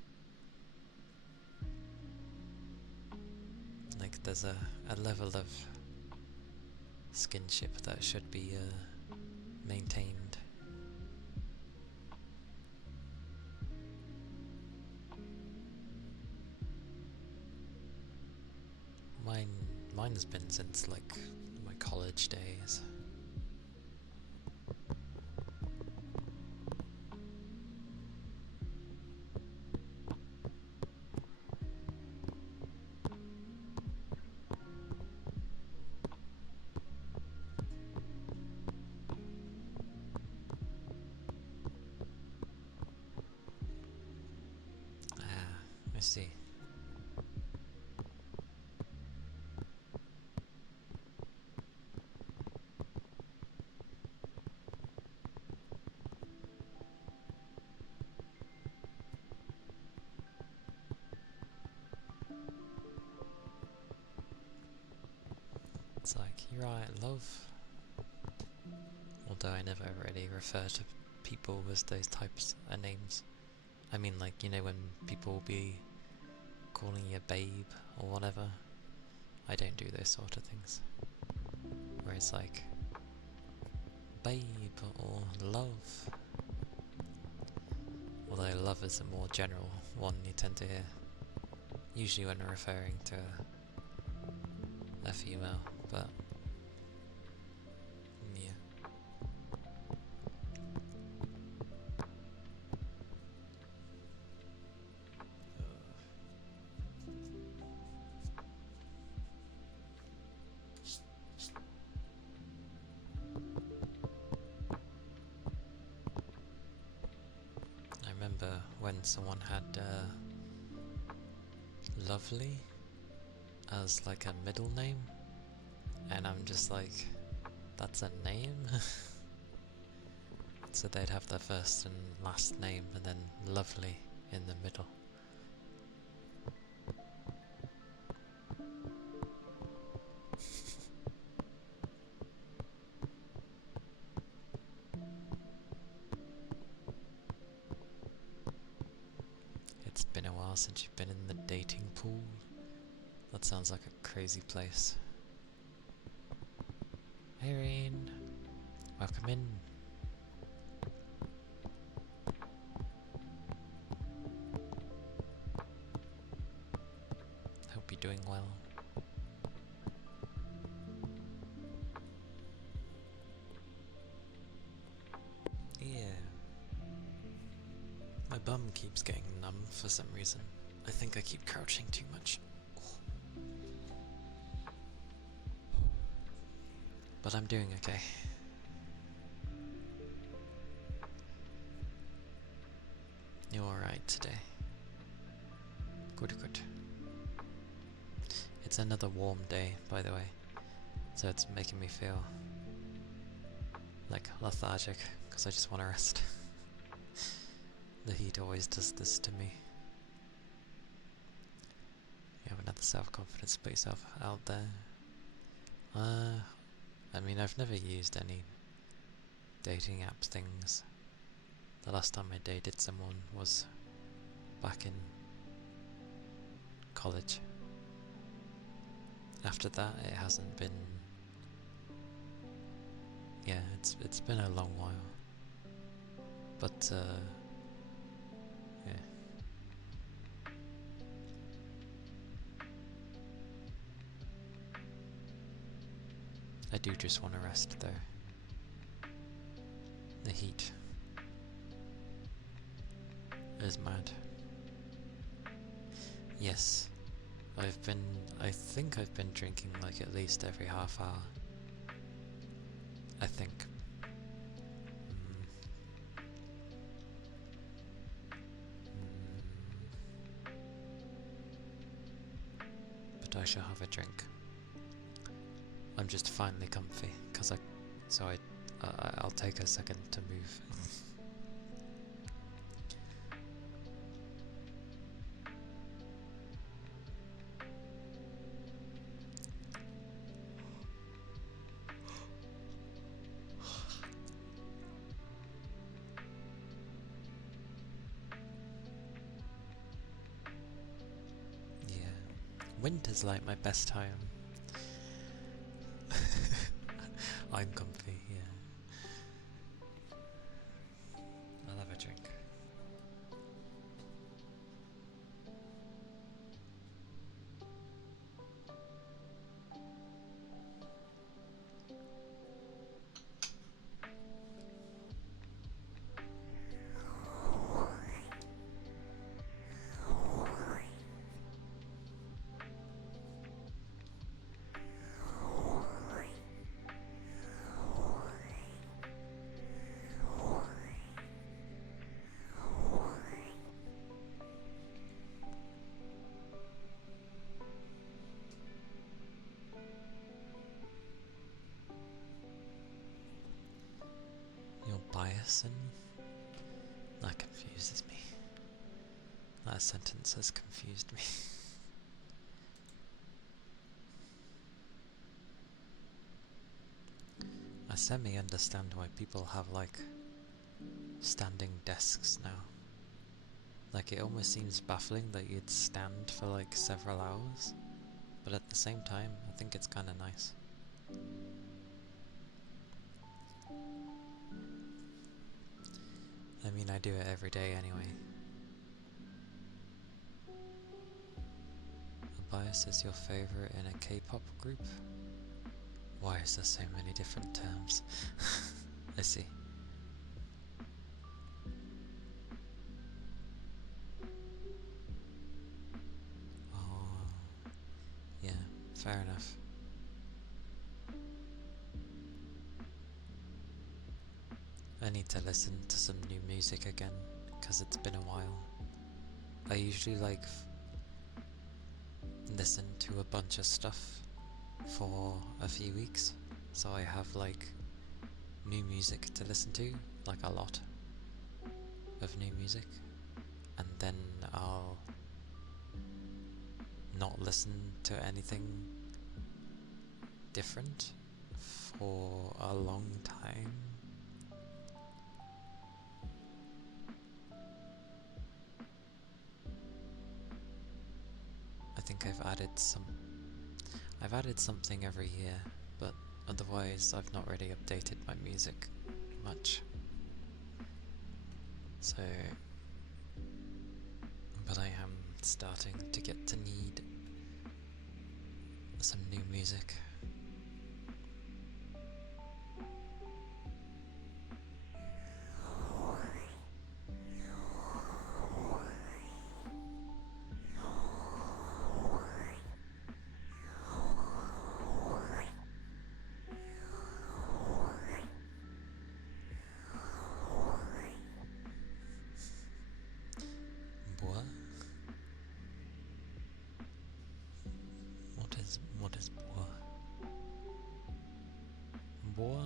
Like, there's a level of skinship that should be maintained. Mine's been since like my college days. I see. It's like, you're right, love. Although I never really refer to people as those types of names. I mean, like, you know, when people will be calling you babe or whatever, I don't do those sort of things. Where it's like, babe or love. Although love is a more general one you tend to hear. Usually when referring to a female, but yeah. I remember when someone had lovely as like a middle name, and I'm just like, that's a name? So they'd have their first and last name and then lovely in the middle. It's been a while since you've been in the dating pool. That sounds like a crazy place. Hey Rain, welcome in. Hope you're doing well. My bum keeps getting numb for some reason. I think I keep crouching too much. But I'm doing okay. You're alright today. Good, good. It's another warm day, by the way, so it's making me feel like lethargic, because I just want to rest. The heat always does this to me. You have another self-confidence, put yourself out there. I mean, I've never used any dating apps things. The last time I dated someone was back in college. After that, it hasn't been. Yeah, it's been a long while. But yeah. I do just want to rest though. The heat is mad. Yes, I think I've been drinking like at least every half hour. I think. But I shall have a drink. I'm just finally comfy, I'll take a second to move. Yeah, winter's like my best time. I'm comfy, yeah. I'll have a drink. Your bias in? That confuses me. That sentence has confused me. I semi-understand why people have like standing desks now. Like it almost seems baffling that you'd stand for like several hours, but at the same time I think it's kinda nice. I mean, I do it every day anyway. Bias is your favorite in a K-pop group? Why is there so many different terms? I see. Oh, yeah, fair enough. I need to listen to some new music again, because it's been a while. I usually like listen to a bunch of stuff for a few weeks, so I have like new music to listen to, like a lot of new music, and then I'll not listen to anything different for a long time. I think I've added something every year, but otherwise I've not really updated my music much. So, but I am starting to get to need some new music. boy.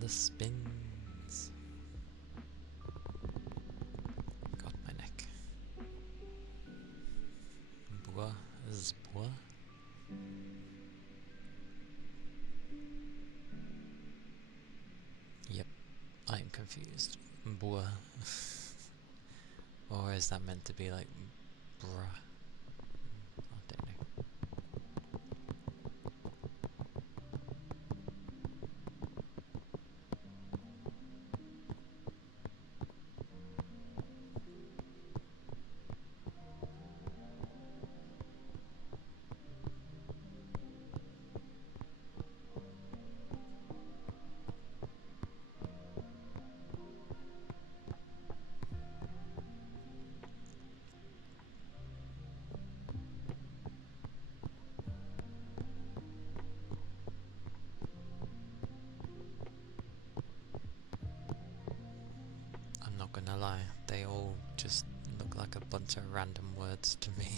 The spins. Got my neck. Bois is bois. Yep, I'm confused. Bois. Or is that meant to be like bruh? I don't know. I'm not gonna lie, they all just look like a bunch of random words to me.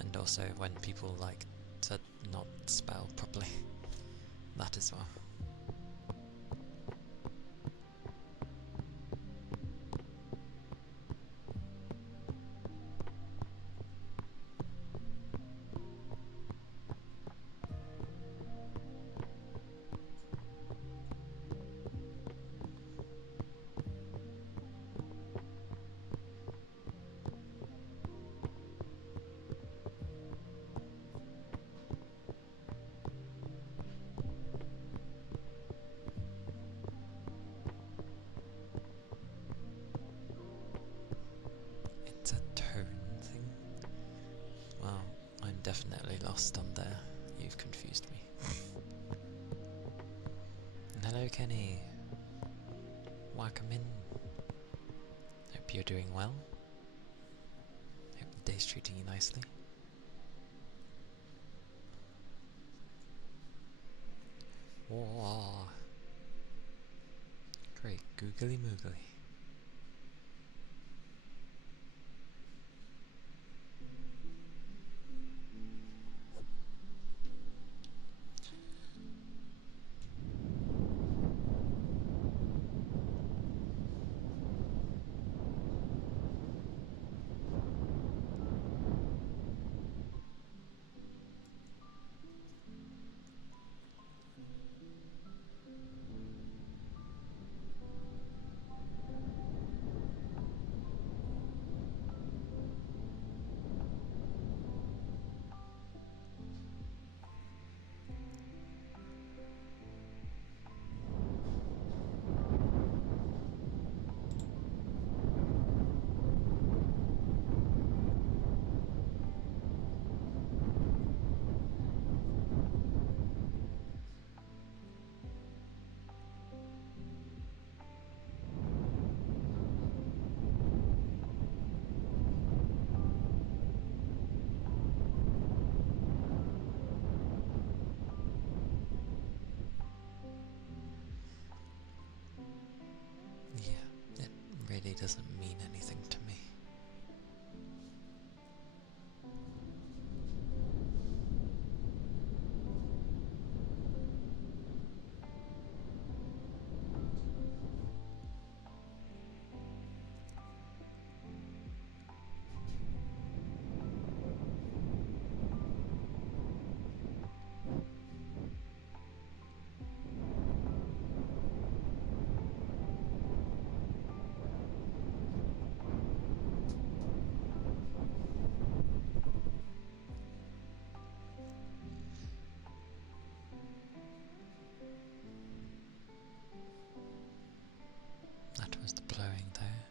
And also when people like to not spell properly, that as well. It's a tone thing. Well, I'm definitely lost on there. You've confused me. Hello Kenny. Welcome in. Hope you're doing well. Hope the day's treating you nicely. Whoa. Great, googly moogly. Yeah, it really doesn't mean anything to me. That was the blowing there.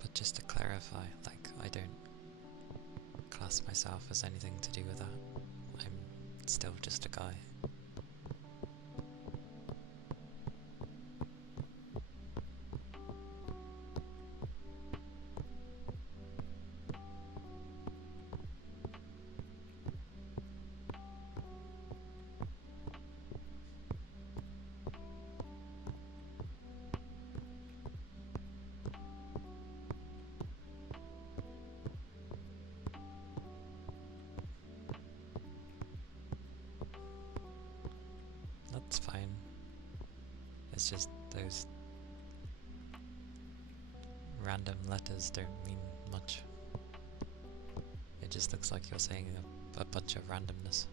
But just to clarify, like, I don't class myself as anything to do with that. I'm still just a guy. it's just those random letters don't mean much. It just looks like you're saying a bunch of randomness.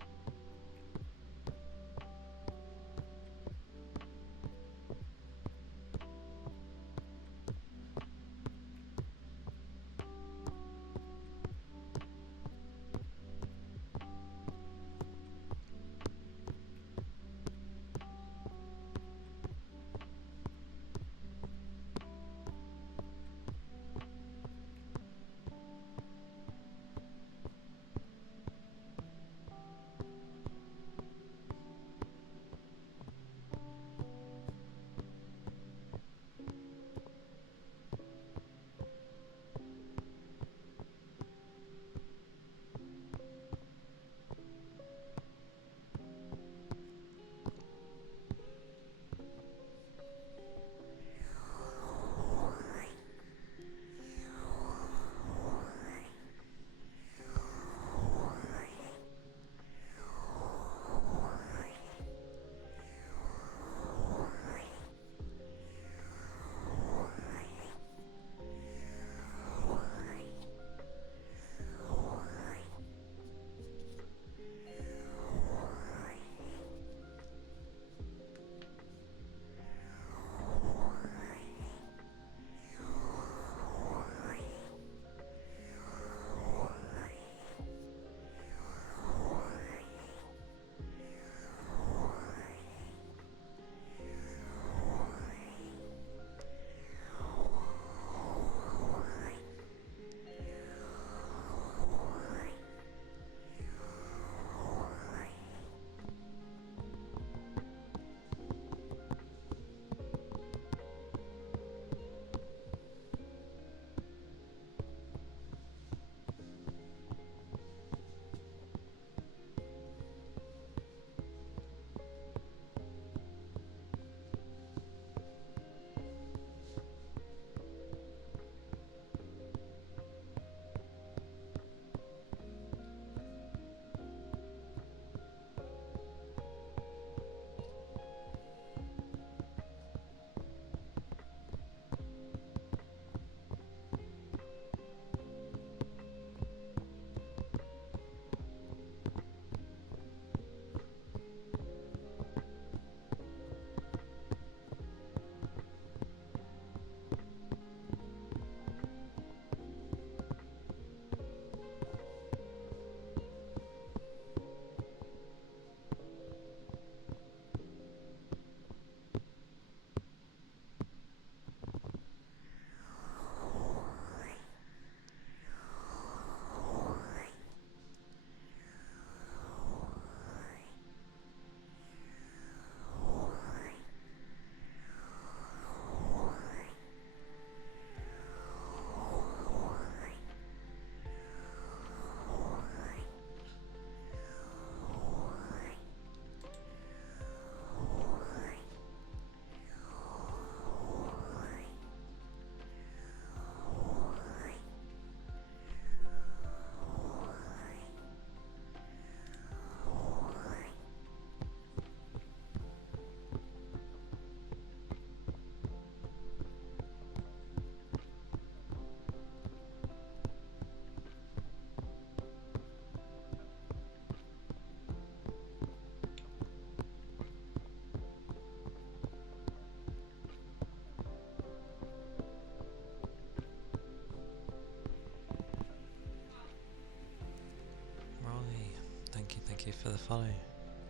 Thank you for the follow.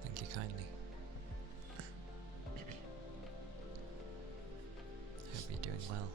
Thank you kindly. Hope you're doing well.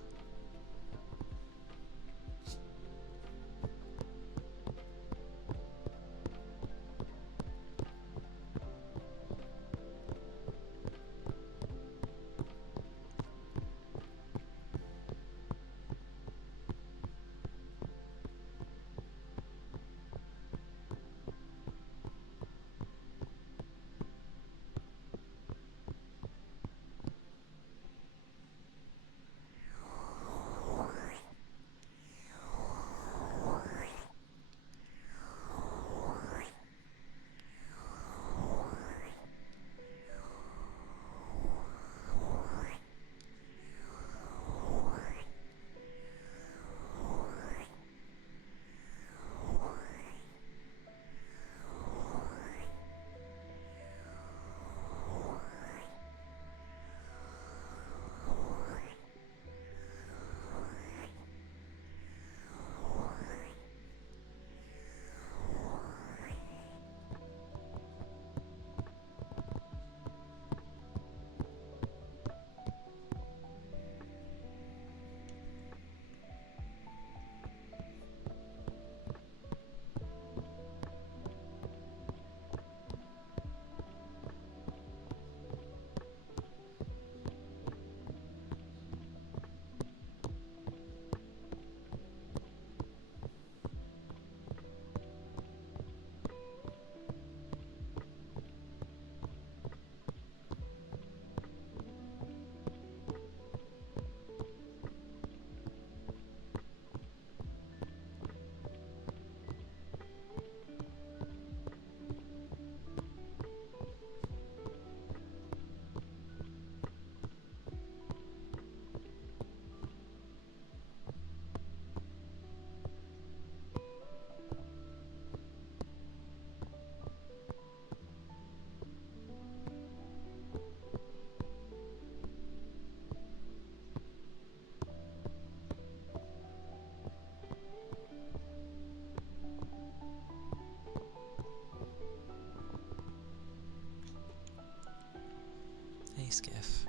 skiff.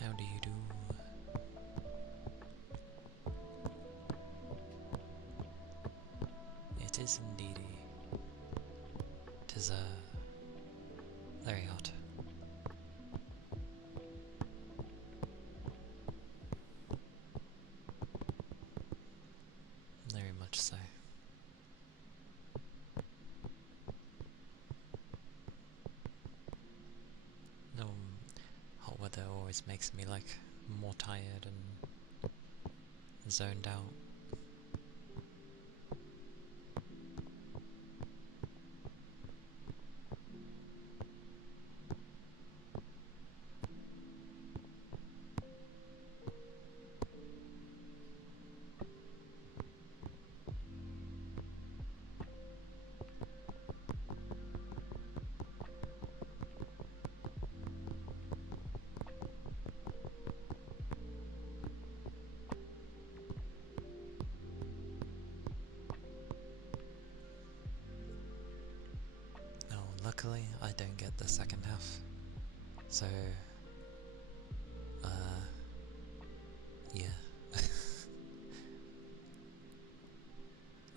How do you do? It is indeed. It is very hot. Very much so. No, hot weather always makes me like more tired and zoned out. Luckily, I don't get the second half, so, yeah.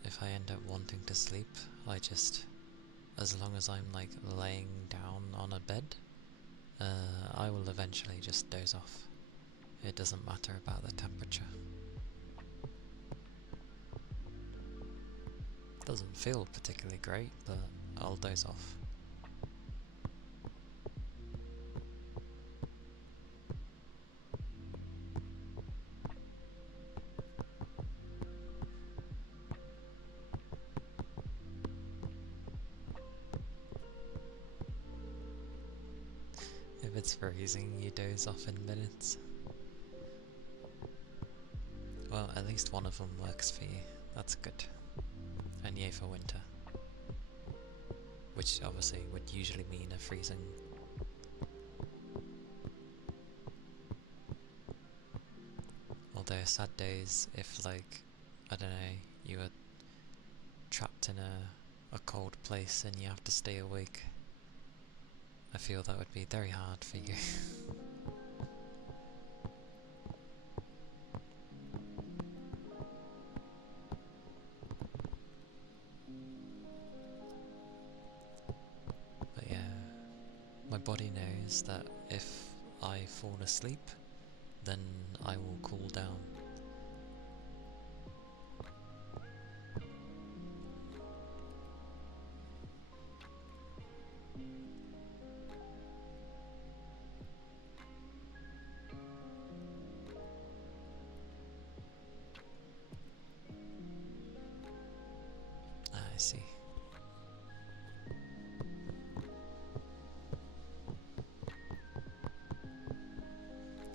If I end up wanting to sleep, I just, as long as I'm like laying down on a bed, I will eventually just doze off. It doesn't matter about the temperature. Doesn't feel particularly great, but I'll doze off. If it's freezing, you doze off in minutes. Well, at least one of them works for you. That's good. And yay for winter. Which obviously would usually mean a freezing. Although sad days if, like, I don't know, you were trapped in a cold place and you have to stay awake. I feel that would be very hard for you. But yeah, my body knows that if I fall asleep, then I will cool down. I see.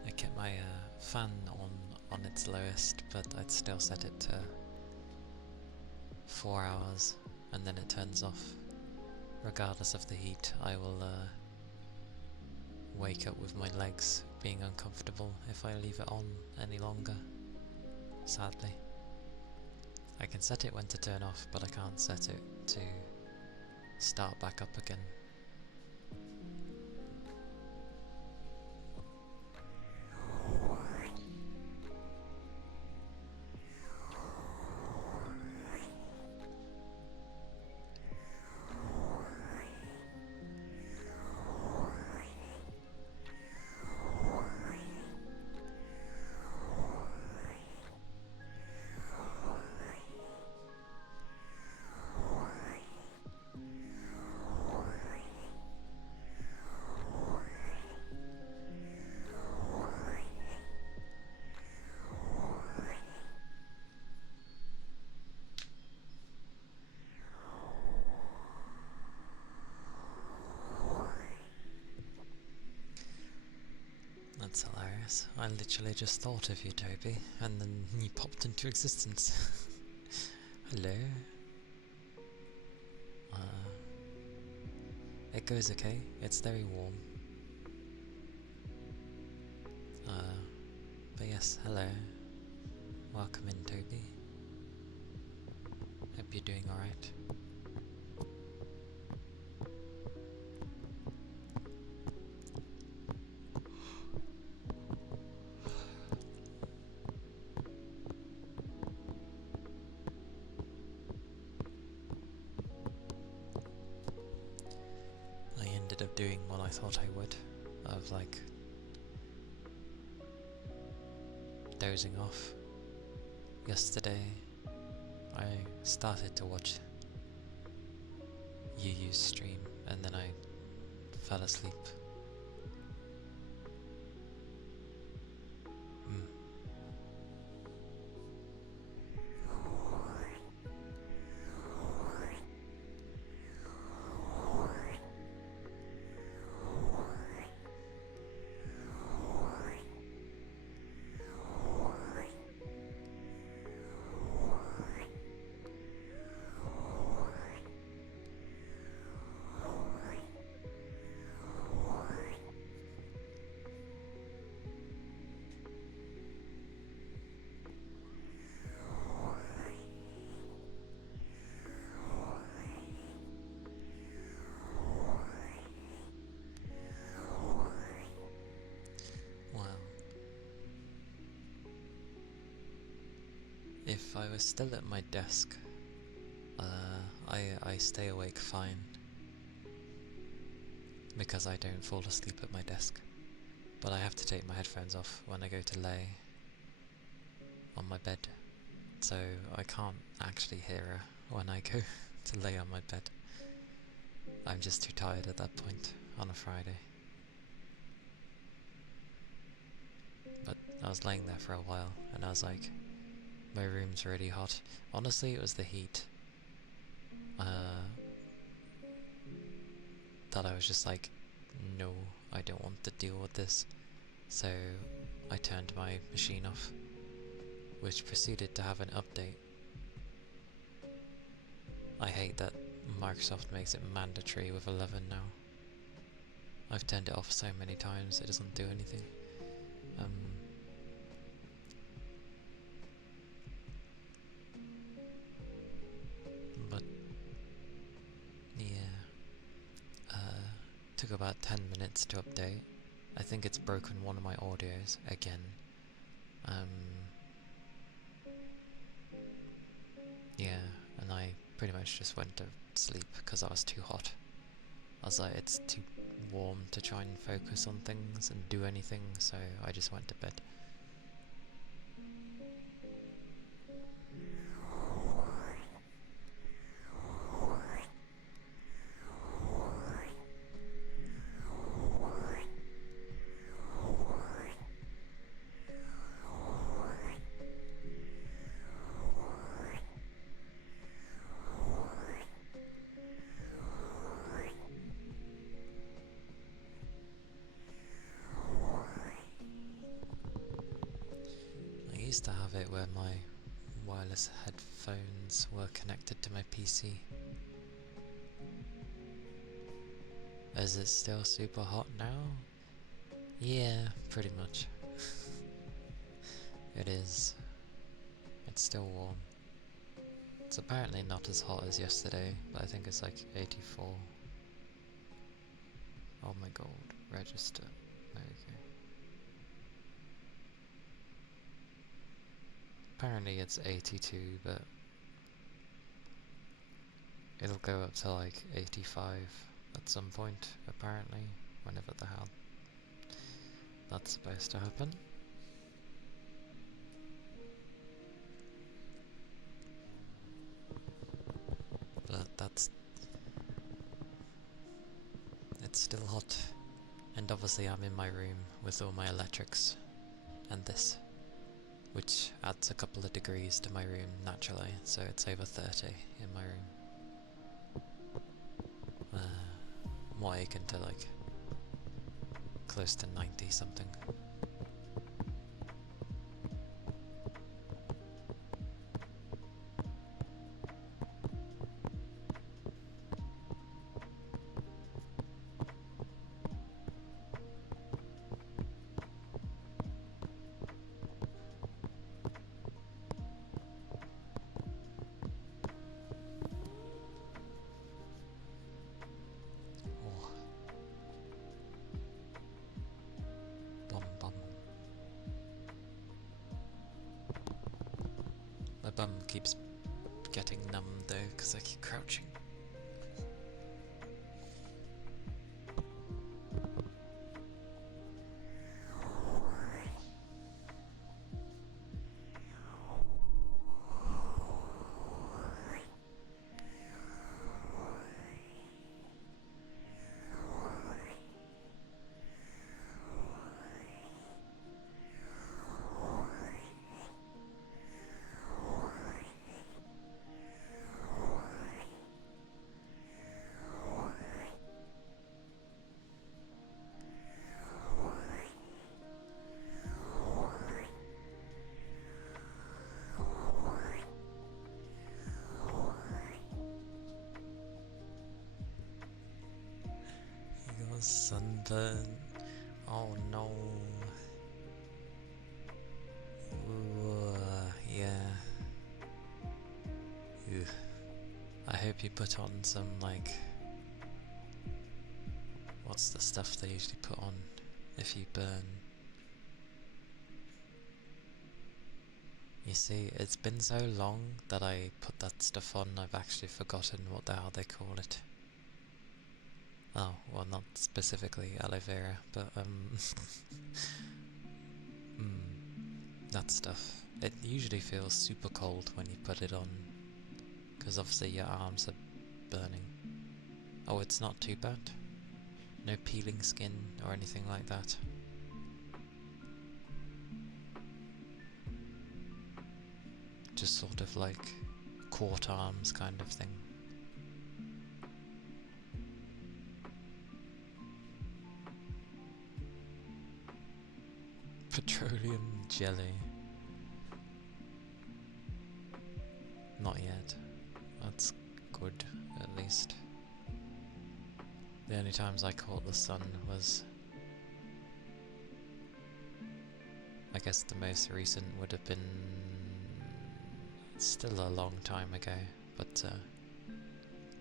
I kept my fan on its lowest, but I'd still set it to 4 hours, and then it turns off. Regardless of the heat, I will wake up with my legs being uncomfortable if I leave it on any longer, sadly. I can set it when to turn off, but I can't set it to start back up again. That's hilarious. I literally just thought of you, Toby, and then you popped into existence. Hello. It goes okay. It's very warm. But yes, hello. Welcome in, Toby. Hope you're doing alright. I ended up doing what I thought I would, of like dozing off. Yesterday I started to watch UU's stream and then I fell asleep. If I was still at my desk, I stay awake fine because I don't fall asleep at my desk. But I have to take my headphones off when I go to lay on my bed, so I can't actually hear her when I go to lay on my bed. I'm just too tired at that point on a Friday. But I was laying there for a while and I was like, my room's really hot. Honestly, it was the heat. That I was just like, no, I don't want to deal with this. So I turned my machine off, which proceeded to have an update. I hate that Microsoft makes it mandatory with 11 now. I've turned it off so many times, it doesn't do anything. But yeah, took about 10 minutes to update. I think it's broken one of my audios again. Yeah, and I pretty much just went to sleep because I was too hot. I was like, it's too warm to try and focus on things and do anything, so I just went to bed. I used to have it where my wireless headphones were connected to my PC. Is it still super hot now? Yeah, pretty much. It is. It's still warm. It's apparently not as hot as yesterday, but I think it's like 84. Oh my god, register. There we go. Apparently it's 82, but it'll go up to like 85 at some point, apparently, whenever the hell that's supposed to happen. But it's still hot, and obviously I'm in my room with all my electrics and this, which adds a couple of degrees to my room naturally, so it's over 30 in my room. More akin to like close to 90 something. keeps getting numb though, because I keep crouching. Sunburn. Oh no. Ooh, yeah. Ew. I hope you put on some, like, what's the stuff they usually put on if you burn? You see, it's been so long that I put that stuff on, I've actually forgotten what the hell they call it. Oh, well, not specifically aloe vera, but, that stuff. It usually feels super cold when you put it on, because obviously your arms are burning. Oh, it's not too bad? No peeling skin or anything like that? Just sort of like quart arms kind of thing. Petroleum jelly. Not yet. That's good, at least. The only times I caught the sun was... I guess the most recent would have been... still a long time ago, but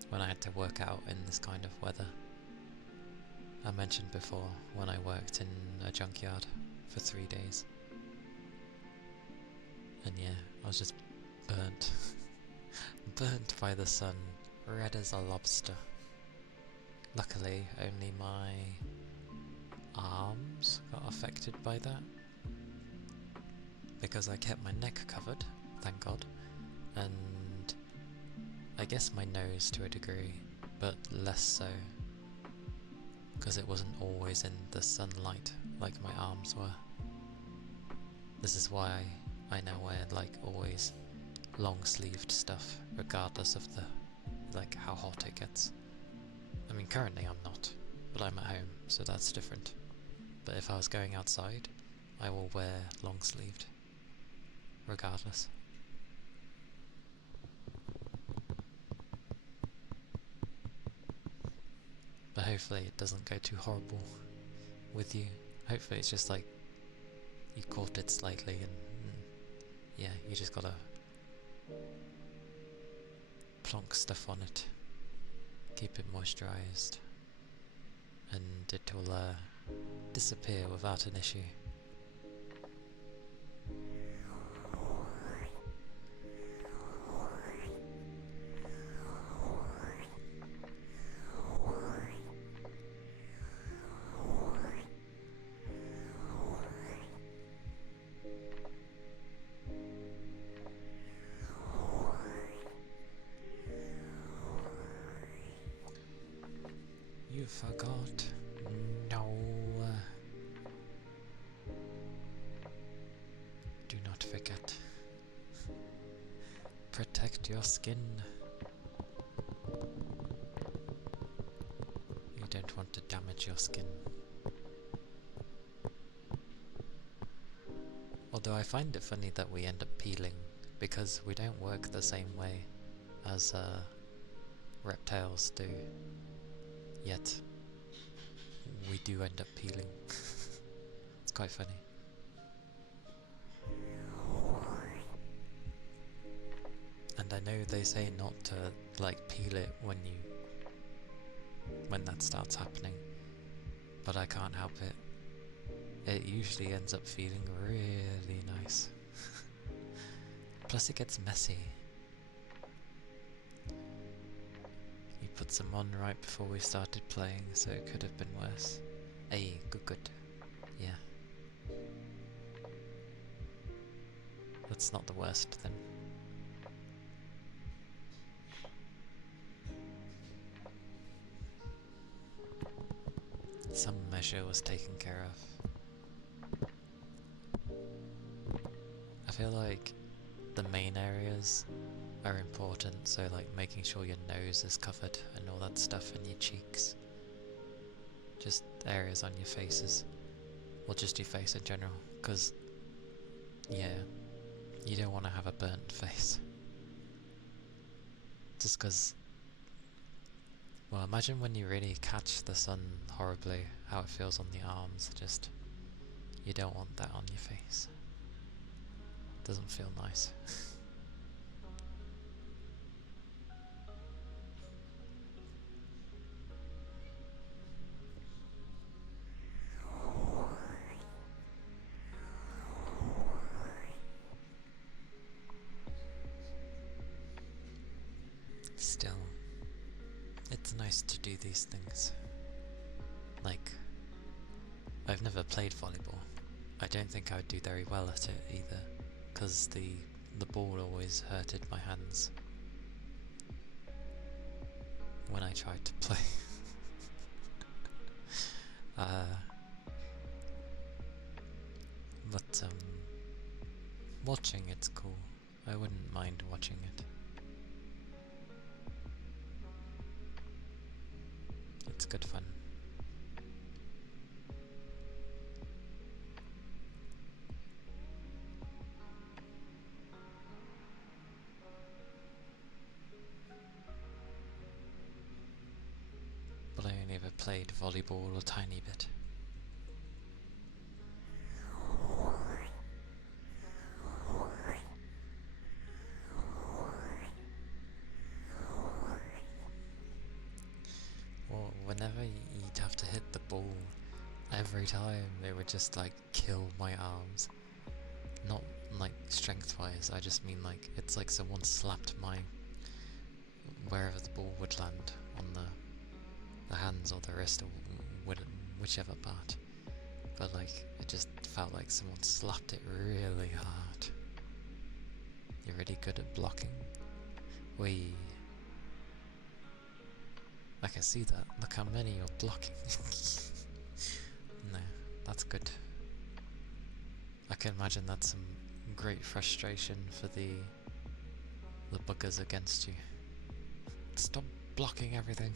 when I had to work out in this kind of weather. I mentioned before, when I worked in a junkyard for 3 days. And yeah, I was just burnt. Burnt by the sun, red as a lobster. Luckily, only my arms got affected by that, because I kept my neck covered, thank God, and I guess my nose to a degree, but less so, because it wasn't always in the sunlight like my arms were. This is why I now wear, like, always long-sleeved stuff, regardless of the, like, how hot it gets. I mean, currently I'm not, but I'm at home, so that's different. But if I was going outside, I will wear long-sleeved, regardless. But hopefully it doesn't go too horrible with you. Hopefully it's just like, you caught it slightly and yeah, you just gotta plonk stuff on it, keep it moisturised, and it will disappear without an issue. You forgot? No. Do not forget. Protect your skin. You don't want to damage your skin. Although I find it funny that we end up peeling, because we don't work the same way as reptiles do. Yet, we do end up peeling. It's quite funny. And I know they say not to, like, peel it when that starts happening, but I can't help it. It usually ends up feeling really nice. Plus it gets messy put some on right before we started playing, so it could have been worse. Hey, good. Yeah. That's not the worst then. Some measure was taken care of. I feel like the main areas are important, so like making sure your nose is covered and all that stuff, and your cheeks. Just areas on your faces, or just your face in general, because yeah, you don't want to have a burnt face. Just because, well, imagine when you really catch the sun horribly, how it feels on the arms. Just, you don't want that on your face. Doesn't feel nice. Still, it's nice to do these things. Like, I've never played volleyball. I don't think I would do very well at it either, because the ball always hurted my hands when I tried to play. But watching it's cool. I wouldn't mind watching it. It's good fun. But I only ever played volleyball a tiny bit. Well, whenever you'd have to hit the ball, every time it would just like kill my arms. Not like strength wise, I just mean like it's like someone slapped my wherever the ball would land on the hands or the wrist or whichever part. But like it just felt like someone slapped it really hard. You're really good at blocking. I can see that. Look how many you're blocking. No, that's good. I can imagine that's some great frustration for the buggers against you. Stop blocking everything.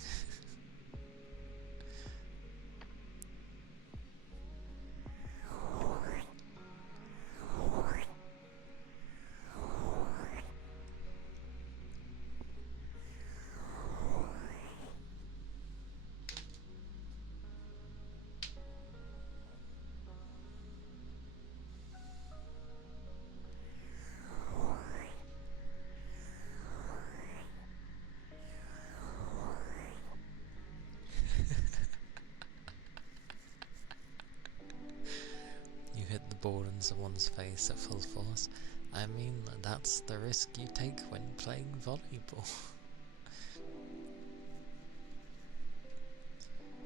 You hit the ball in someone's face at full force. I mean, that's the risk you take when playing volleyball.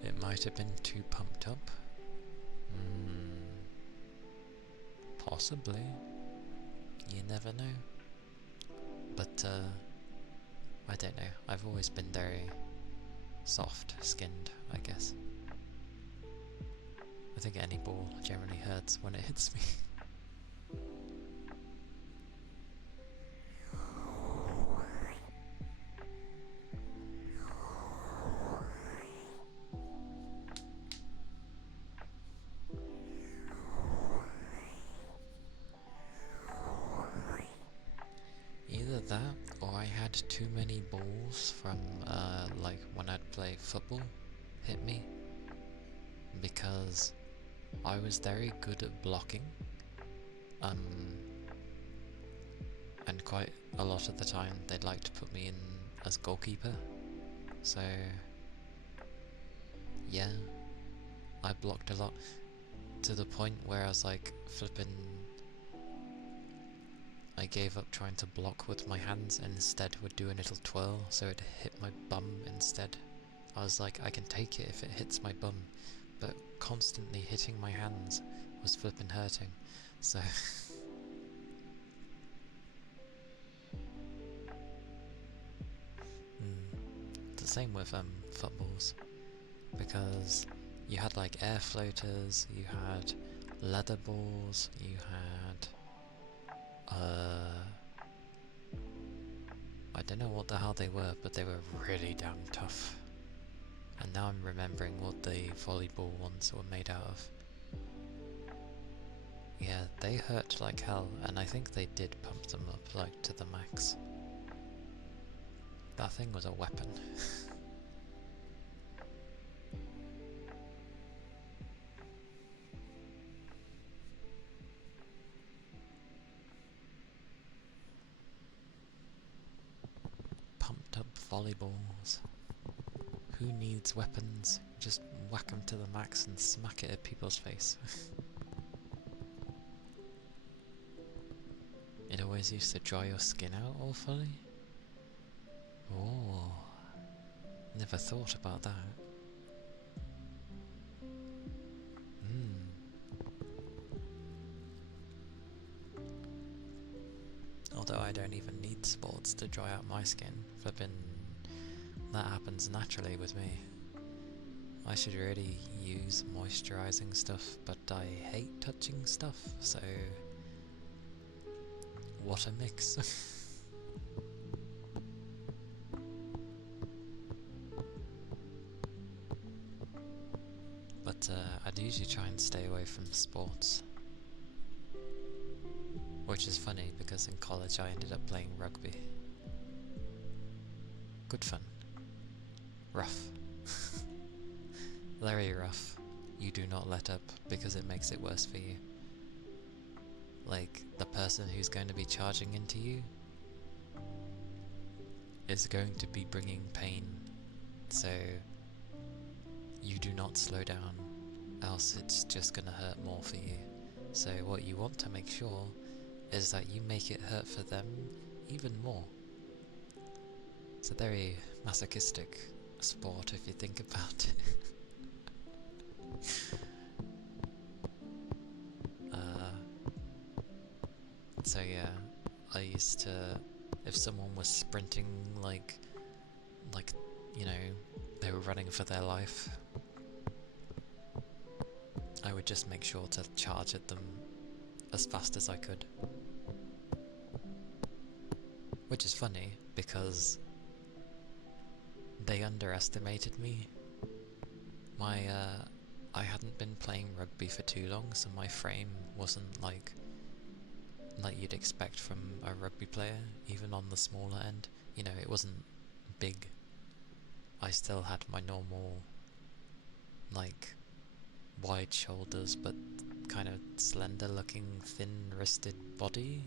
It might have been too pumped up. Possibly. You never know. But, I don't know. I've always been very soft-skinned, I guess. I think any ball generally hurts when it hits me. Either that, or I had too many balls from, like, when I'd play football hit me. Because I was very good at blocking. And quite a lot of the time they'd like to put me in as goalkeeper. So, yeah, I blocked a lot. To the point where I was like, flipping, I gave up trying to block with my hands and instead would do a little twirl so it hit my bum instead. I was like, I can take it if it hits my bum, but constantly hitting my hands was flippin' hurting, so... The same with footballs, because you had like air floaters, you had leather balls, you had I don't know what the hell they were, but they were really damn tough. And now I'm remembering what the volleyball ones were made out of. Yeah, they hurt like hell, and I think they did pump them up like to the max. That thing was a weapon. Pumped up volleyballs. Who needs weapons? Just whack them to the max and smack it at people's face. It always used to dry your skin out awfully. Oh, never thought about that. Although I don't even need sports to dry out my skin. Flippin', that happens naturally with me. I should really use moisturising stuff, but I hate touching stuff, so... What a mix. But I'd usually try and stay away from sports. Which is funny, because in college I ended up playing rugby. Good fun. Rough. Very rough. You do not let up, because it makes it worse for you. Like, the person who's going to be charging into you is going to be bringing pain, so you do not slow down, else it's just gonna hurt more for you. So what you want to make sure is that you make it hurt for them even more. It's a very masochistic sport if you think about it. So yeah, I used to, if someone was sprinting like, you know, they were running for their life, I would just make sure to charge at them as fast as I could. Which is funny, because they underestimated me. I hadn't been playing rugby for too long, so my frame wasn't like you'd expect from a rugby player, even on the smaller end. You know, it wasn't big. I still had my normal, like, wide shoulders, but kind of slender looking, thin-wristed body.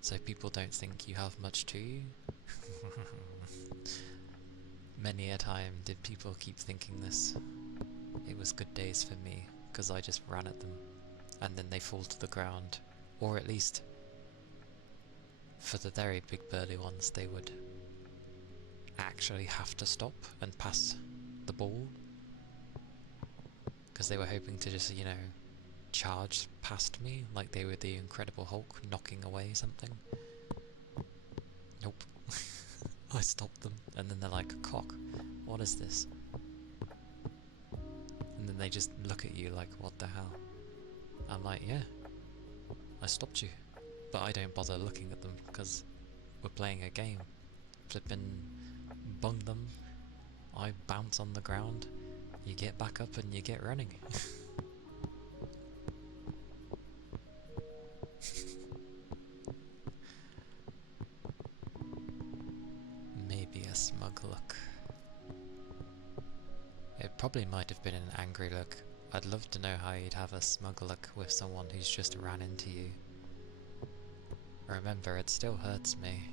So people don't think you have much to you. Many a time did people keep thinking this. It was good days for me, because I just ran at them, and then they fall to the ground, or at least, for the very big burly ones, they would actually have to stop and pass the ball, because they were hoping to just, you know, charge past me like they were the Incredible Hulk knocking away something. Nope. I stopped them, and then they're like, "Cock, what is this?" And then they just look at you like, "What the hell?" I'm like, "Yeah, I stopped you." But I don't bother looking at them, because we're playing a game. Flippin' bung them, I bounce on the ground, you get back up and you get running. Maybe a smug look. It probably might have been an angry look. I'd love to know how you'd have a smug look with someone who's just ran into you. Remember, it still hurts me.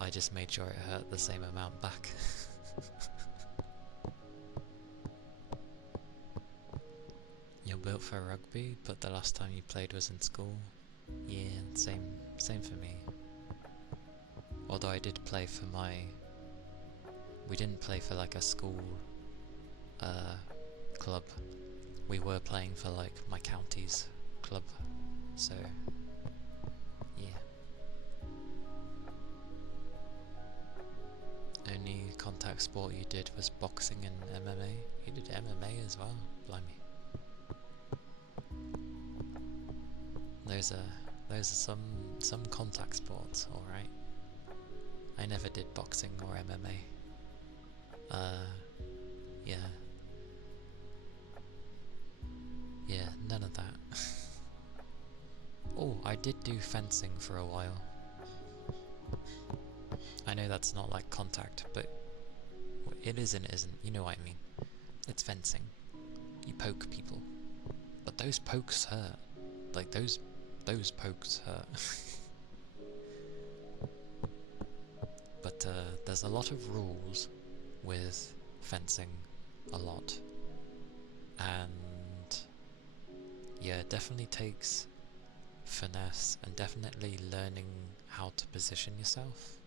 I just made sure it hurt the same amount back. You're built for rugby, but the last time you played was in school. Yeah, same for me. Although I did play for we didn't play for like a school club. We were playing for like my county's club, so yeah. Only contact sport you did was boxing and MMA. You did MMA as well? Blimey. Those are some contact sports, alright. I never did boxing or MMA. Yeah. Yeah, none of that. Oh, I did do fencing for a while. I know that's not like contact, but it is and it isn't. You know what I mean. It's fencing. You poke people. But those pokes hurt. Like, those pokes hurt. But there's a lot of rules with fencing. A lot. And yeah, it definitely takes finesse and definitely learning how to position yourself.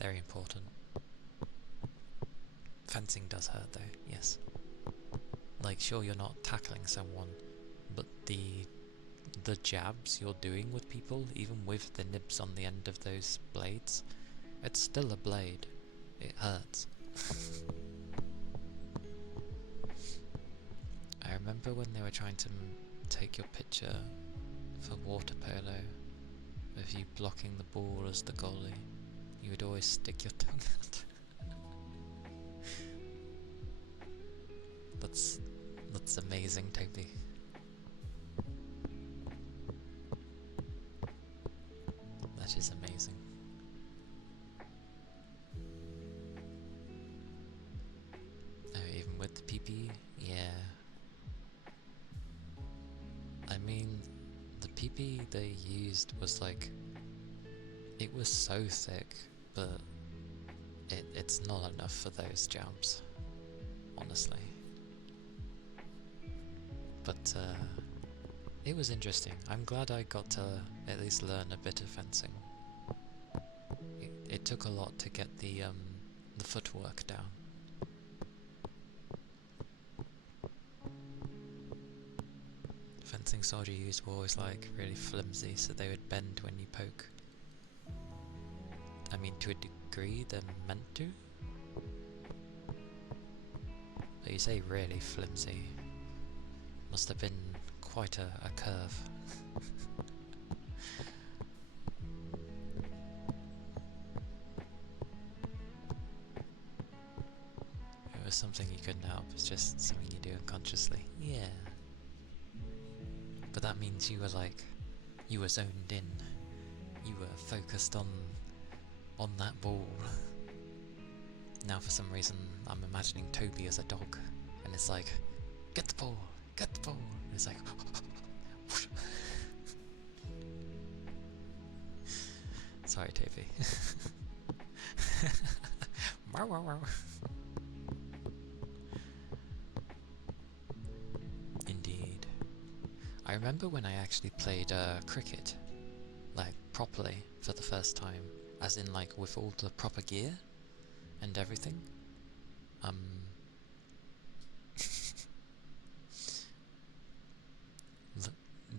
Very important. Fencing does hurt though, yes. Like, sure, you're not tackling someone, but the jabs you're doing with people, even with the nibs on the end of those blades, it's still a blade. It hurts. I remember when they were trying to take your picture for water polo, of you blocking the ball as the goalie, you would always stick your tongue out. That's amazing, Toby. That is amazing. Oh, even with the PP? Yeah. I mean, the PP they used was like, it was so thick, but it's not enough for those jabs, honestly. But it was interesting. I'm glad I got to at least learn a bit of fencing. It took a lot to get the footwork down. Fencing swords you used were always like really flimsy, so they would bend when you poke. I mean, to a degree they're meant to. But you say really flimsy. Must have been quite a curve. It was something you couldn't help, it's just something you do unconsciously. Yeah. But that means you were like, you were zoned in. You were focused on that ball. Now for some reason I'm imagining Toby as a dog, and it's like, get the ball, get the ball. And it's like, sorry, Toby. Indeed. I remember when I actually played cricket, like properly for the first time, as in like with all the proper gear and everything.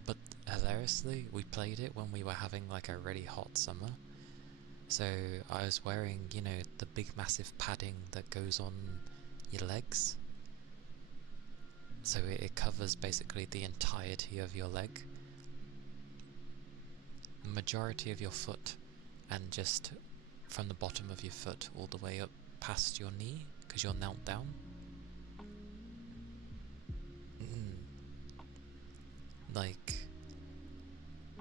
But hilariously, we played it when we were having like a really hot summer. So I was wearing, you know, the big massive padding that goes on your legs. So it covers basically the entirety of your leg, majority of your foot, and just from the bottom of your foot all the way up past your knee, because you're knelt down. Like,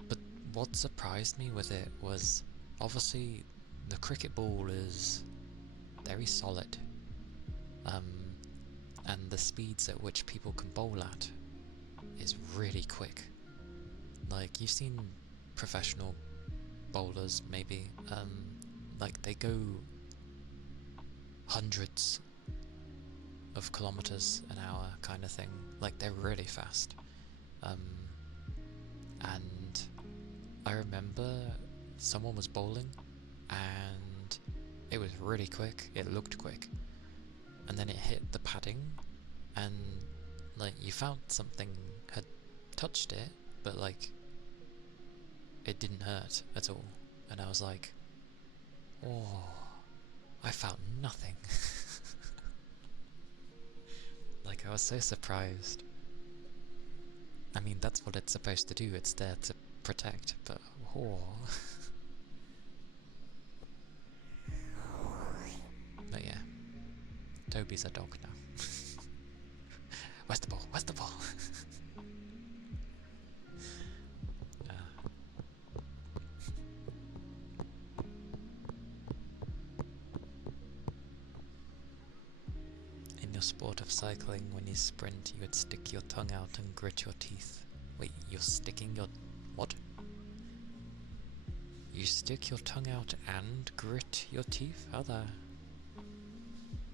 but what surprised me with it was, obviously, the cricket ball is very solid, and the speeds at which people can bowl at is really quick. Like, you've seen professional bowlers, maybe, like they go hundreds of kilometers an hour kind of thing. Like, they're really fast. And I remember someone was bowling, and it was really quick. It looked quick, and then it hit the padding, and like you found something had touched it, but like it didn't hurt at all. And I was like, oh, I felt nothing. Like, I was so surprised. I mean, that's what it's supposed to do, it's there to protect, but oh. But yeah, Toby's a dog now. Where's the ball? Where's the ball? In your sport of cycling, when you sprint, you would stick your tongue out and grit your teeth. Wait, you're sticking your... what? You stick your tongue out and grit your teeth? How the...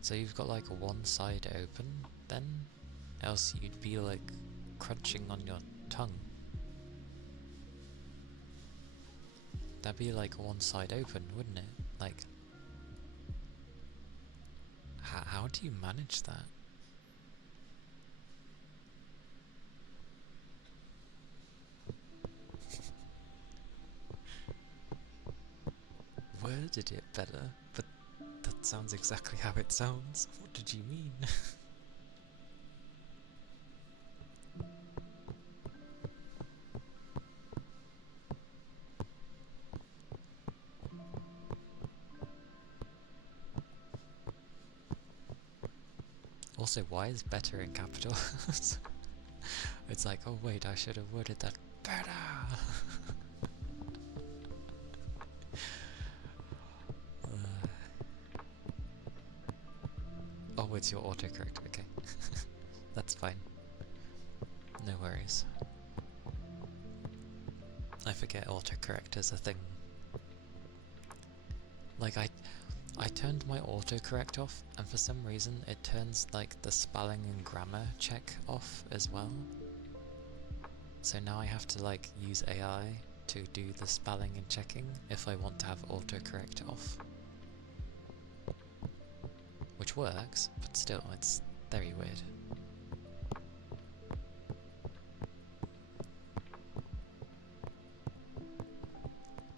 So you've got like one side open, then? Else you'd be like crunching on your tongue. That'd be like one side open, wouldn't it? Like... How do you manage that? Worded it better, but that sounds exactly how it sounds. What did you mean? Also, why is better in capitals? It's like, oh wait, I should have worded that better. Oh, it's your autocorrect, okay. That's fine. No worries. I forget autocorrect is a thing. Like, I turned my autocorrect off, and for some reason it turns like the spelling and grammar check off as well. So now I have to like use AI to do the spelling and checking if I want to have autocorrect off. Which works, but still, it's very weird.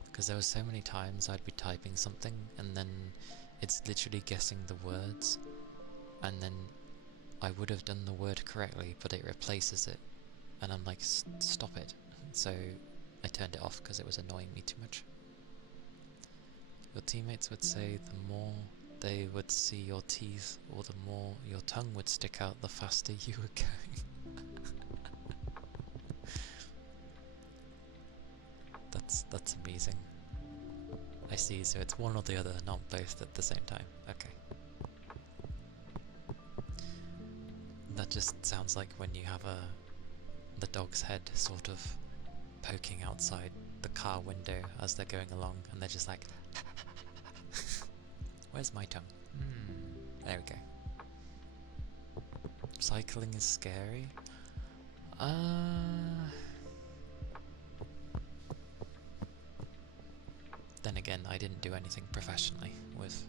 Because there were so many times I'd be typing something and then it's literally guessing the words, and then I would have done the word correctly, but it replaces it, and I'm like, stop it. So I turned it off because it was annoying me too much. Your teammates would say the more they would see your teeth, or the more your tongue would stick out, the faster you were going. That's amazing. I see, so it's one or the other, not both at the same time. Okay. That just sounds like when you have the dog's head sort of poking outside the car window as they're going along, and they're just like, where's my tongue? There we go. Cycling is scary? Then again, I didn't do anything professionally with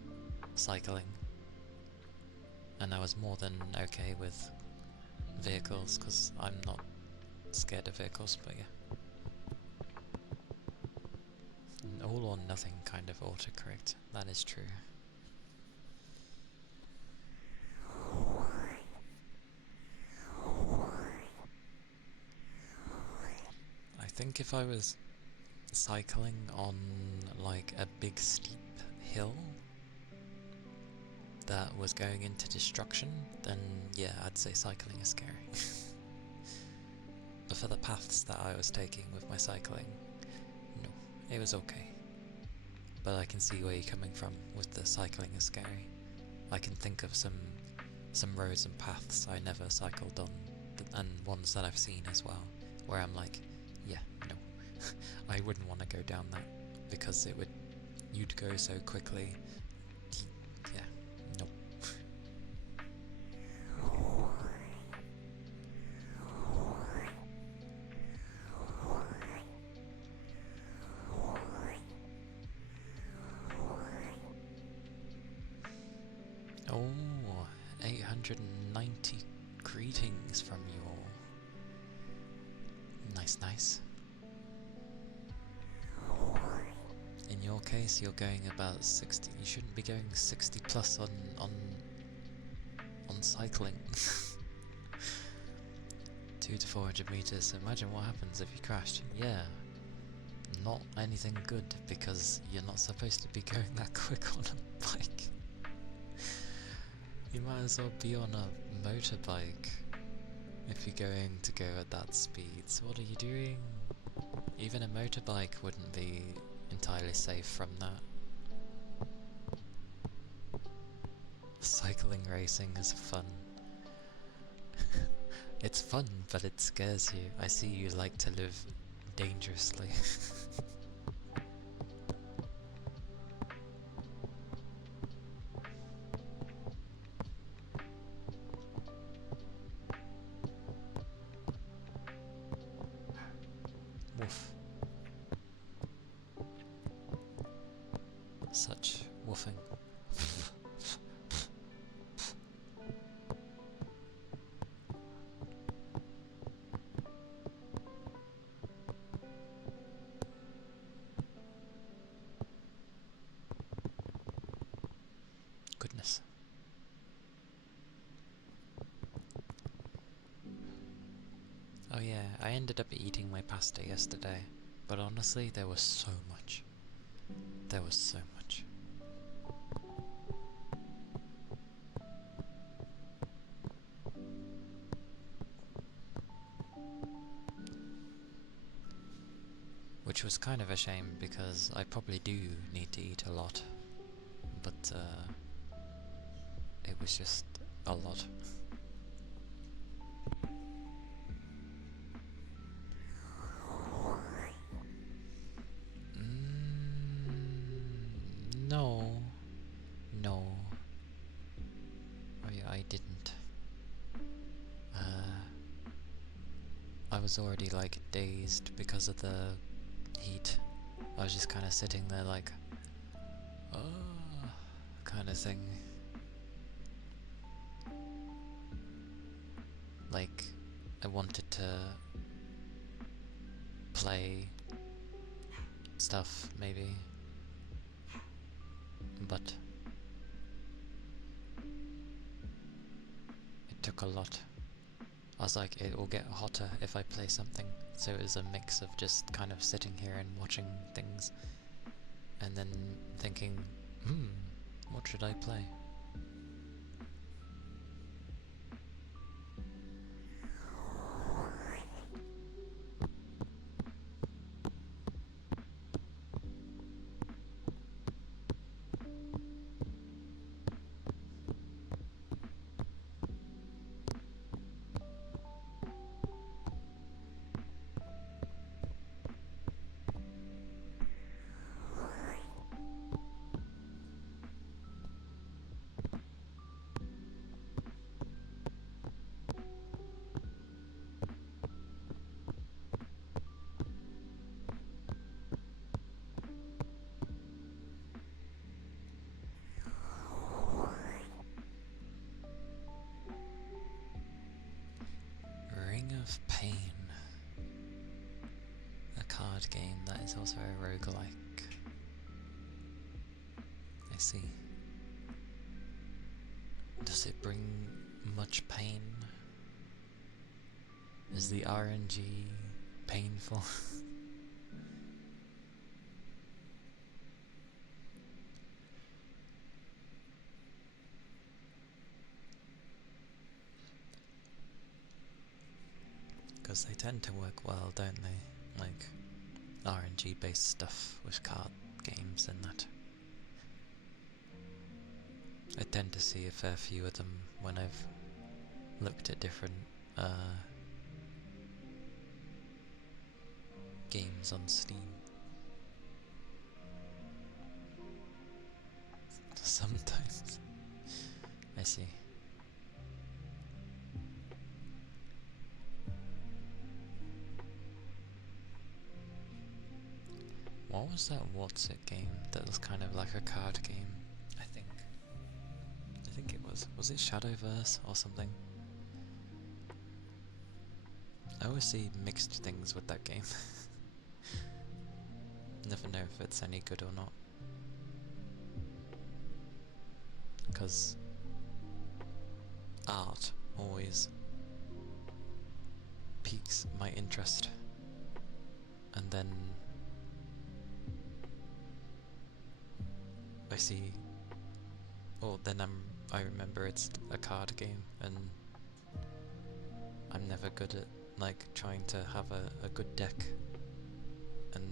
cycling, and I was more than okay with vehicles because I'm not scared of vehicles, but yeah. An all or nothing kind of autocorrect, that is true. I think if I was cycling on like a big steep hill that was going into destruction, then yeah, I'd say cycling is scary. But for the paths that I was taking with my cycling, no, it was okay. But I can see where you're coming from with the cycling is scary. I can think of some roads and paths I never cycled on, and ones that I've seen as well, where I'm like, yeah, no. I wouldn't want to go down that, because you'd go so quickly. Yeah, nope. Oh, 890 greetings from you all. Nice, nice. In your case, you're going about 60. You shouldn't be going 60 plus on cycling. 200 to 400 meters. Imagine what happens if you crashed. Yeah, not anything good, because you're not supposed to be going that quick on a bike. You might as well be on a motorbike if you're going to go at that speed. So what are you doing? Even a motorbike wouldn't be entirely safe from that. Cycling racing is fun. It's fun, but it scares you. I see you like to live dangerously. Woof. Such woofing. Goodness. Oh yeah, I ended up eating my pasta yesterday, but honestly there was so much. There was so much. Which was kind of a shame, because I probably do need to eat a lot, but it was just a lot. No. No. Oh yeah, I didn't. I was already like dazed because of the heat. I was just kind of sitting there like, oh, kind of thing. Like, I wanted to play stuff, maybe, but it took a lot. I was like, it will get hotter if I play something, so it was a mix of just kind of sitting here and watching things, and then thinking, what should I play? Ring of Pain. A card game that is also a roguelike. I see. Does it bring much pain? Is the RNG painful? Because they tend to work well, don't they? Like RNG based stuff with card games and that. I tend to see a fair few of them when I've looked at different games on Steam. Sometimes. I see. What was that What's It game that was kind of like a card game? I think it was. Was it Shadowverse or something? I always see mixed things with that game. Never know if it's any good or not. Because art always piques my interest, and then I see, or then I remember it's a card game, and I'm never good at like trying to have a good deck and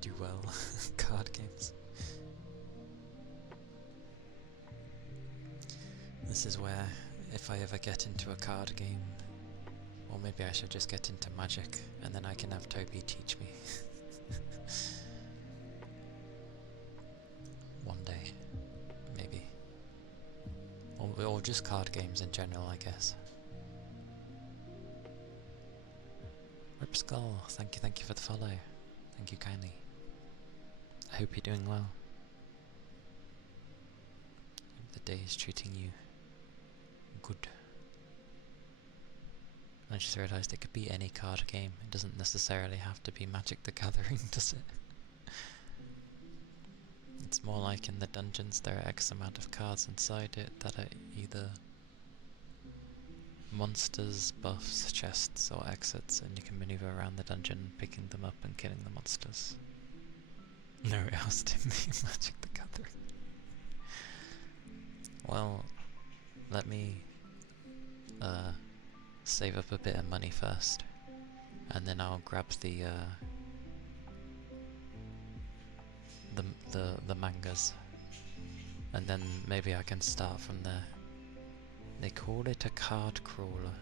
do well card games. This is where, if I ever get into a card game, or maybe I should just get into Magic, and then I can have Toby teach me. One day, maybe. Or just card games in general, I guess. Ripskull, thank you for the follow. Thank you kindly. I hope you're doing well. Hope the day is treating you good. I just realised it could be any card game. It doesn't necessarily have to be Magic the Gathering, does it? It's more like in the dungeons there are X amount of cards inside it that are either monsters, buffs, chests, or exits, and you can maneuver around the dungeon, picking them up and killing the monsters. No, it has to be Magic the Gathering. Well, let me save up a bit of money first, and then I'll grab the mangas, and then maybe I can start from there. They call it a card crawler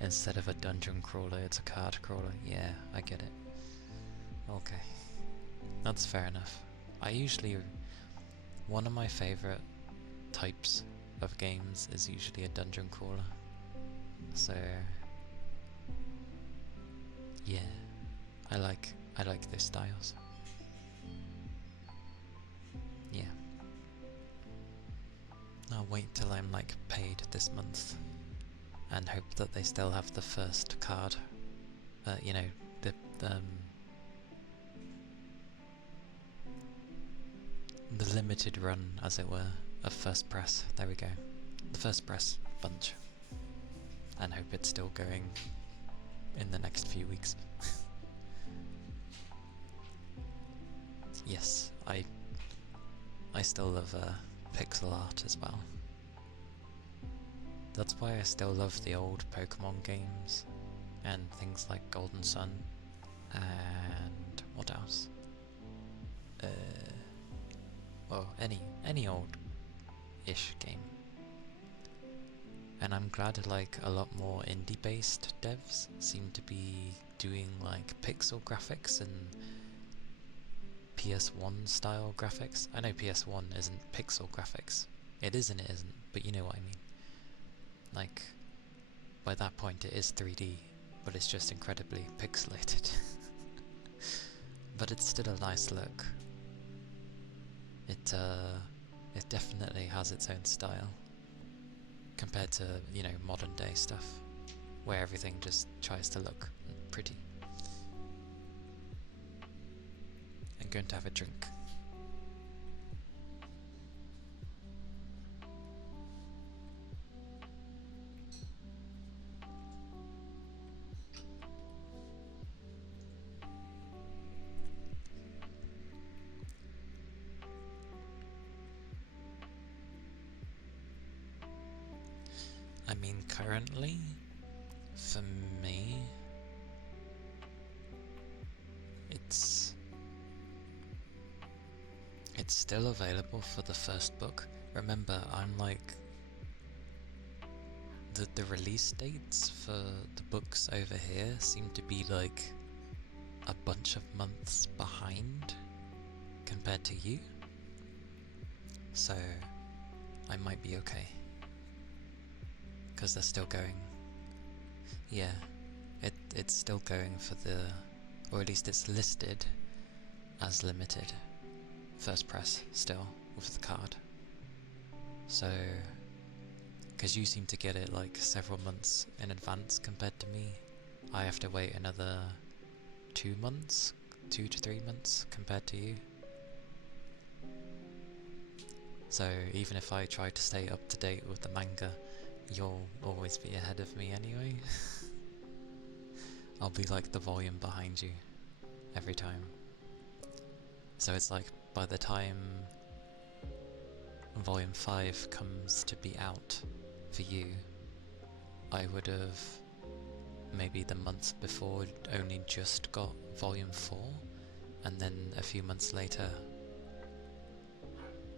instead of a dungeon crawler. It's a card crawler. Yeah, I get it. Okay, that's fair enough. One of my favourite types of games is usually a dungeon crawler. So yeah, I like those styles. Yeah. I'll wait till I'm like paid this month and hope that they still have the first card. You know, the limited run, as it were, of First Press. There we go. The First Press bunch. And hope it's still going in the next few weeks. Yes, I still love pixel art as well. That's why I still love the old Pokemon games and things like Golden Sun and what else? Well, any old-ish game. And I'm glad like a lot more indie-based devs seem to be doing like pixel graphics and PS1 style graphics. I know PS1 isn't pixel graphics. It is and it isn't, but you know what I mean. Like, by that point it is 3D, but it's just incredibly pixelated. But it's still a nice look. It definitely has its own style compared to, you know, modern day stuff where everything just tries to look pretty. I'm going to have a drink. I mean, currently, for me, it's still available for the first book. Remember, I'm like, the release dates for the books over here seem to be like a bunch of months behind compared to you, so I might be okay. Because they're still going. Yeah, it's still going for the, or at least it's listed as limited. first press still with the card. So, because you seem to get it like several months in advance compared to me, I have to wait another 2 months, 2 to 3 months compared to you. So even if I try to stay up to date with the manga, you'll always be ahead of me anyway. I'll be like the volume behind you every time. So it's like by the time volume 5 comes to be out for you, I would have maybe the month before only just got volume 4, and then a few months later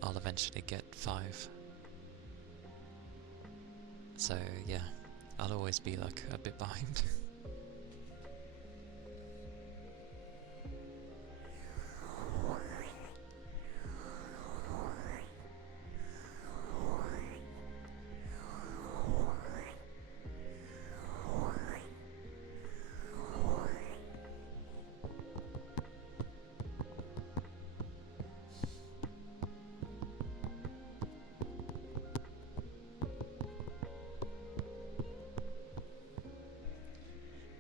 I'll eventually get 5. So yeah, I'll always be like a bit behind.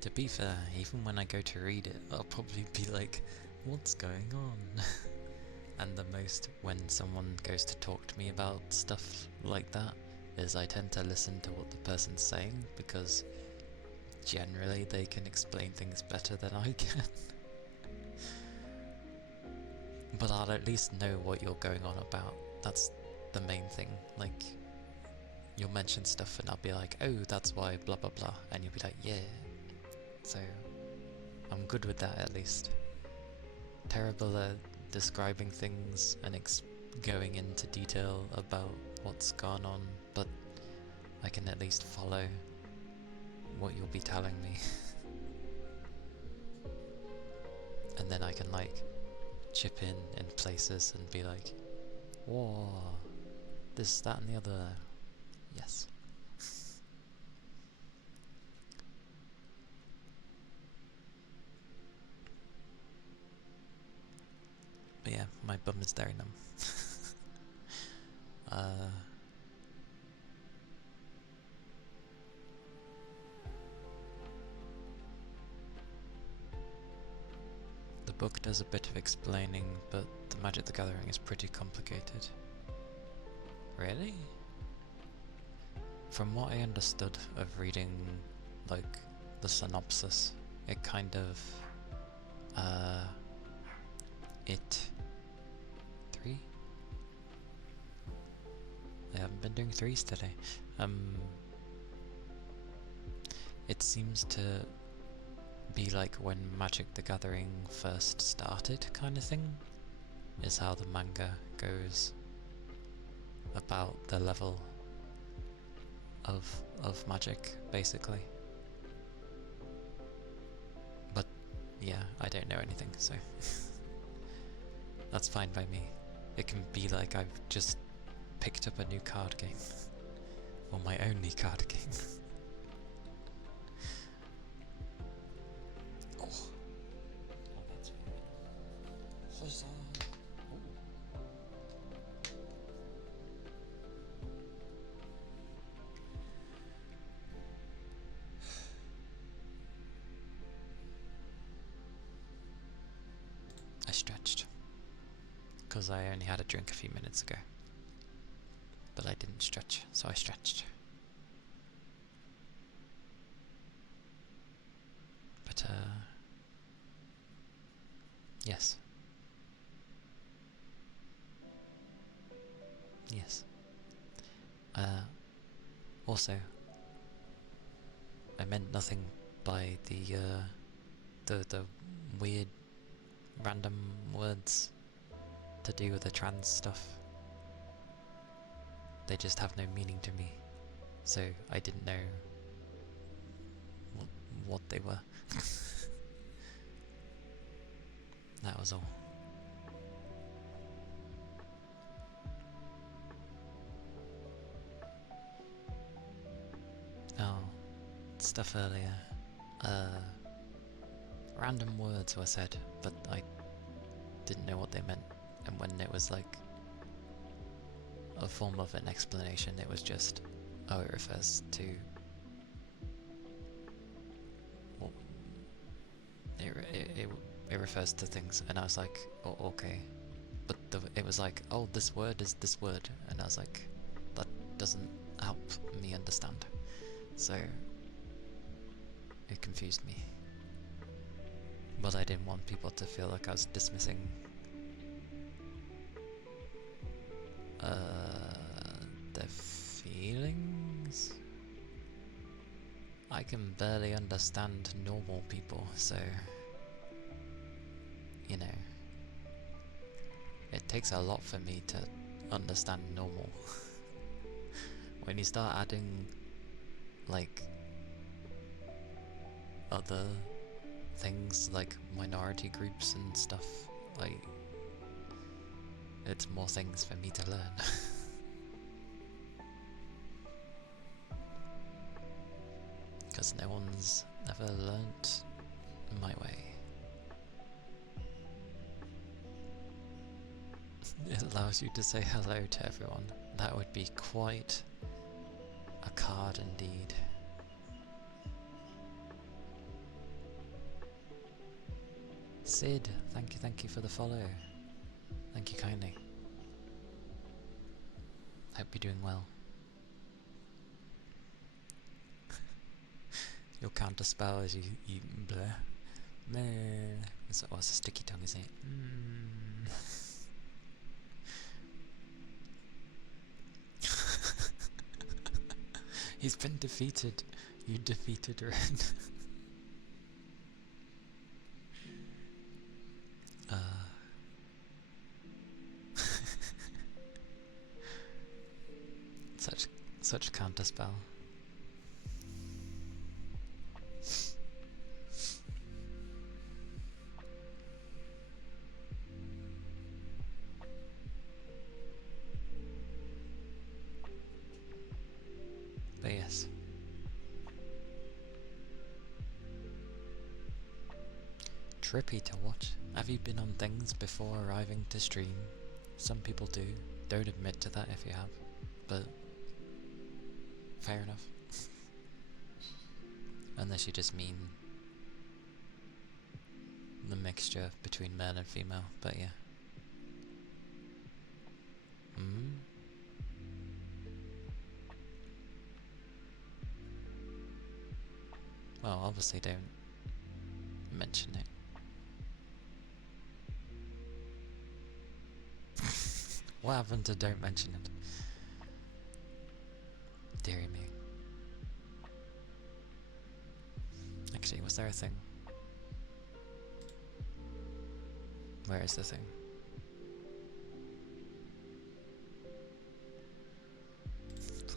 To be fair, even when I go to read it, I'll probably be like, what's going on? And the most when someone goes to talk to me about stuff like that is I tend to listen to what the person's saying, because generally they can explain things better than I can. But I'll at least know what you're going on about. That's the main thing. Like, you'll mention stuff and I'll be like, oh, that's why blah blah blah, and you'll be like, yeah. So I'm good with that at least. Terrible at describing things and going into detail about what's gone on, but I can at least follow what you'll be telling me. And then I can like chip in places and be like, whoa, this, that and the other. Yes. But yeah, my bum is very numb. The book does a bit of explaining, but the Magic the Gathering is pretty complicated. Really? From what I understood of reading, like, the synopsis, it kind of, it 3? I haven't been doing 3s today. It seems to be like when Magic the Gathering first started, kind of thing, is how the manga goes about the level of Magic, basically. But yeah, I don't know anything, so that's fine by me. It can be like I've just picked up a new card game, or my only card game. I stretched, because I only had a drink a few minutes ago, but I didn't stretch, so I stretched. But yes. Yes. Also, I meant nothing by the weird random words to do with the trans stuff. They just have no meaning to me, so I didn't know what they were. That was all. Oh, stuff earlier. Random words were said, but I didn't know what they meant and when it was like a form of an explanation, it was just, oh, it refers to, well, it refers to things, and I was like, oh, okay, but it was like, oh, this word is this word, and I was like, that doesn't help me understand, so it confused me. But I didn't want people to feel like I was dismissing their feelings. I can barely understand normal people, so you know, it takes a lot for me to understand normal. When you start adding like other things like minority groups and stuff, like it's more things for me to learn. Because no one's ever learnt my way. It allows you to say hello to everyone. That would be quite a card indeed. Sid, thank you for the follow. Thank you kindly. Hope you're doing well. Your counter spell is you bleh. Meh. It's a sticky tongue, isn't it? He's been defeated. You defeated Red. Such counter spell. But yes. Trippy to watch. Have you been on things before arriving to stream? Some people do. Don't admit to that if you have. But fair enough. Unless you just mean the mixture between male and female, but yeah. Well, obviously don't mention it. What happened to don't mention it? Deary me. Actually, was there a thing? Where is the thing?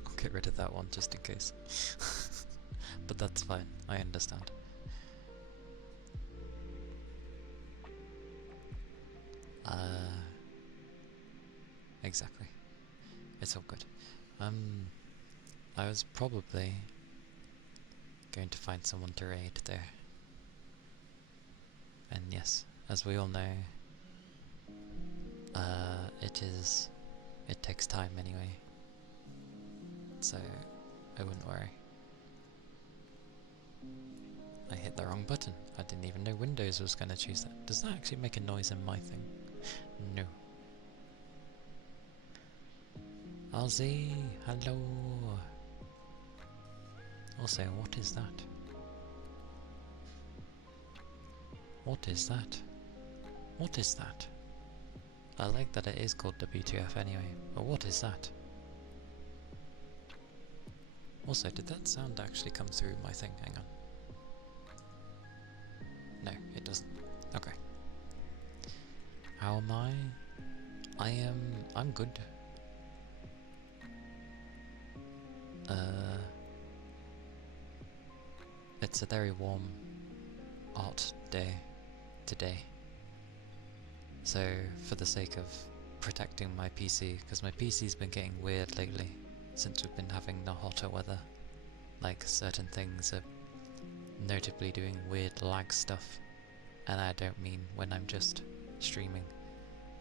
I'll get rid of that one just in case. But that's fine, I understand. Exactly. It's all good. I was probably going to find someone to raid there. And yes, as we all know, it takes time anyway. So, I wouldn't worry. I hit the wrong button. I didn't even know Windows was going to choose that. Does that actually make a noise in my thing? No. Ozzy, hello. Also, what is that? What is that? What is that? I like that it is called WTF anyway, but what is that? Also, did that sound actually come through my thing? Hang on. No, it doesn't. Okay. How am I? I'm good. It's a very warm, hot day today. So, for the sake of protecting my PC, because my PC's been getting weird lately, since we've been having the hotter weather. Like, certain things are notably doing weird lag stuff, and I don't mean when I'm just streaming.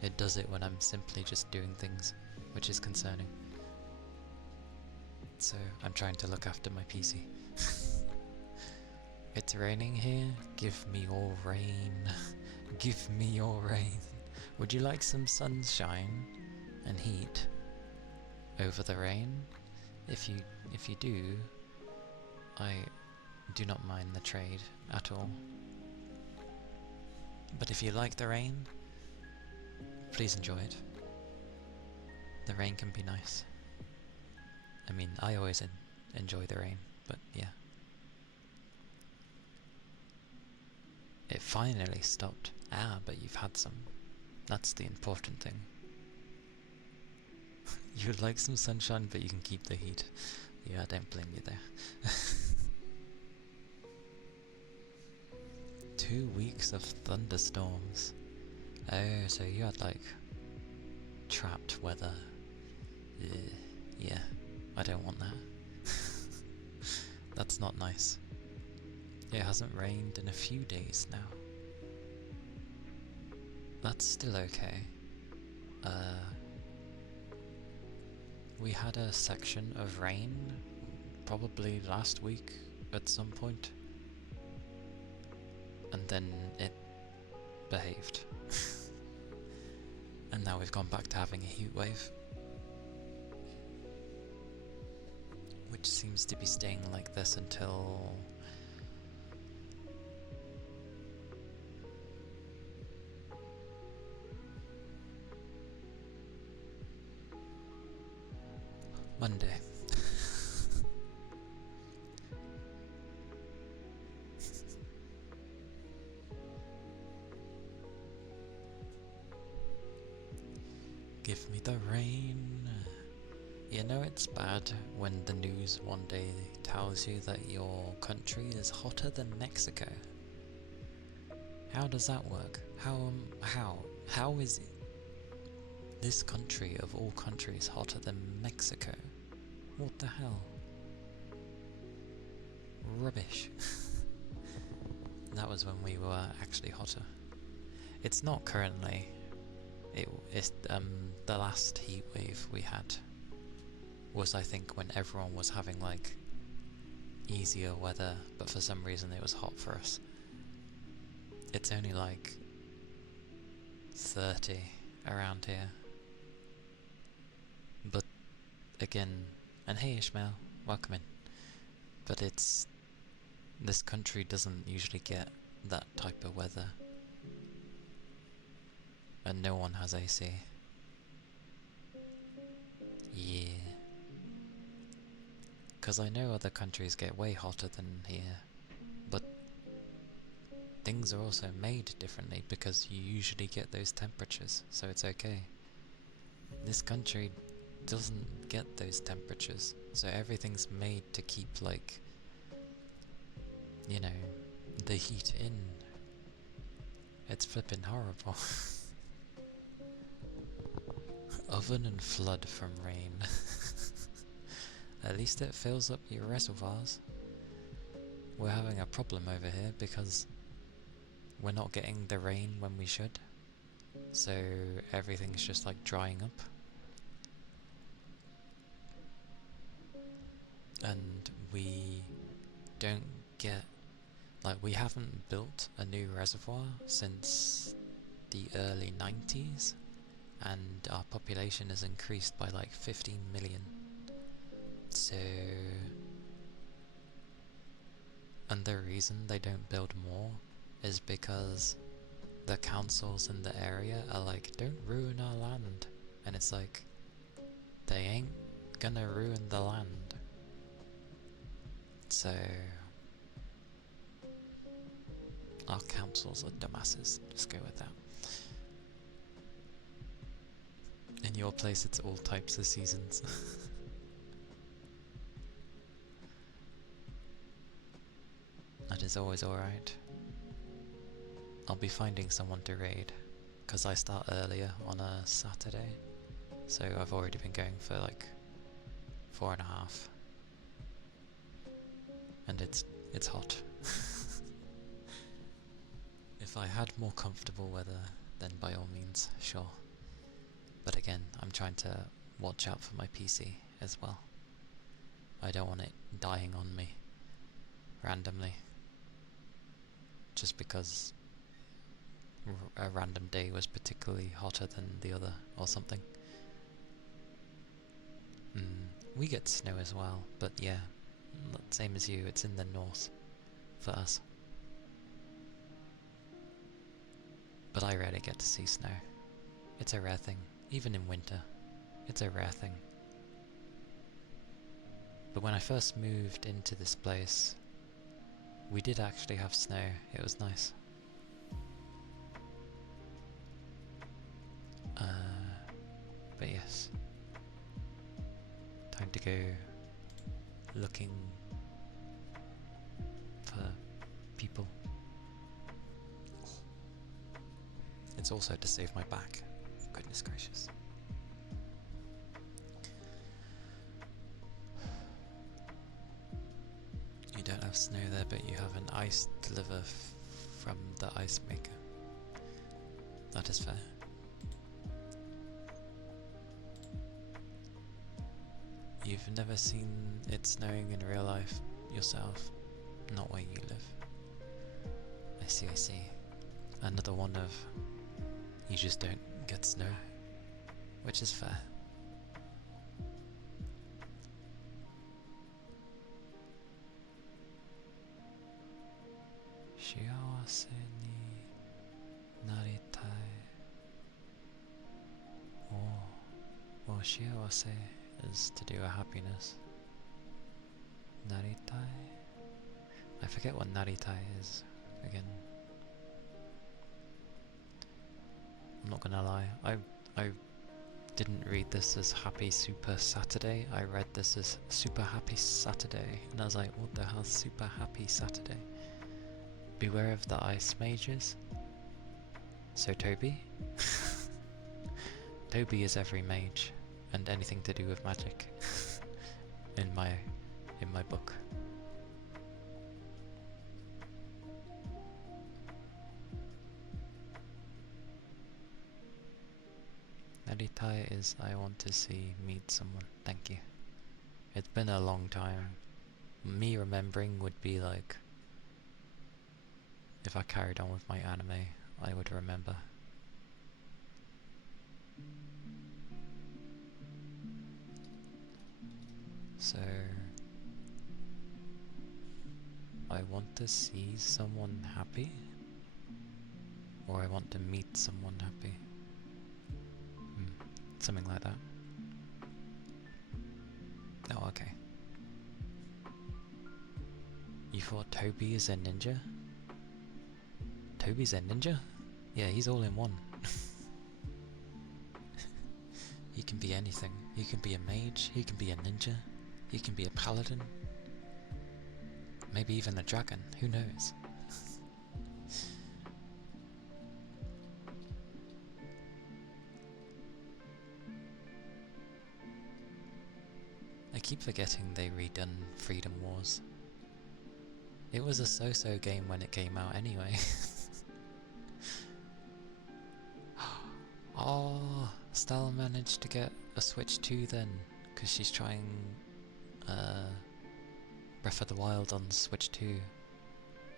It does it when I'm simply just doing things, which is concerning. So I'm trying to look after my PC. It's raining here. Give me your rain. Give me your rain. Would you like some sunshine and heat over the rain? If you do, I do not mind the trade at all. But if you like the rain, please enjoy it. The rain can be nice. I mean, I always enjoy the rain, but yeah. It finally stopped. Ah, but you've had some. That's the important thing. You would like some sunshine, but you can keep the heat. Yeah, I don't blame you there. 2 weeks of thunderstorms. Oh, so you had like trapped weather. Yeah, I don't want that. That's not nice. It hasn't rained in a few days now. That's still okay. We had a section of rain probably last week at some point, and then it behaved. And now we've gone back to having a heat wave, which seems to be staying like this until Monday. Give me the rain. You know it's bad when the news one day tells you that your country is hotter than Mexico. How does that work? How is this country of all countries hotter than Mexico? What the hell? Rubbish. That was when we were actually hotter. It's not currently. It's the last heat wave we had was, I think, when everyone was having like easier weather, but for some reason it was hot for us. It's only like 30 around here. But again, and hey Ishmael, welcome in. But this country doesn't usually get that type of weather. And no one has AC. Yeah. Because I know other countries get way hotter than here, but things are also made differently because you usually get those temperatures, so it's okay. This country doesn't get those temperatures, so everything's made to keep, like, you know, the heat in. It's flippin' horrible. Oven and flood from rain. At least it fills up your reservoirs. We're having a problem over here because we're not getting the rain when we should. So everything's just like drying up. And we don't get, like, we haven't built a new reservoir since the early 90s. And our population has increased by like 15 million. So, and the reason they don't build more is because the councils in the area are like, don't ruin our land. And it's like, they ain't gonna ruin the land. So, our councils are dumbasses, just go with that. In your place it's all types of seasons. That is always alright. I'll be finding someone to raid, because I start earlier on a Saturday, so I've already been going for like 4.5. And it's hot. If I had more comfortable weather, then by all means, sure. again, I'm trying to watch out for my PC as well. I don't want it dying on me randomly just because a random day was particularly hotter than the other or something. We get snow as well, but yeah, same as you, it's in the north for us. But I rarely get to see snow. It's a rare thing, even in winter. It's a rare thing. But when I first moved into this place, we did actually have snow. It was nice. But yes, time to go looking for people. It's also to save my back. Goodness gracious. You don't have snow there, but you have an ice deliver from the ice maker. That is fair. You've never seen it snowing in real life yourself? Not where you live. I see, I see. Another one of you just don't get snow, which is fair. Shiawase ni naritai. Well, shiawase is to do a happiness. Naritai? I forget what naritai is again. I'm not gonna lie, I didn't read this as Happy Super Saturday, I read this as Super Happy Saturday, and I was like, what the hell, Super Happy Saturday? Beware of the ice mages. So Toby? Toby is every mage, and anything to do with magic, in my book. Naritai is I want to meet someone. Thank you. It's been a long time. Me remembering would be like, if I carried on with my anime, I would remember. So, I want to see someone happy, or I want to meet someone happy. Something like that. Oh, okay. You thought Toby is a ninja? Toby's a ninja? Yeah, he's all in one. He can be anything. He can be a mage, he can be a ninja, he can be a paladin. Maybe even a dragon, who knows? I keep forgetting they redone Freedom Wars. It was a so-so game when it came out anyway. Oh, Stella managed to get a Switch 2 then, because she's trying Breath of the Wild on Switch 2.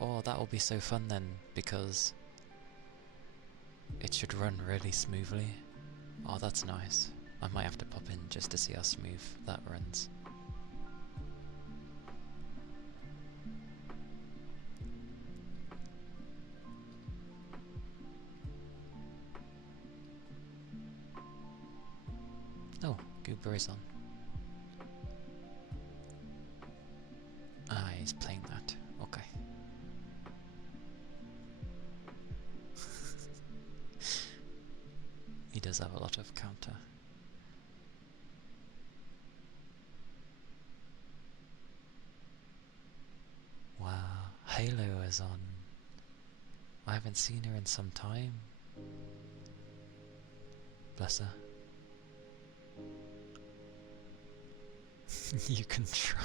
Oh, that'll be so fun then, because it should run really smoothly. Oh, that's nice. I might have to pop in just to see how smooth that runs. Oh, Goober is on. Ah, he's playing that. Okay. He does have a lot of counter. Wow, Halo is on. I haven't seen her in some time. Bless her. You can try.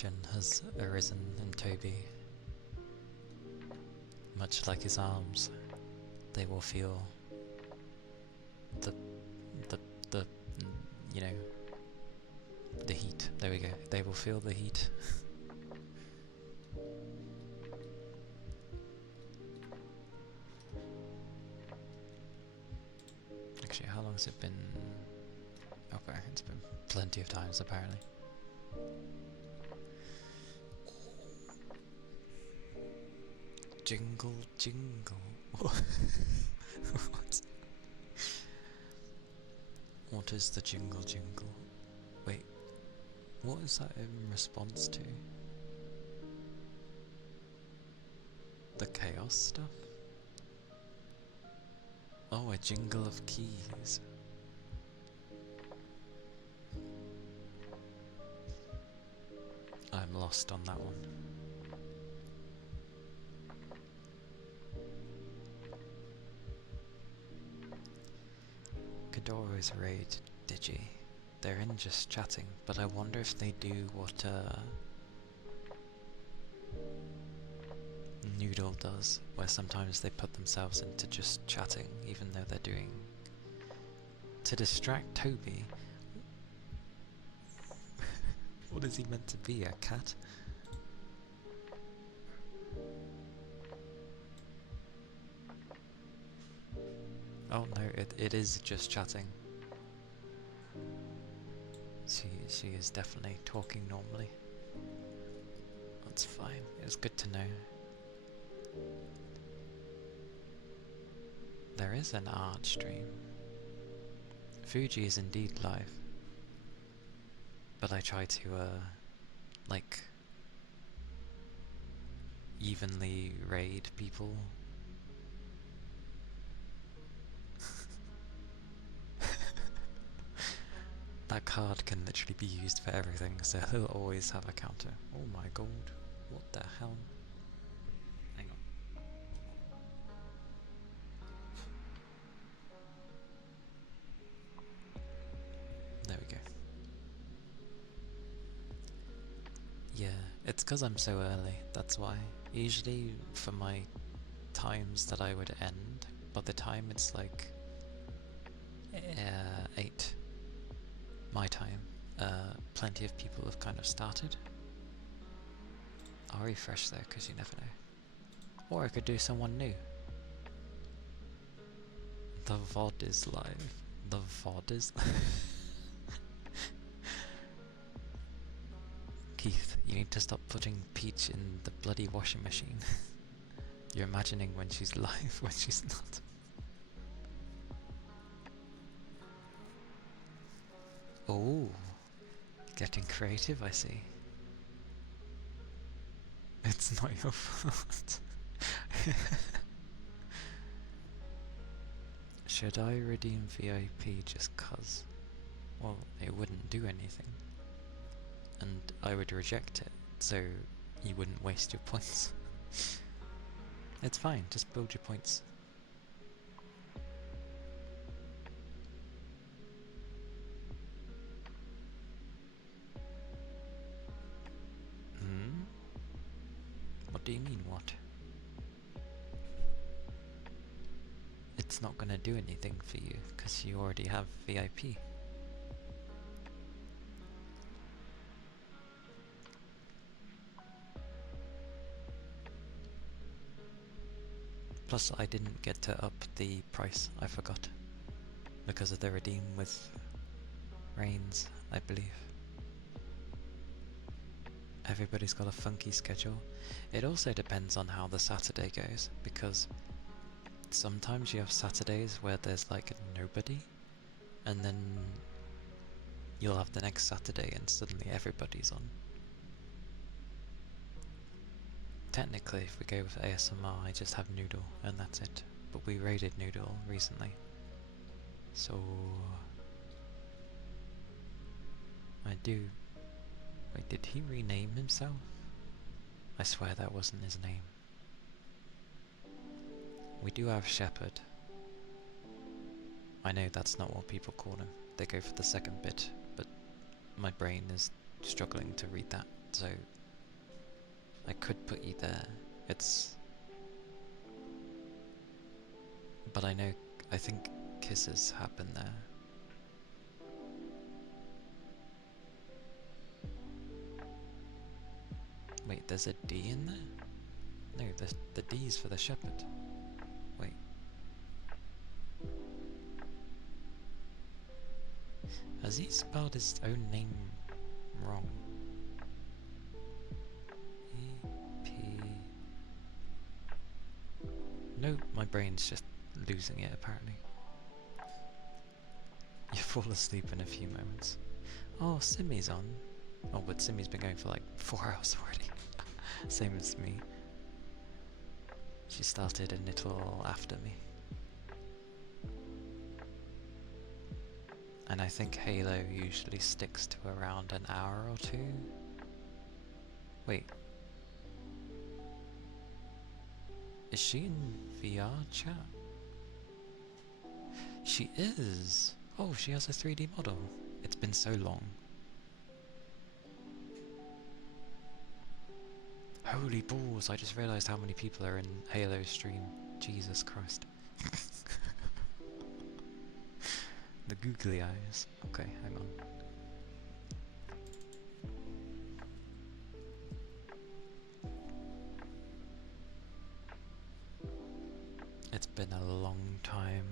passion has arisen in Toby. Much like his arms, they will feel the, the, you know, the heat. There we go. They will feel the heat. Actually, how long has it been? Okay, it's been plenty of times apparently. Jingle, jingle. What? What is the jingle, jingle? Wait, what is that in response to? The chaos stuff? Oh, a jingle of keys. I'm lost on that one. Kadoro's raid, Digi. They're in just chatting, but I wonder if they do what Noodle does, where sometimes they put themselves into just chatting, even though they're doing... To distract Toby? What is he meant to be, a cat? Oh no, it is just chatting. She is definitely talking normally. That's fine, it was good to know. There is an art stream. Fuji is indeed live. But I try to, like, evenly raid people. That card can literally be used for everything, so he'll always have a counter. Oh my god, what the hell? Hang on. There we go. Yeah, it's because I'm so early, that's why. Usually for my times that I would end, by the time it's like 8 my time, plenty of people have kind of started. I'll refresh there because you never know. Or I could do someone new. The VOD is live. The VOD is Keith, you need to stop putting Peach in the bloody washing machine. You're imagining when she's live, when she's not. Oh, getting creative, I see. It's not your fault. Should I redeem VIP just cuz? Well, it wouldn't do anything. And I would reject it, so you wouldn't waste your points. It's fine, just build your points. Hmm? What do you mean, what? It's not gonna do anything for you, because you already have VIP. Plus, I didn't get to up the price, I forgot. Because of the redeem with Reigns, I believe. Everybody's got a funky schedule. It also depends on how the Saturday goes, because sometimes you have Saturdays where there's like nobody, and then you'll have the next Saturday and suddenly everybody's on. Technically, if we go with ASMR, I just have Noodle, and that's it. But we raided Noodle recently. So... I do... Wait, did he rename himself? I swear that wasn't his name. We do have Shepherd. I know that's not what people call him. They go for the second bit, but my brain is struggling to read that. So I could put you there. But I think kisses happen there. Wait, there's a D in there? No, the D's for the shepherd. Wait. Has he spelled his own name wrong? E-P... No, my brain's just losing it apparently. You fall asleep in a few moments. Oh, Simi's on. Oh, but Simi's been going for like 4 hours already. Same as me. She started a little after me. And I think Halo usually sticks to around an hour or two. Wait. Is she in VR chat? She is! Oh, she has a 3D model. It's been so long. Holy balls, I just realised how many people are in Halo stream. Jesus Christ. The googly eyes. Okay, hang on. It's been a long time.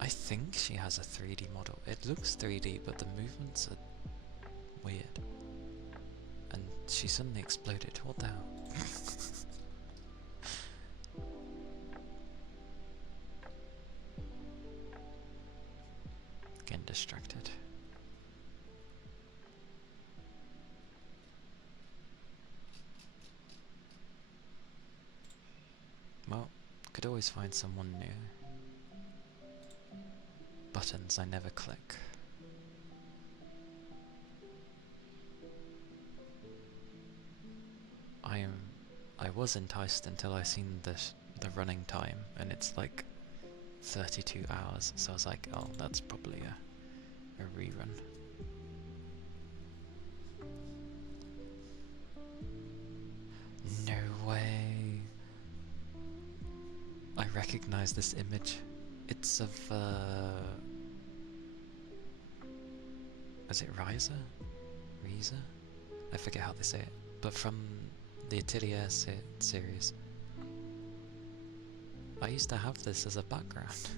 I think she has a 3D model. It looks 3D, but the movements are weird. And she suddenly exploded. What the hell? Getting distracted. Well, could always find someone new. Buttons I never click. I was enticed until I seen the running time, and it's like 32 hours, so I was like, oh, that's probably a rerun. No way! I recognize this image. It's of, is it Ryza? Ryza? I forget how they say it, but from the Atelier series. I used to have this as a background.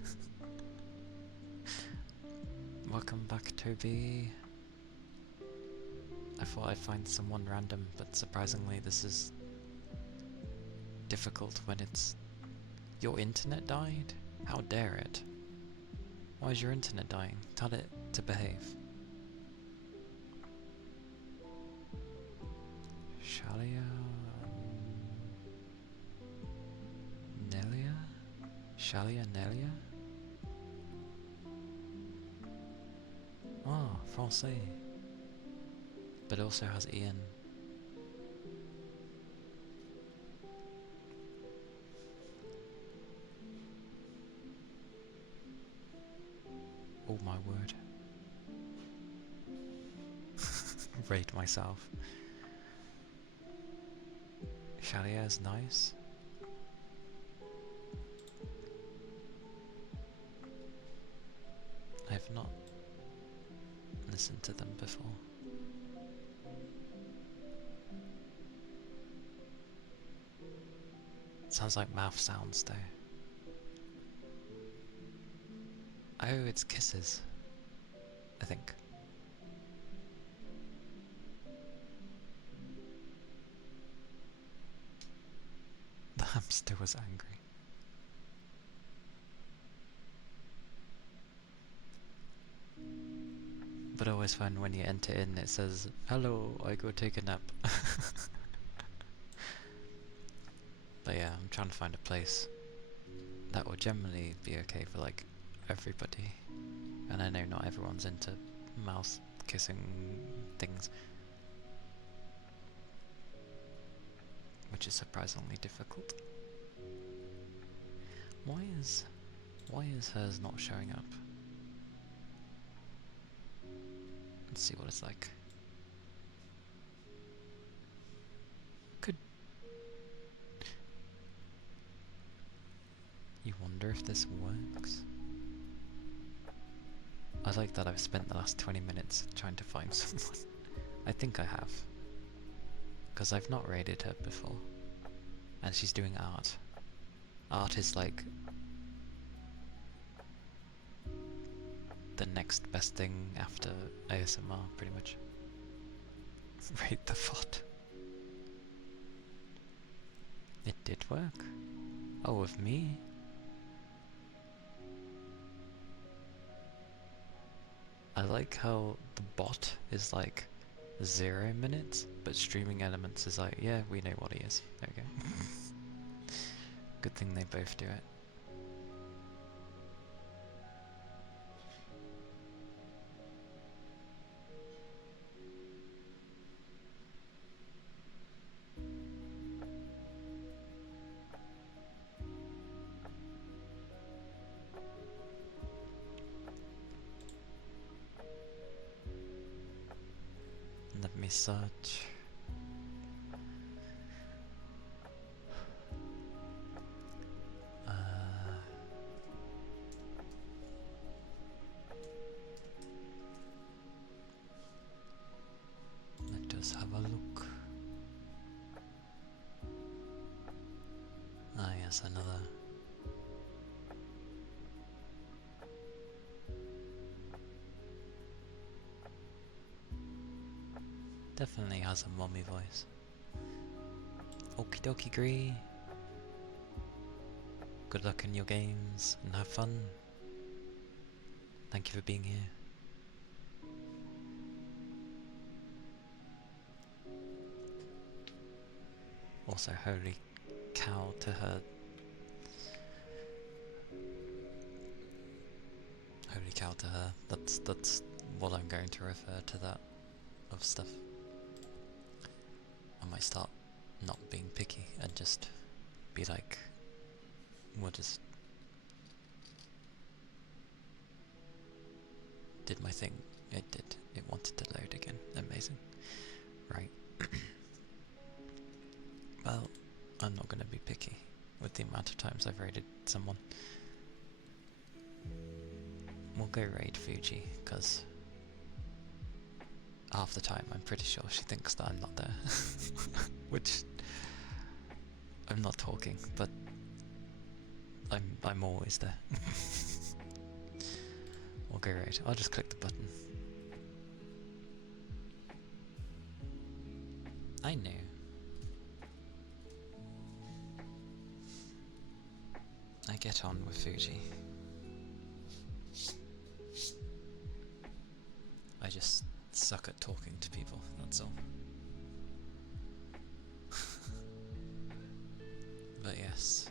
Welcome back, Toby. I thought I'd find someone random, but surprisingly this is difficult when it's... Your internet died? How dare it? Why is your internet dying? Tell it to behave. Calia? Nelia? Calia Nelia? Ah, Francais. But it also has Ian. Oh my word. Rate myself. Calia is nice. I have not listened to them before. Sounds like mouth sounds though. Oh, it's kisses, I think. The hamster was angry. But I always find when you enter in it says, hello, I go take a nap. But yeah, I'm trying to find a place that will generally be okay for like everybody. And I know not everyone's into mouse kissing things, which is surprisingly difficult. Why is hers not showing up? Let's see what it's like. Could you wonder if this works? I like that I've spent the last 20 minutes trying to find someone. I think I have. Because I've not raided her before. And she's doing art. Art is like the next best thing after ASMR, pretty much. Raid the FOD. It did work. Oh, with me? I like how the bot is like 0 minutes, but Streaming Elements is like, yeah, we know what he is. There we go. Good thing they both do it. Let me search. Let us have a look. Ah, yes, another. Definitely has a mommy voice. Okie dokie, Gree. Good luck in your games and have fun. Thank you for being here. Also, holy cow to her. Holy cow to her. That's what I'm going to refer to that of stuff. I might start not being picky and just be like, we'll just did my thing. It did. It wanted to load again. Amazing. Right. Well, I'm not going to be picky with the amount of times I've raided someone. We'll go raid Fuji, because half the time I'm pretty sure she thinks that I'm not there. Which, I'm not talking, but I'm always there. We'll go raid. I'll just click the button. I knew. I get on with Fuji. I just suck at talking to people, that's all. But yes.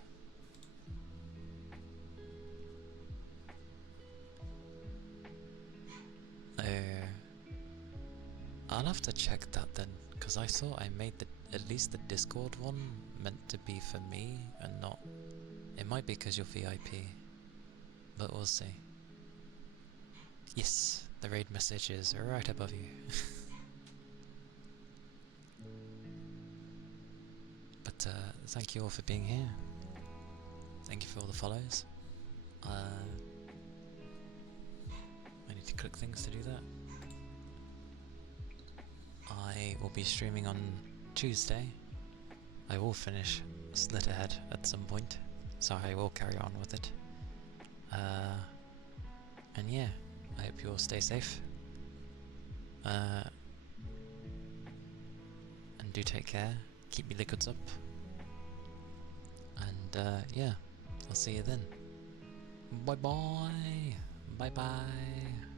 I'll have to check that then, because I thought I made at least the Discord one meant to be for me and not. It might be because you're VIP, but we'll see. Yes, the raid message is right above you. But thank you all for being here. Thank you for all the follows. I need to click things to do that. I will be streaming on Tuesday. I will finish Slit Ahead at some point, so I will carry on with it. And yeah, I hope you all stay safe. And do take care. Keep your liquids up. And yeah, I'll see you then. Bye bye. Bye bye.